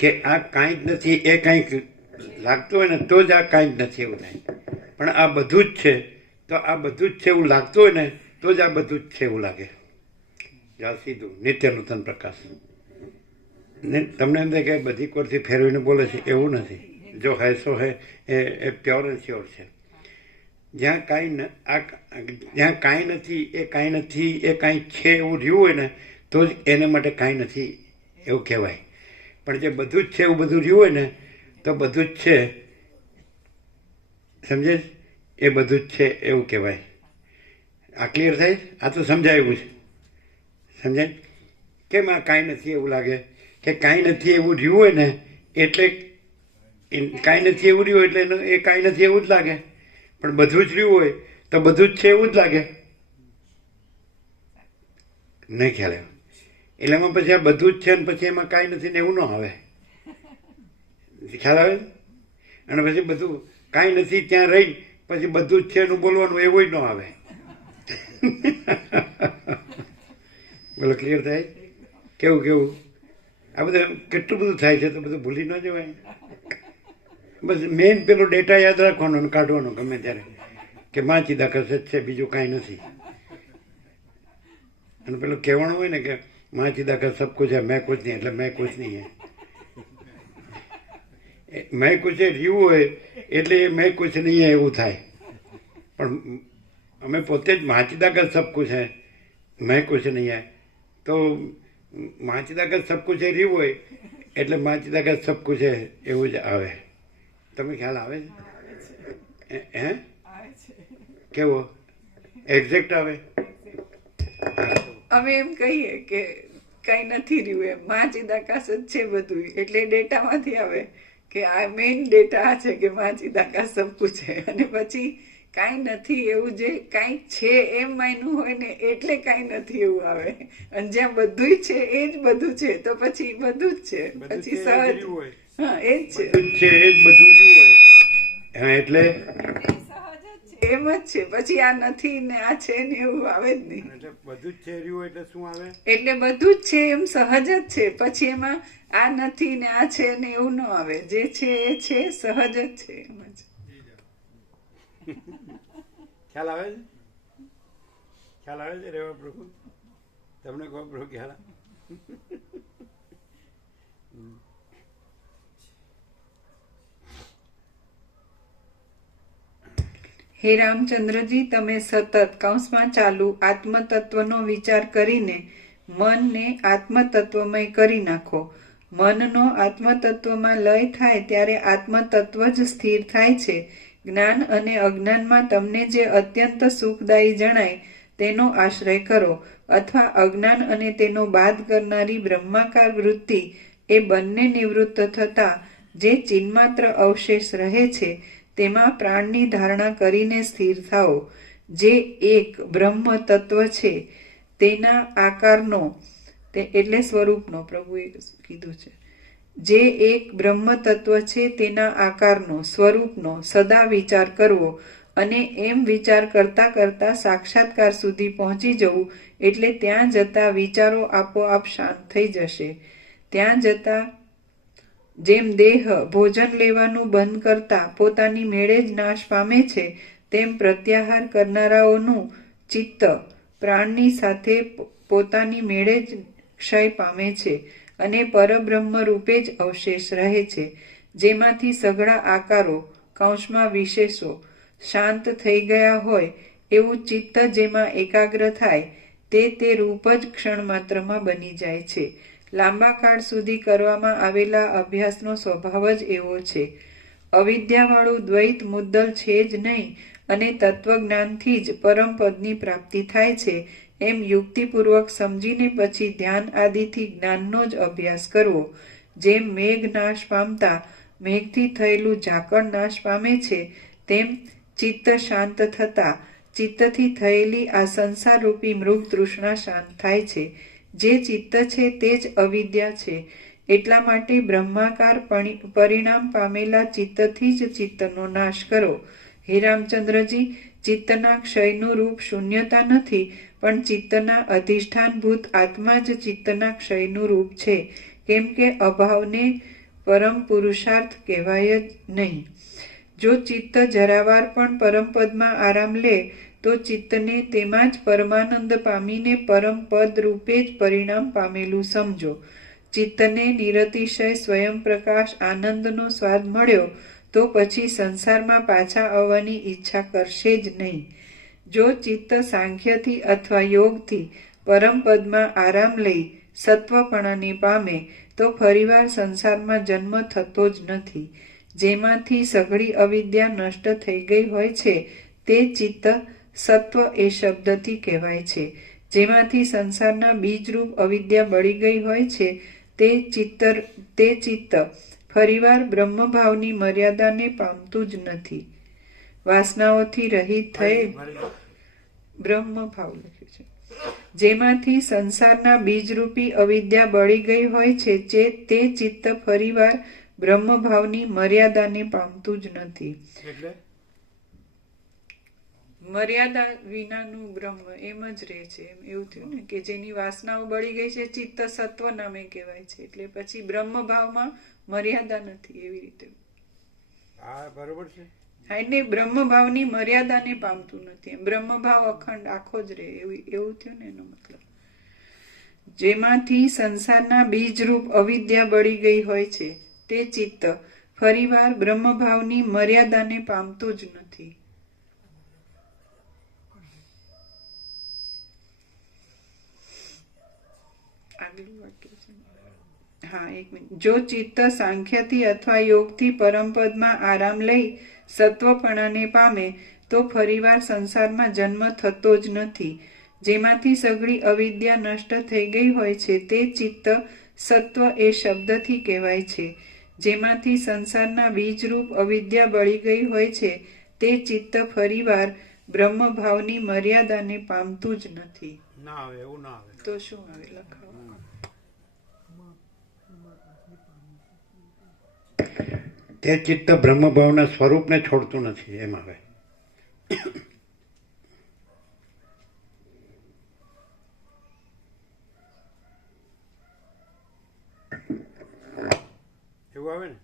કે આ કાંઈ જ નથી એ કંઈક લાગતું હોય ને તો જ આ કાંઈ જ નથી એવું થાય. પણ આ બધું જ છે તો આ બધું જ છે એવું લાગતું હોય ને તો જ આ બધું જ છે એવું લાગે. જા સીધું નિત્ય નૂતન પ્રકાશ. ને તમને એમ થાય કે બધી કોરથી ફેરવીને બોલે છે, એવું નથી. જો હૈ સો હૈ એ પ્યોર એન્ડ શ્યોર છે. જ્યાં કાંઈ નથી એ કાંઈ નથી એ કાંઈ છે એવું રહ્યું હોય ને તો જ એને માટે કાંઈ નથી એવું કહેવાય. પણ જે બધું જ છે એવું બધું રહ્યું હોય ને તો બધું જ છે, સમજે, એ બધું જ છે એવું કહેવાય. આ ક્લિયર થાય? આ તો સમજાયું છે. સમજાય? કેમ આ કાંઈ નથી એવું લાગે? કે કાંઈ નથી એવું રહ્યું હોય ને એટલે કાંઈ નથી એવું રહ્યું એટલે એ કાંઈ નથી એવું જ લાગે. પણ બધું જ રહ્યું હોય તો બધું જ છે એવું જ લાગે. નહીં ખ્યાલ આવ્યો? એટલે એમાં પછી આ બધું જ છે ને પછી એમાં કાંઈ નથી ને એવું ન આવે. ખ્યાલ આવે? અને પછી બધું કાંઈ નથી ત્યાં રહી પછી બધું જ છે એનું બોલવાનું એવું ન આવે. બોલો, ક્લિયર થાય? કેવું કેવું? આ બધું કેટલું બધું થાય છે તો બધું ભૂલી ન જવાય. બસ મેઇન પેલો ડેટા યાદ રાખવાનો અને કાઢવાનો ગમે ત્યારે કે માં ચિદાકશ જ છે, બીજું કાંઈ નથી. અને પેલું કહેવાનું હોય ને કે માં ચિદાકશ સબ કુછ હૈ મેં કુછ નહીં, એટલે મેં કુછ નહીં હૈ. મેં કુછ રહ્યું હોય એટલે મેં કુછ નહીં હૈ એવું થાય. પણ અમે પોતે જ માં ચિદાકશ સબ કુછ હૈ મેં કુછ નહીં હૈ તો માં ચિદાકશ સબ કુછ રહ્યું હોય એટલે માં ચિદાકશ સબ કુછ હૈ એવું જ આવે. તમે ખ્યાલ આવે છે? હે? કેવો એક્ઝેક્ટ આવે? અમે એમ કહીએ કે કઈ નથી રહ્યું એમ, માં ચિદાકાશ જ છે બધું, એટલે ડેટામાંથી આવે કે આ મેઇન ડેટા આ છે કે માં ચિદાકાશ સબ કુછ છે. અને પછી કાંઈ નથી એવું જે કાંઈક છે એમ માન્યું હોય ને એટલે કાંઈ નથી એવું આવે. અને જ્યાં બધું છે એ જ બધું છે તો પછી બધું જ છે, પછી સહજ. હા, એ જ છે, એ જ બધું રહ્યું હોય. હા, એટલે એમ જ છે. પછી આ નથી ને આ છે ને એવું આવે જ નહીં. એટલે બધું જ છે રહ્યું એટલે શું આવે? એટલે બધું જ છે એમ સહજ જ છે. પછી એમાં આ નથી ને આ છે ને એવું ન આવે. જે છે એ છે, સહજ જ છે. એમ જ. ખ્યાલ આવે છે? ખ્યાલ આવે છે રેવા પ્રભુ? તમને કહો પ્રભુ ખ્યાલ આવે? હે રામચંદ્રજી, તમે સતત કૌંસમાં ચાલુ આત્મતત્વનો વિચાર કરીને મનને આત્મતત્વમય કરી નાખો. મનનો આત્મતત્વમાં લય થાય ત્યારે આત્મતત્વ જ સ્થિર થાય છે. જ્ઞાન અને અજ્ઞાનમાં તમને જે અત્યંત સુખદાયી જણાય તેનો આશ્રય કરો, અથવા અજ્ઞાન અને તેનો બાદ કરનારી બ્રહ્માકાર વૃત્તિ એ બંને નિવૃત્ત થતાં જે ચિન્માત્ર અવશેષ રહે છે તેમાં પ્રાણની ધારણા કરીને સ્થિર થાઓ. જે એક બ્રહ્મ તત્વ છે તેના આકારનો એટલે સ્વરૂપનો પ્રભુએ કીધું છે, જે એક બ્રહ્મ તત્વ છે તેના આકારનો સ્વરૂપનો સદા વિચાર કરવો અને એમ વિચાર કરતા કરતા સાક્ષાત્કાર સુધી પહોંચી જવું. એટલે ત્યાં જતા વિચારો આપોઆપ શાંત થઈ જશે. ત્યાં જતા જેમ દેહ ભોજન લેવાનું બંધ કરતા પોતાની મેળે જ નાશ પામે છે, તેમ પ્રત્યાહાર કરનારાઓનું ચિત્ત પ્રાણની સાથે પોતાની મેળે જ ક્ષય પામે છે અને પરબ્રહ્મ રૂપે જ અવશેષ રહે છે, જેમાંથી સઘળા આકારો કૌંસમાં વિશેષો શાંત થઈ ગયા હોય એવું ચિત્ત જેમાં એકાગ્ર થાય તે રૂપ જ ક્ષણ માત્રમાં બની જાય છે. લાંબા કાળ સુધી કરવામાં આવેલા અભ્યાસનો સ્વભાવ જ એવો છે. અવિદ્યાવાળું દ્વૈત મુદ્દલ છે જ નહીં અને તત્વજ્ઞાનથી જ પરમ પદની પ્રાપ્તિ થાય છે એમ યુક્તિપૂર્વક સમજીને પછી ધ્યાન આદિથી જ્ઞાનનો જ અભ્યાસ કરવો. જેમ મેઘ નાશ પામતા મેઘથી થયેલું ઝાકળ નાશ પામે છે, તેમ ચિત્ત શાંત થતા ચિત્તથી થયેલી આ સંસારરૂપી મૃગ તૃષ્ણા શાંત થાય છે. જે ચિત્ત છે તે જ અવિદ્યા છે. એટલા માટે બ્રહ્માકાર પરિણામ પામેલા ચિત્તથી જ ચિત્તનો નાશ કરો. હે રામચંદ્રજી, ચિત્તના ક્ષયનું રૂપ શૂન્યતા નથી, પણ ચિત્તના અધિષ્ઠાનભૂત આત્મા જ ચિત્તના ક્ષયનું રૂપ છે. કેમ કે અભાવને પરમ પુરુષાર્થ કહેવાય જ નહીં. જો ચિત્ત જરાવાર પણ પરમપદમાં આરામ લે તો ચિત્તને તેમાં જ પરમાનંદ પામીને પરમ પદ રૂપે જ પરિણામ પામેલું સમજો. ચિત્તને નિરતિશય સ્વયં પ્રકાશ આનંદનો સ્વાદ મળ્યો તો પછી સંસારમાં પાછા આવવાની ઈચ્છા કરશે જ નહીં. જો ચિત્ત સાંખ્યથી અથવા યોગથી પરમપદમાં આરામ લઈ સત્વપણાને પામે તો ફરીવાર સંસારમાં જન્મ થતો જ નથી. જેમાંથી સઘળી અવિદ્યા નષ્ટ થઈ ગઈ હોય છે તે ચિત્ત સત્વ એ શબ્દથી કહેવાય છે. જેમાંથી સંસારના બીજરૂપ અવિદ્યા બળી ગઈ હોય છે તે ચિત્ત ફરીવાર બ્રહ્મભાવની મર્યાદાને પામતું જ નથી. વાસનાઓથી રહિત થયેલ બ્રહ્મભાવ લખ્યું છે. જેમાંથી સંસારના બીજરૂપી અવિદ્યા બળી ગઈ હોય છે તે ચિત્ત ફરીવાર બ્રહ્મભાવની મર્યાદાને પામતું જ નથી. મર્યાદા વિનાનું બ્રહ્મ એમ જ રહે છે. એવું થયું ને કે જેની વાસનાઓ બળી ગઈ છે ચિત્ત સત્વ નામે કહેવાય છે. એટલે પછી બ્રહ્મભાવમાં મર્યાદા નથી. એવી રીતે બરોબર છે. હા, એટલે બ્રહ્મભાવની મર્યાદાને પામતું નથી. બ્રહ્મભાવ અખંડ આખો જ રહે એવું થયું ને એનો મતલબ. જેમાંથી સંસારના બીજરૂપ અવિદ્યા બળી ગઈ હોય છે તે ચિત્ત ફરીવાર બ્રહ્મભાવની મર્યાદાને પામતું જ નથી. આગલું વાક્ય છે. હા, એક મિનિટ. જો ચિત્ત સાંખ્યથી અથવા યોગથી પરમપદમાં આરામ લઈ સત્વપણાને પામે તો ફરીવાર સંસારમાં જન્મ થતો જ નથી. જેમાંથી સઘળી અવિદ્યા નષ્ટ થઈ ગઈ હોય છે તે ચિત્ત સત્વ એ શબ્દથી કહેવાય છે. જેમાંથી સંસારના બીજરૂપ અવિદ્યા બળી ગઈ હોય છે તે ચિત્ત ફરીવાર બ્રહ્મભાવની મર્યાદાને પામતું જ નથી. ના આવે, એવું ના આવે. તો શું આવે લખાવ? તે ચિત્ત બ્રહ્મભાવના સ્વરૂપને છોડતું નથી એમ આવે. એવું આવે ને.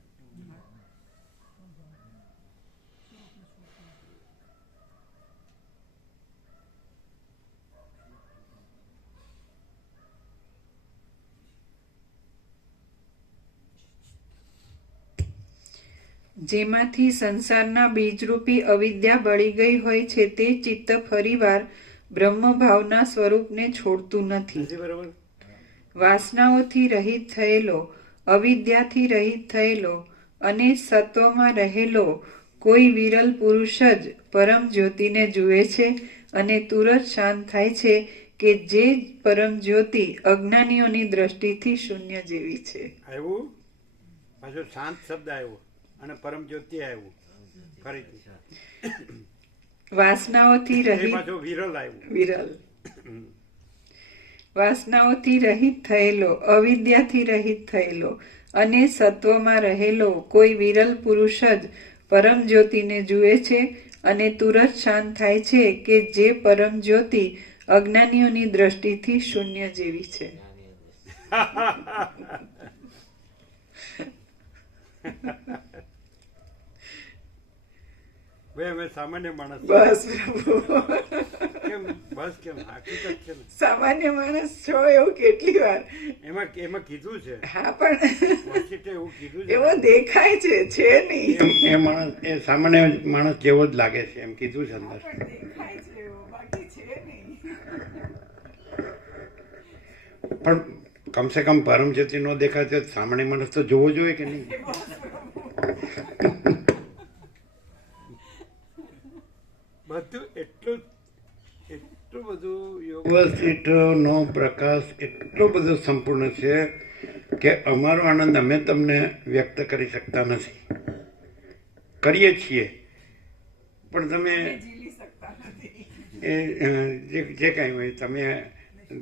જેમાંથી સંસારના બીજરૂપી અવિદ્યા બળી ગઈ હોય છે તે ચિત્ત ફરીવાર બ્રહ્મભાવના સ્વરૂપને છોડતું નથી. વાસનાઓથી રહિત થયેલો, અવિદ્યાથી રહિત થયેલો અને સત્વમાં રહેલો કોઈ વિરલ પુરુષ જ પરમ જ્યોતિને જુએ છે અને તુરત શાંત થાય છે કે જે પરમ જ્યોતિ અજ્ઞાનીઓની દ્રષ્ટિથી શૂન્ય જેવી છે. આવ્યું પાછું શાંત શબ્દ આવ્યો અને પરમ જ્યોતિ આવ્યું ફરીથી વાસનાઓથી એ રહિત પાછું વિરલ આવ્યું. વિરલ વાસનાઓથી રહિત થયેલો, અવિદ્યાથી રહિત થયેલો અને સત્વમાં રહેલો કોઈ વિરલ પુરુષ જ પરમ જ્યોતિને જુએ છે અને તુરત શાંત થાય છે કે જે પરમ જ્યોતિ અજ્ઞાનીઓની દ્રષ્ટિથી શૂન્ય જેવી છે. ભાઈ અમે સામાન્ય માણસ બસ પ્રભુ, કેમ બસ કેમ હકીકત છે ને સામાન્ય માણસ છો એવું કેટલી વાર. એમાં કીધું છે હા, પણ વચિતે એવું કીધું છે એવો દેખાય છે નહીં. એ માણસ એ સામાન્ય માણસ જેવો જ લાગે છે એમ કીધું છે અંદર. પણ દેખાય છે એવો, બાકી છે નહીં. પણ કમસે કમ પરમ જ્યોતિ નો દેખાય તો સામાન્ય માણસ તો જોવો જોઈએ કે નહીં? બધું એટલું બધું વ્યવસ્થિત નો પ્રકાશ એટલો બધો સંપૂર્ણ છે કે અમારો આનંદ અમે તમને વ્યક્ત કરી શકતા નથી. કરીએ છીએ પણ તમે એ જે કાંઈ હોય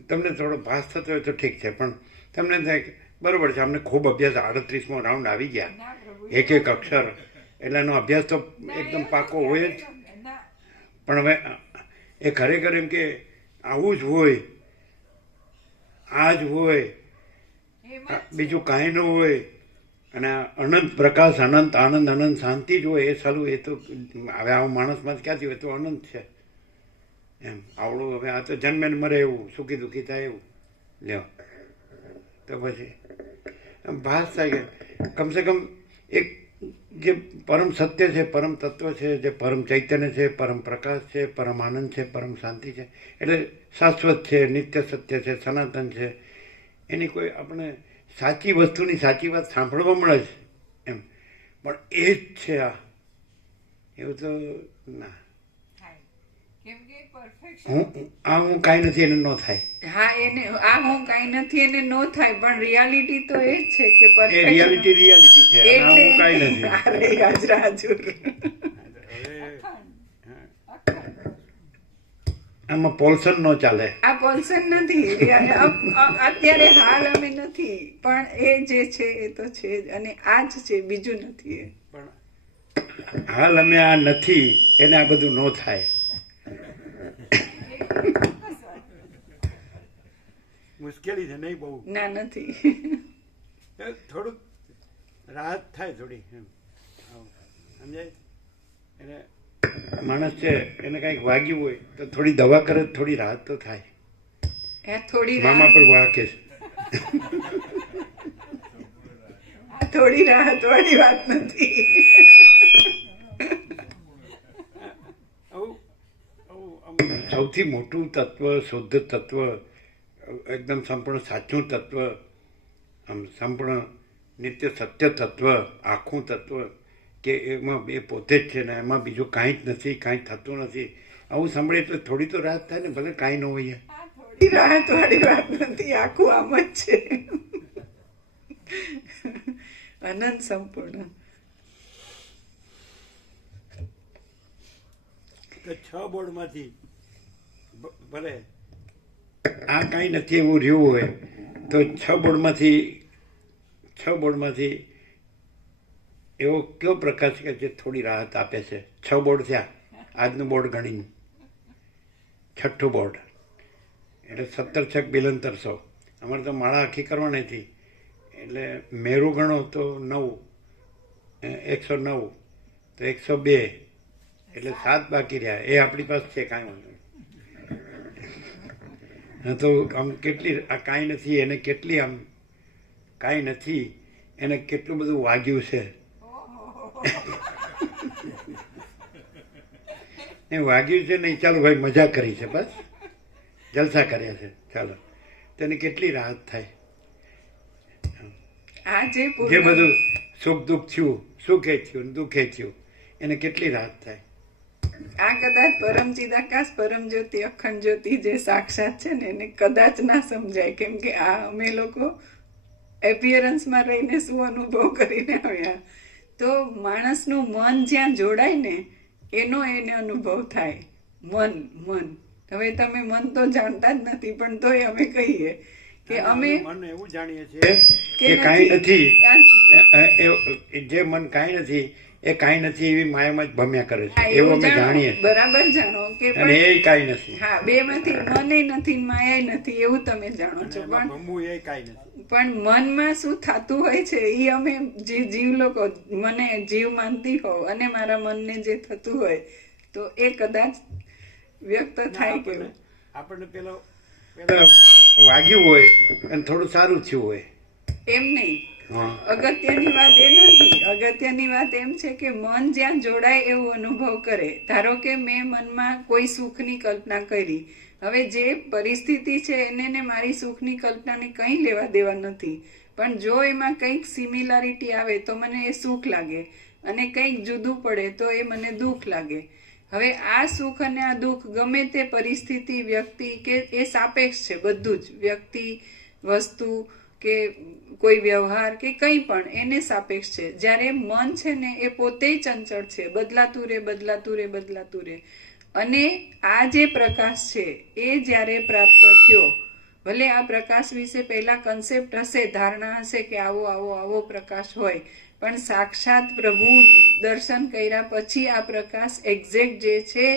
તમને થોડો ભાસ થતો હોય તો ઠીક છે, પણ તમને થાય કે બરોબર છે, અમને ખૂબ અભ્યાસ 38મો રાઉન્ડ આવી ગયા, એક એક અક્ષર એટલે એનો અભ્યાસ તો એકદમ પાકો હોય જ. પણ હવે એ ખરેખર એમ કે આવું જ હોય, આ જ હોય, બીજું કાંઈ ન હોય અને અનંત પ્રકાશ, અનંત આનંદ, અનંત શાંતિ જ હોય, એ સારું. એ તો હવે આવો માણસમાં ક્યાંથી હોય? તો અનંત છે એમ. આવડું હવે આ તો જન્મે ને મરે એવું, સુખી દુઃખી થાય એવું. લ્યો તો પછી ભાસ થાય કે કમસે કમ એક જે પરમ સત્ય છે, પરમ તત્વ છે, જે પરમ ચૈતન્ય છે, પરમ પ્રકાશ છે, પરમ આનંદ છે, પરમ શાંતિ છે, એટલે શાશ્વત છે, નિત્ય સત્ય છે, સનાતન છે, એની કોઈ આપણે સાચી વસ્તુની સાચી વાત સાંભળવા મળે છે એમ, પણ એ જ છે આ, એવું તો ના. હું કાંઈ નથી એને ન થાય. હા, એને આ હું કાંઈ નથી એને નો થાય, પણ રિયાલિટી તો એ જ છે કે એ perfection. રિયાલિટી છે અને આ હું કાંઈ નથી. અરે રાજરાજુર. આમાં પોલ્સન ન ચાલે. આ પોલ્સન નથી. અત્યારે હાલ અમે નથી, પણ એ જે છે એ તો છે જ, અને આ જ છે, બીજું નથી એ. પણ હાલ અમે આ નથી એને આ બધું ન થાય. મુશ્કેલી છે નહીં બહુ? ના, નથી. થોડુંક રાહત થાય થોડી એમ, સમજાય? એને માણસ છે એને કંઈક વાગ્યું હોય તો થોડી દવા કરે તો થોડી રાહત તો થાય. થોડી મામા પર વાકે છે. થોડી રાહત વાળી વાત નથી. સૌથી મોટું તત્વ, શુદ્ધ તત્વ, એકદમ સંપૂર્ણ સાચું તત્વ, આમ સંપૂર્ણ નિત્ય સત્ય તત્વ, આખું તત્વ કે એમાં એ પોતે જ છે ને એમાં બીજું કાંઈ જ નથી, કાંઈ થતું નથી. આવું સાંભળીએ તો થોડી તો રાહત થાય ને, ભલે કાંઈ ન હોય. થોડી રાહત વાળી વાત નથી, આખું આમ જ છે, અનંત સંપૂર્ણ. તો 6 બોર્ડમાંથી ભલે આ કાંઈ નથી એવું રહ્યું હોય તો 6 બોર્ડમાંથી એવો કયો પ્રકાશ કે જે થોડી રાહત આપે છે? 6 બોર્ડ થયા, આજનું બોર્ડ ગણીને 6ઠ્ઠું બોર્ડ એટલે 17 છક 7200. અમારે તો માળા આખી કરવાની હતી એટલે મેરું ગણો તો 9, 109 તો 102 એટલે 7 બાકી રહ્યા. એ આપણી પાસે છે, કાંઈ વાંધો નહીં. તો આમ કેટલી આ કાંઈ નથી એને કેટલી આમ કાંઈ નથી એને કેટલું બધું વાગ્યું છે. એ વાગ્યું છે નહીં, ચાલો ભાઈ મજા કરી છે, બસ જલસા કર્યા છે, ચાલો તેને કેટલી રાહત થાય. આ જે જે બધું સુખ દુઃખ થયું, સુખે થયું દુઃખે થયું, એને કેટલી રાહત થાય. આ કદાચ પરમ ચિદાકાશ પરમ જ્યોતિ અખંડ જ્યોતિ જે સાક્ષાત છે ને એને કદાચ ના સમજાય, કેમ કે આ અમે લોકો એપિયરન્સમાં રહીને શું અનુભવ કરીને આવ્યા. તો માણસનું મન જ્યાં જોડાય ને એનો એને અનુભવ થાય. મન હવે તમે મન તો જાણતા જ નથી, પણ તોય અમે કહીએ કે અમે મન એવું જાણીએ છીએ કે કાંઈ નથી, જે મન કાંઈ નથી એ કાંઈ નથી એવી માયામાં જ ભમ્યા કરે છે, એવું અમે જાણીએ. બરાબર જાણો કે અને એ કાંઈ નથી. હા, બે માંથી મન નથી માયા નથી એવું તમે જાણો છો, પણ મનમાં શું થતું હોય છે એ અમે જે જીવ લોકો મને જીવ માનતી હોવ અને મારા મનને જે થતું હોય તો એ કદાચ વ્યક્ત થાય કે આપણને પેલો વાગ્યું હોય અને થોડું સારું થયું હોય એમ નહીં. અગત્યની વાત એ નથી. અગત્યની વાત એમ છે કે મન જ્યાં જોડાય એવું અનુભવ કરે. ધારો કે મેં મનમાં કોઈ સુખની કલ્પના કરી, હવે જે પરિસ્થિતિ છે એને ને મારી સુખની કલ્પનાને કંઈ લેવા દેવા નથી, પણ જો એમાં કંઈક સિમિલારિટી આવે તો મને એ સુખ લાગે અને કંઈક જુદું પડે તો એ મને દુઃખ લાગે. હવે આ સુખ અને આ દુઃખ ગમે તે પરિસ્થિતિ, વ્યક્તિ કે એ સાપેક્ષ છે, બધું જ વ્યક્તિ, વસ્તુ કે કોઈ વ્યવહાર કે કંઈ પણ એને સાપેક્ષ છે. જ્યારે મન છે ને એ પોતે ચંચળ છે, બદલાતું રહે. અને આ જે પ્રકાશ છે એ જ્યારે પ્રાપ્ત થયો, ભલે આ પ્રકાશ વિશે પહેલા કન્સેપ્ટ હશે, ધારણા હશે કે આવો પ્રકાશ હોય, પણ સાક્ષાત પ્રભુ દર્શન કર્યા પછી આ પ્રકાશ એક્ઝેક્ટ જે છે,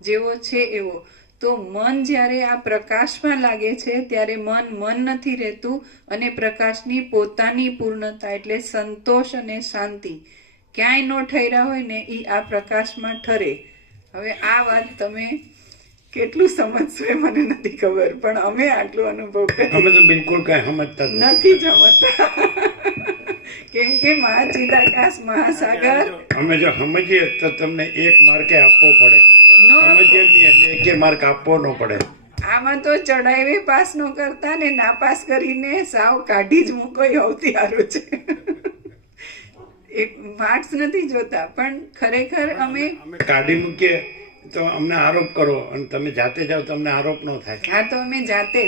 જેવો છે એવો. તો મન જ્યારે આ પ્રકાશમાં લાગે છે ત્યારે મન નથી રહેતું અને પ્રકાશની પોતાની પૂર્ણતા એટલે સંતોષ અને શાંતિ ક્યાંય ન ઠર્યા હોય ને એ આ પ્રકાશમાં ઠરે. હવે આ વાત તમે કેટલું સમજશો એ મને નથી ખબર, પણ અમે આટલું અનુભવ કરીએ. અમે તો બિલકુલ કઈ સમજતા નથી સમજતા, કેમ કે મહાચિદાકાશ મહાસાગર અમે જો સમજીએ તો તમને એક માર્કે આપવો પડે, સમજીએ જ નહીં એટલે એકે માર્ક આપવો ન પડે. આમાં તો ચડાવે પાસ ન કરતા ને નાપાસ કરીને સાવ કાઢી જ મૂકો એ સૌથી સારું છે. એક માર્ક્સ નથી જોતા, પણ ખરેખર અમે કાઢી મૂકીએ તો અમને આરોપ કરો અને તમે જાતે જાઓ તમને આરોપ ન થાય. હા, તો અમે જાતે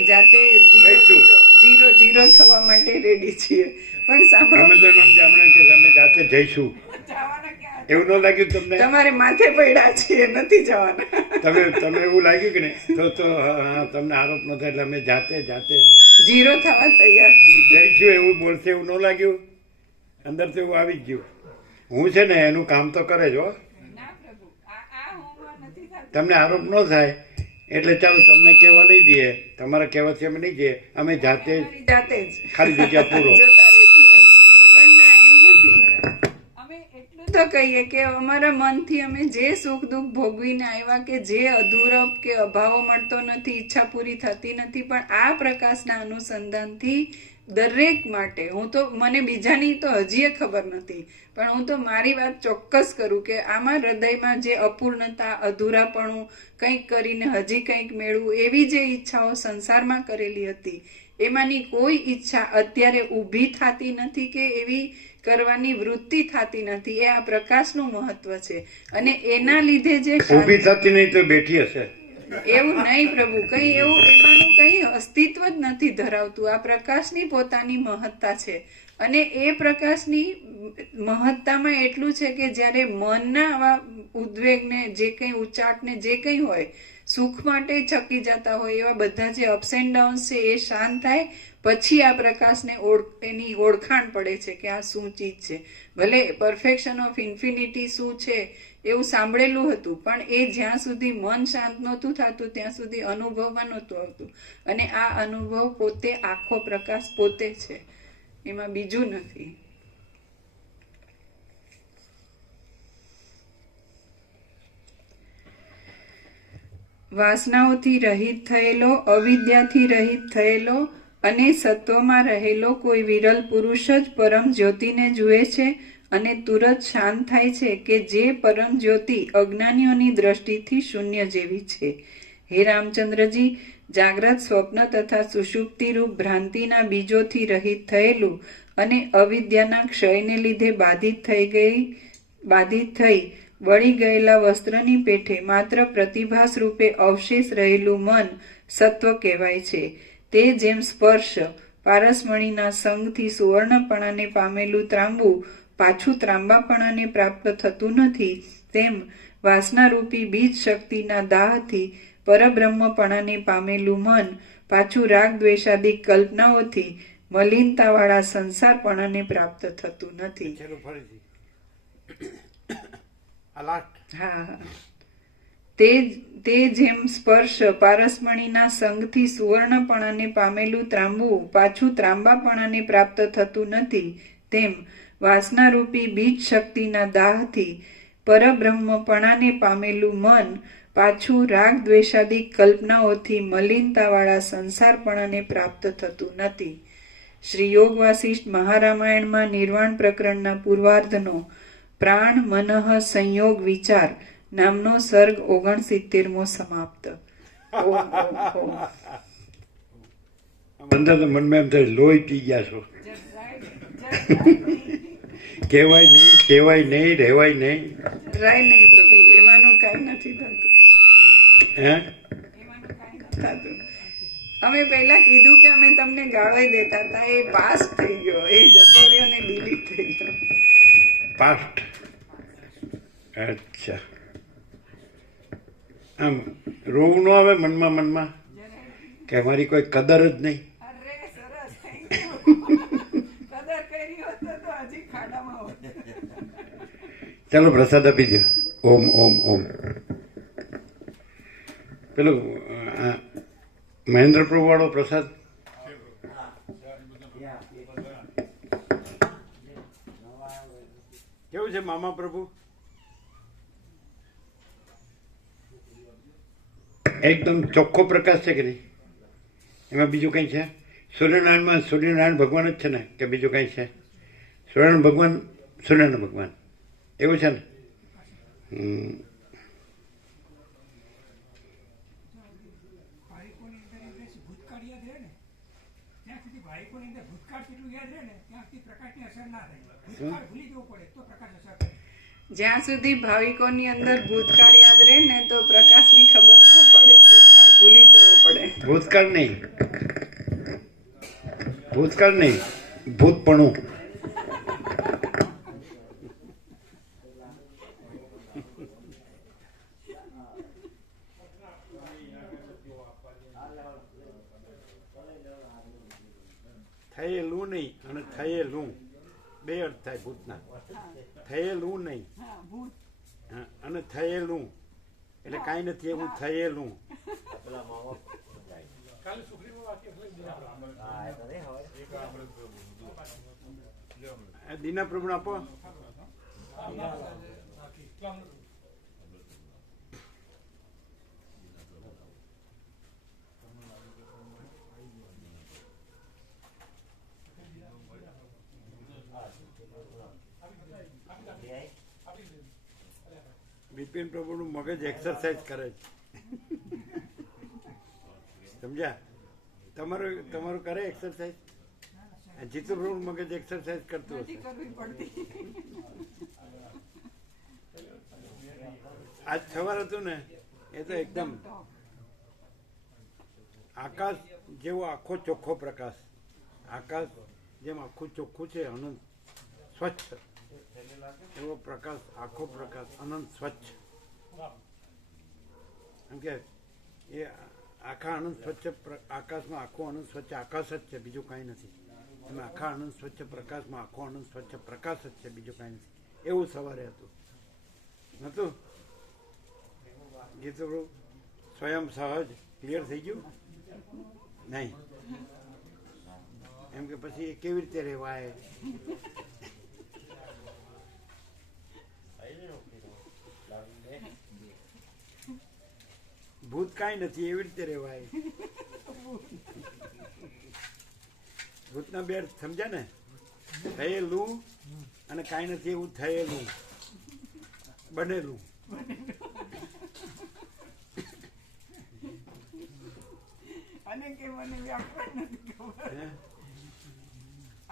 જીરો થવા માટે રેડી છીએ. પણ સાંભળો, અમે તો એમ જાણ્યું કે અમે જાતે જઈશું, એવું ન લાગ્યું તમને? તમારે માથે પડ્યા છીએ, નથી જવાના. તમે એવું લાગ્યું કે નહીં? તો તમને આરોપ ન થાય એટલે અમે જાતે જીરો થવા તૈયાર છીએ. જઈશું એવું બોલશે એવું ન લાગ્યું? અંદર તો એવું આવી જ ગયું. હું છે ને એનું કામ તો કરે જ હો. તમને આરોપ ન થાય એટલે ચાલો તમને કહેવા નહીં દઈએ, તમારા કહેવાથી અમે નહીં જઈએ, અમે જાતે જ ખાલી જગ્યા પૂરો. અમે એટલું તો કહીએ કે અમારા મનથી અમે જે સુખ દુઃખ ભોગવીને આવ્યા, કે જે અધૂરપ કે અભાવો મળતો નથી, ઈચ્છા પૂરી થતી નથી, પણ આ પ્રકાશના અનુસંધાનથી દરેક માટે મને બીજાની તો હજી ખબર નથી, પણ હું તો મારી વાત ચોક્કસ કરું કે આમાં હૃદયમાં જે અપૂર્ણતા, અધૂરાપણું, કંઈક કરીને હજી કંઈક મેળવું એવી જે ઈચ્છાઓ સંસારમાં કરેલી હતી, એમાંની કોઈ ઈચ્છા અત્યારે ઊભી થતી નથી કે એવી કરવાની વૃત્તિ થતી નથી. એ આ પ્રકાશનું મહત્વ છે. અને એના લીધે જે ઊભી થતી નહીં તો બેઠી હશે એવું નહીં પ્રભુ, કઈ એવું એમાંનું કઈ અસ્તિત્વ જ નથી ધરાવતું. આ પ્રકાશની પોતાની મહત્તા છે. અને એ પ્રકાશની મહત્તામાં એટલું છે કે જ્યારે મનના આવા ઉદ્વેગને, જે કંઈ ઉચાટને, જે કંઈ હોય, સુખ માટે છકી જતા હોય એવા બધા જે અપ્સ એન્ડ ડાઉન્સ છે એ શાંત થાય પછી આ પ્રકાશને એની ઓળખાણ પડે છે કે આ શું ચીજ છે. ભલે પરફેક્શન ઓફ ઇન્ફિનિટી શું છે એવું સાંભળેલું હતું, પણ એ જ્યાં સુધી મન શાંત નહોતું થતું ત્યાં સુધી અનુભવમાં નહોતું આવતું. અને આ અનુભવ પોતે આખો પ્રકાશ પોતે છે, એમાં બીજું નથી. વાસનાઓથી રહિત થયેલો, અવિદ્યાથી રહિત થયેલો અને સત્વમાં રહેલો કોઈ વિરલ પુરુષ જ પરમ જ્યોતિને જુએ છે અને તુરત શાંત થાય છે કે જે પરમ જ્યોતિ અજ્ઞાનીઓની દ્રષ્ટિથી શૂન્ય જેવી છે. હે રામચંદ્રજી, જાગ્રત, સ્વપ્ન તથા સુષુપ્તિ રૂપ ભ્રાંતિના બીજોથી રહિત થયેલું અને અવિદ્યાના ક્ષયને લીધે બાધિત થઈ વળી ગયેલા વસ્ત્રની પેઠે માત્ર પ્રતિભાસ રૂપે અવશેષ રહેલું મન સત્વ કહેવાય છે. તે જેમ સ્પર્શ પારસમણીના સંગથી સુવર્ણપણાને પામેલું ત્રાંબુ પાછું ત્રાંબાપણાને પ્રાપ્ત થતું નથી, તેમ વાસનારૂપી બીજ શક્તિના દાહથી પરબ્રહ્મપણાને પામેલું મન પાછું રાગ દ્વેષાદિક કલ્પનાઓથી મલિનતાવાળા સંસારપણાને પ્રાપ્ત થતું નથી. ચલો ફરીથી આ લાસ્ટ. હા, તે જેમ સ્પર્શ પારસમણીના સંગથી સુવર્ણપણાને પામેલું ત્રાંબુ પાછું ત્રાંબાપણાને પ્રાપ્ત થતું નથી, તેમ વાસનારૂપી બીજ શક્તિના દાહથી પરબ્રહ્મપણાને પામેલું મન પાછું રાગ દ્વેષાદિક કલ્પનાઓથી મલિનતાવાળા સંસારપણાને પ્રાપ્ત થતું નથી. શ્રી યોગ વાસિષ્ઠ મહારામાયણમાં નિર્વાણ પ્રકરણના પૂર્વાર્ધનો પ્રાણ મનઃ સંયોગ વિચાર નામનો સર્ગ 69મો સમાપ્ત. ઓમ ઓમ ઓમ. અંદર તો મનમાં એમ થાય લોહી પી ગયા છો. કહેવાય નહીં, કહેવાય નહીં, રહેવાય નહીં. જરાય નહીં પ્રભુ, એમાંનું કાંઈ નથી થતું. હે એમાંનું કાંઈ નથી થતું. અમે પહેલા કીધું કે અમે તમને ગાળવાઈ દેતા હતા, એ પાસ થઈ ગયો, એ જતો રહ્યો ને ડિલીટ થઈ ગયો. પાસ્ટ. અચ્છા, આમ રોવું ન આવે મનમાં કે અમારી કોઈ કદર જ નહીં. અરે સરસ, થેન્ક યુ. કદર કરી હોત તો હજી ખાડામાં હોત. ચાલો પ્રસાદ આપી દો. ઓમ ઓમ ઓમ. પેલો મહેન્દ્ર પ્રભુ વાળો પ્રસાદ. કેવું છે મામા પ્રભુ? એકદમ ચોખ્ખો પ્રકાશ છે કે નહીં? એમાં બીજું કંઈ છે? સૂર્યનારાયણમાં સૂર્યનારાયણ ભગવાન જ છે ને કે બીજું કંઈ છે? સૂર્યનારાયણ ભગવાન, સૂર્યનારાયણ ભગવાન એવું છે ને? જ્યાં સુધી ભાવિકોની અંદર ભૂતકાળ યાદ રહે ને તો પ્રકાશની ખબર ન પડે, ભૂતકાળ ભૂલી જવો પડે. ભૂતકાળ નહીં, ભૂતકાળ નહીં, ભૂતપણું. થયેલું નહીં અને થયેલું બે અર્થ થાય ભૂતના. થયેલું નહીં અને થયેલું એટલે કાંઈ નથી એવું થયેલું. દીના પ્રભુ આપો. બિપિન પ્રભુનું મગજ એક્સરસાઇઝ કરે છે, સમજ્યા? તમારું કરે એક્સરસાઇઝ? જીતુ પ્રભુનું મગજ એક્સરસાઇઝ કરતું હશે. આજ સવાર હતું ને એ તો એકદમ આકાશ જેવો આખો ચોખ્ખો પ્રકાશ. આકાશ જેમ આખું ચોખ્ખું છે, અનંત સ્વચ્છ એવો પ્રકાશ, આખો પ્રકાશ અનંત સ્વચ્છ. કેમ કે એ આખા અનંત સ્વચ્છ આકાશમાં આખું અનંત સ્વચ્છ આકાશ જ છે, બીજું કાંઈ નથી. એમાં આખા અનંત સ્વચ્છ પ્રકાશમાં આખો અનંત સ્વચ્છ પ્રકાશ જ છે, બીજું કાંઈ નથી. એવું સવારે હતું, નતું? ગીતું સ્વયં સહજ ક્લિયર થઈ ગયું નહીં? એમ કે પછી એ કેવી રીતે રહેવાય? ભૂત કાંઈ નથી, એવી રીતે રહેવાય. ભૂતના બે સમજ્યા ને? થયેલું અને કાંઈ નથી એવું થયેલું, બનેલું.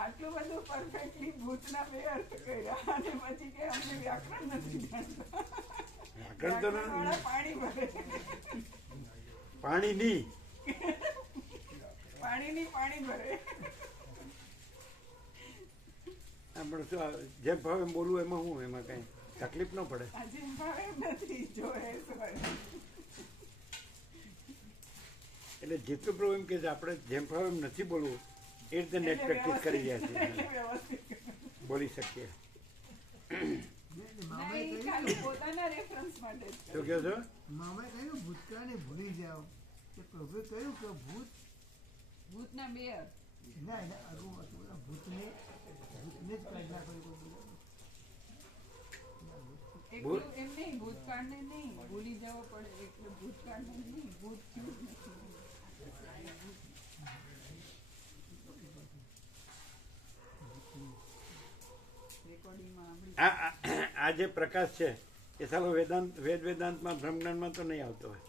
આટલું બધું પરફેક્ટલી ભૂતના બે અર્થ કર્યા અને પછી કે અમને વ્યાકરણ નથી જાણતા. વ્યાકરણ તો વ્યાકરણવાળા પાણી ભરે, પાણી નહીં, પાણી ભરે. પણ શું જેમ ભાવે એમ બોલવું એમાં હું એમાં કઈ તકલીફ ન પડે. આજે ભાવે નથી જો એ એટલે જેટલું પ્રભુ એમ કે છે આપણે જેમ ભાવે એમ નથી બોલવું એ રીતે નેટ પ્રેક્ટિસ કરી જાય છે, બોલી શકીએ. પોતાના રેફરન્સ માટે જ. શું કહો છો? મામાએ કહ્યું ભૂતકાળને ભૂલી જાઓ. કે પ્રભુએ કહ્યું કે ભૂતના બે અર્થ. ના એના અગું હતું ભૂતને જ પ્રજ્ઞા કરી એટલું એમ નહીં, ભૂતકાળને નહીં ભૂલી જવો પડે એટલે ભૂતકાળને નહીં, ભૂત થયું જ નથી. આ જે પ્રકાશ છે એ સાલો વેદાંતમાં બ્રહ્મજ્ઞાનમાં તો નહીં આવતો હોય,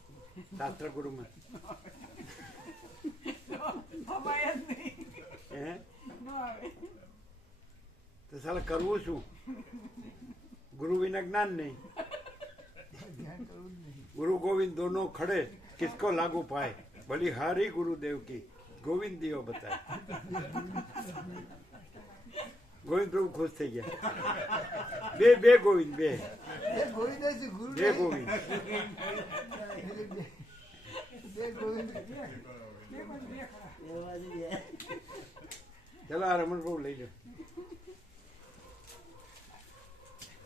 શાસ્ત્ર ગુરુમાં. તો સાલા કરવું શું? ગુરુ વિના જ્ઞાન નહીં. गुरु गोविंद दोनों खड़े किसको लागू पाए, बलिहारी गुरुदेव की गोविंद दियो बताए. गोविंद प्रभु खुश થઈ ગયા. બે ગોવિંદ, બે ગોવિંદ. ચલો આ રમણ પ્રભુ લઈ લો.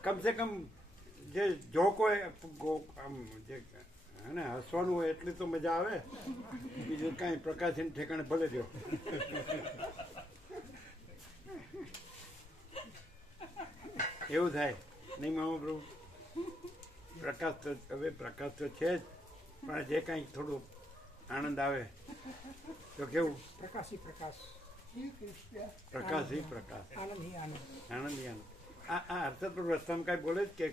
કમ સે કમ જે જોક હોય આમ જે ને હસવાનું હોય એટલી તો મજા આવે. બીજું કાંઈ પ્રકાશન ઠેકાણે ભલે દો. એવું થાય નહીં મામા પ્રભુ? પ્રકાશ તો હવે પ્રકાશ તો છે જ, પણ જે કાંઈ થોડું આનંદ આવે તો કેવું? પ્રકાશી પ્રકાશ, પ્રકાશી પ્રકાશ, આનંદ આનંદ. આ હર્ષદ પર રસ્તામાં કાંઈ બોલે જ કે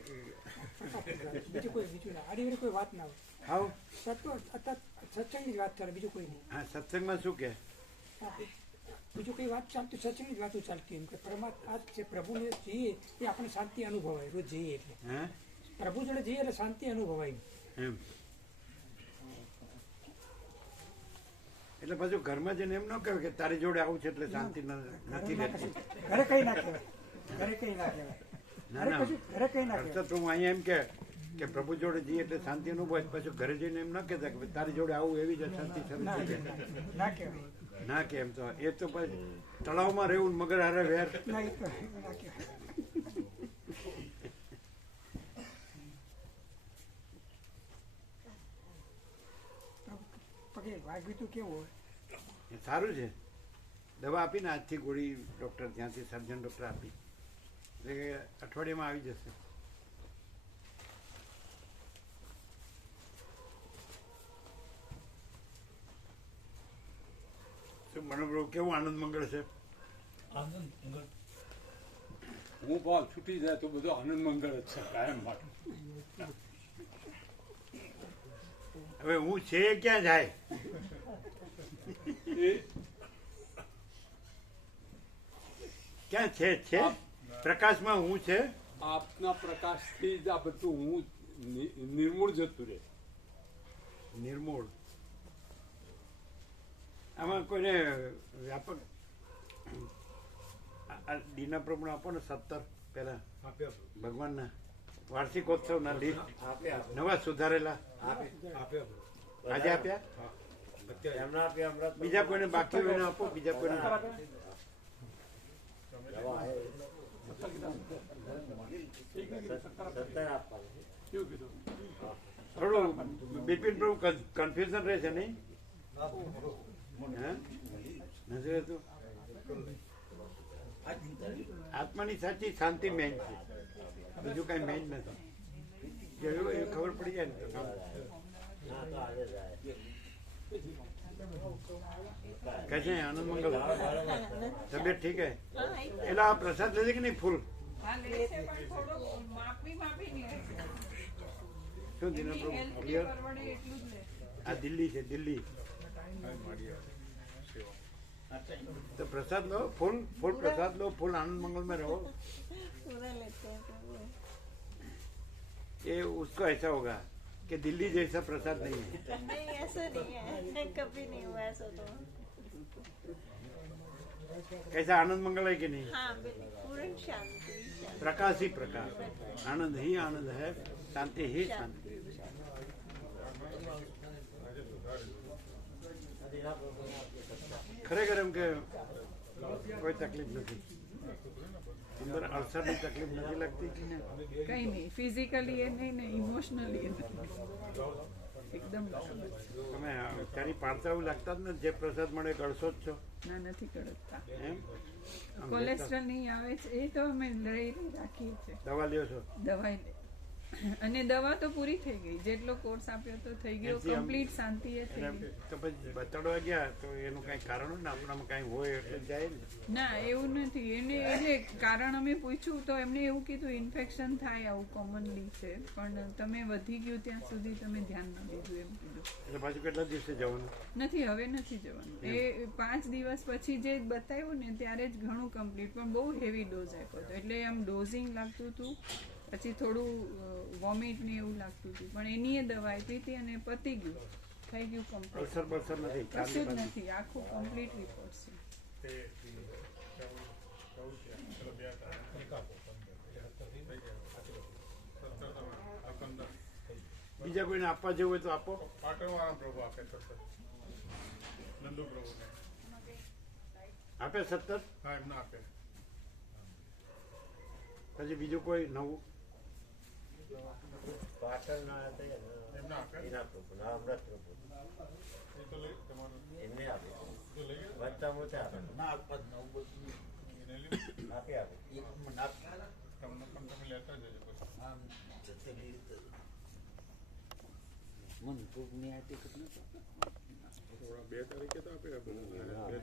બીજું ના આડી કોઈ વાત ના હાવ સત્સંગની જ વાત ચાલે, બીજું કોઈ નહીં. હા, સત્સંગમાં શું કે બીજું કઈ વાત ચાલતી, સત્સંગની જ વાતો ચાલતી. એમ કે પરમાત્મા જે પ્રભુને જઈએ એ આપણે શાંતિ અનુભવાય. રોજ જઈએ એટલે પ્રભુ જોડે જઈએ એટલે શાંતિ અનુભવાય એમ. એટલે પાછું ઘરમાં જઈને એમ ન કહેવાય કે તારી જોડે આવું છે એટલે શાંતિ નથી રહેતી. ઘરે કઈ ના કહેવાય, ઘરે કઈ ના કહેવાય. ના ના, હર્ષદ પ્રભુ અહીંયા એમ કે પ્રભુ જોડે જઈએ એટલે શાંતિ અનુભવાય. પાછું ઘરે જઈને એમ ન કહેતા કે તારી જોડે આવું એવી જ શાંતિ શરૂ થઈ જાય. ના કહેવાય, ના કે એમ તો એ તો પછી તળાવમાં રહેવું મગર હારે વેર. પગે વાગ્યું તું કેવું હોય? સારું છે. દવા આપીને આજથી ગોળી ડૉક્ટર ત્યાંથી સર્જન ડૉક્ટર આપી એટલે કે અઠવાડિયામાં આવી જશે. શું મનોબળ કેવું આનંદ મંગળ છે? હું બોલ છૂટી જાય તો બધો આનંદ મંગળ જ છે કાયમ માટે. હવે હું છે ક્યાં જાય? ક્યાં છે પ્રકાશમાં હું છે. આપના પ્રકાશથી જ આ બધું હું નિર્મૂળ જતું રહે. નિર્મૂળ. આમાં કોઈને વ્યાપક દીના પ્રભુ આપો ને 17 પહેલા ભગવાનના વાર્ષિકોત્સવના લિસ્ટ નવા સુધારેલા આજે આપ્યા. બીજા કોઈને બાકી હોય ને આપો. બીજા કોઈને થોડું બિપિન પ્રભુ કન્ફ્યુઝન રહેશે નહીં? નથી રહેતું. આત્માની સાચી શાંતિ મેન છે, બીજું કઈ મેન નથી. જોયું એ ખબર પડી જાય ને તો કામ. कैसे हैं? आनंद मंगल, तबियत ठीक है? एला आप प्रसाद ले कि नहीं? फूल શું દિના પ્રભુ ક્લિયર? આ દિલ્હી છે, દિલ્હી. तो प्रसाद लो, फूल फूल प्रसाद लो, फूल आनंद मंगल में रहो। पूरा लेते हैं प्रभु। ये उसको ऐसा होगा कि दिल्ली जैसा प्रसाद नहीं है। नहीं ऐसा नहीं है, कभी नहीं हुआ ऐसा तो। कैसा आनंद मंगल है कि नहीं? हाँ बिल्कुल, पूर्ण शांति। प्रकाश ही प्रकाश, आनंद ही आनंद है, शांति ही शांति। ખરેખર એમ કે કોઈ તકલીફ નથી, અંદર અલ્સરની તકલીફ નથી લાગતી કે ને? કઈ નહીં, ફિઝિકલી એ નહીં ને ઇમોશનલી એ નથી, એકદમ બરાબર. તમે તારી પાડતા એવું લાગતા જ ને જે પ્રસાદ મળે ગળશો જ છો ના નથી કડકતા. એમ? કોલેસ્ટ્રોલ નહીં આવે છે એ તો અમે લઈ રાખીએ છીએ, દવા લ્યો છો? દવાઈ અને દવા તો પૂરી થઈ ગઈ, જેટલો કોર્સ આપ્યો તો થઈ ગયો, કમ્પ્લીટ શાંતિ એ થઈ ગઈ. તો પછી બતાડવા ગયા તો એનું કઈ કારણ હોય ને, આપણામાં કઈ હોય એટલે જાય ને? ના એવું નથી, એને એટલે કારણ અમે પૂછ્યું તો એમને એવું કીધું ઇન્ફેક્શન થાય આવું કોમનલી છે, પણ તમે વધી ગયું ત્યાં સુધી તમે ધ્યાન ન દીધું એમ કીધું. એટલે પાછું કેટલા દિવસે જવાનું? નથી, હવે નથી જવાનું. એ 5 દિવસ પછી જે બતાવ્યું ને ત્યારે જ ઘણું કમ્પ્લીટ, પણ બહુ હેવી ડોઝ આપ્યો હતો, એટલે આમ ડોઝિંગ લાગતું હતું, પછી થોડું વોમિટ ને એવું લાગતું હતું, પણ એની એ દવા આપી હતી અને પતી ગયું, થઈ ગયું કમ્પ્લીટ. અલ્સર બલ્સર નથી? કશું જ નથી, આખું કમ્પ્લીટ રિપોર્ટ છે. બીજા કોઈને આપવા જેવું હોય તો આપો. પાટણવાળા પ્રભુ આપે સતત, નંદુ પ્રભુને આપે સતત? હા એમને આપે. પછી બીજું કોઈ નવું? એમને આપે એ તો લઈ તમારું એમને આપે તો લઈ ગયા બચ્ચા મોટા આપે એને લીધું તમને પણ તમે લેતા જજો પછી. થોડા 2 તારીખે તો આપે, 2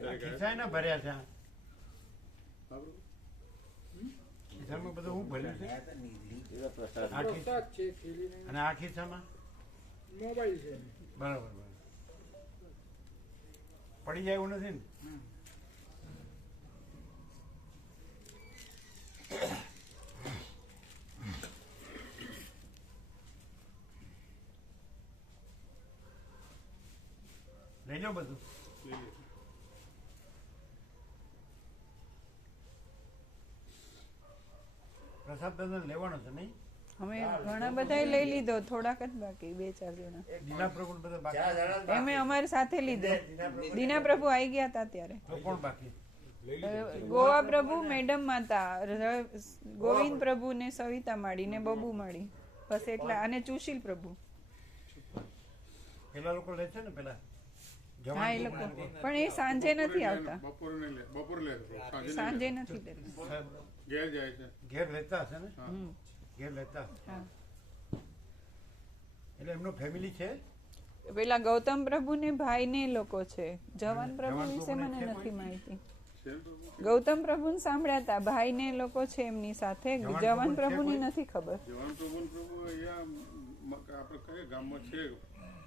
તારીખે ખિસ્સા ના ભર્યા છે? હા પ્રભુ. ખિસ્સામાં બધું હું ભર્યું છે? આ ખિસ્સા- અને આ ખિસ્સામાં મોબાઈલ છે. બરાબર બરાબર. પડી જાય એવું નથી ને? લઈ લો બધું. પ્રસાદ દાદા લેવાનો છે નહીં? અમે ઘણા બધા લઈ લીધો, થોડાક જ બાકી, 2-4 જણા. દીના પ્રભુ બધા બાકી? એમે અમારી સાથે લીધો. દીના પ્રભુ આવી ગયા હતા ત્યારે. તો કોણ બાકી? ગોવા પ્રભુ, મેડમ માતા, ગોવિંદ પ્રભુ ને સવિતા માળી ને બબુ માળી, બસ એટલા, અને ચુશીલ પ્રભુ. પેલા લોકો લે છે ને પેલા? હા એ લોકો, પણ એ સાંજે નથી આવતા, બપોરે નહીં લે, બપોરે લે પ્રભુ, સાંજે નથી લેતા. ઘેર જાય છે. ઘેર લેતા હશે ને? હા ઘેર લેતા. હા. એટલે એમનું ફેમિલી છે? પેલા ગૌતમ પ્રભુ ને ભાઈ ને લોકો છે, જવાન પ્રભુ વિશે મને નથી માહિતી. છે ને પ્રભુ? ગૌતમ પ્રભુ સાંભળ્યા હતા, ભાઈ ને લોકો છે એમની સાથે, જવાન પ્રભુ ની નથી ખબર. જવાન પ્રભુ અહીંયા આપણે કયા ગામમાં છે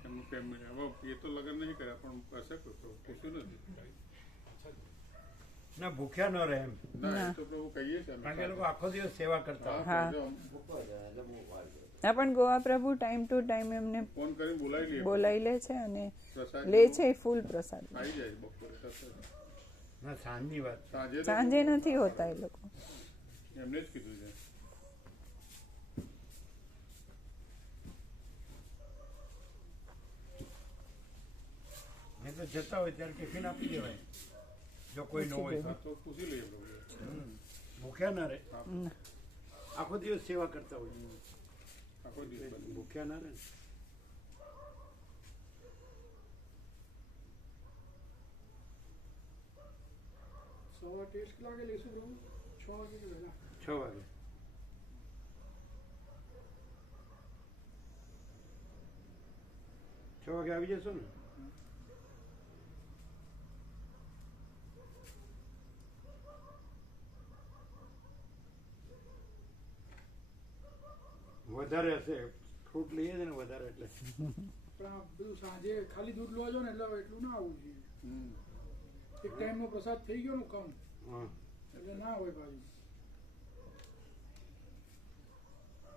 એમનું ફેમિલી. હવે એ તો લગ્ન નહીં કર્યા પણ હશે પૂછ્યું નથી. ના ભૂખ્યા ન રહે એમ. ના એ તો પ્રભુ કહીએ છીએ અમે. કારણ કે એ લોકો આખો દિવસ સેવા કરતા હોય. હા. જો હા, પણ ગોવા પ્રભુ ટાઈમ ટુ ટાઈમ એમને ફોન કરીને બોલાવી લઈએ, બોલાવી લે છે અને પ્રસાદ લે છે ફૂલ પ્રસાદ. આવી જાય બપોરે થશે. ના સાંજની વાત. સાંજે તો સાંજે નથી હોતા એ લોકો. એમને જ કીધું છે. નહીં તો જતા હોય ત્યારે ટિફિન આપી દેવાય જો કોઈ ન હોય તો. હા તો પૂછી લઈએ પ્રભુ. ભૂખ્યા ના રહે, ના. આખો દિવસ સેવા કરતા હોય, આખો દિવસ બંધ. ભૂખ્યા ના રહે. સવા ટેસ્ટ લાગે લેશું પ્રભુ 6 વાગે કે વહેલા? 6 વાગે. આવી જશો ને? વધારે હશે, ફ્રૂટ લઈએ છે ને વધારે એટલે. પણ આ બધું સાંજે ખાલી દૂધ લો છો ને એટલે એટલું ના આવવું જોઈએ. એક ટાઈમનો પ્રસાદ થઈ ગયો નું કામ હા એટલે ના હોય પાછું.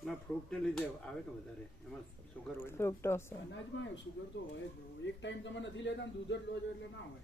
ના ફ્રૂટને લીધે આવે ને વધારે એમાં સુગર હોય ને. ફ્રુક્ટોઝ અનાજમાં સુગર તો હોય જ. એક ટાઈમ તમે નથી લેતા ને દૂધ જ લો છો એટલે ના હોય.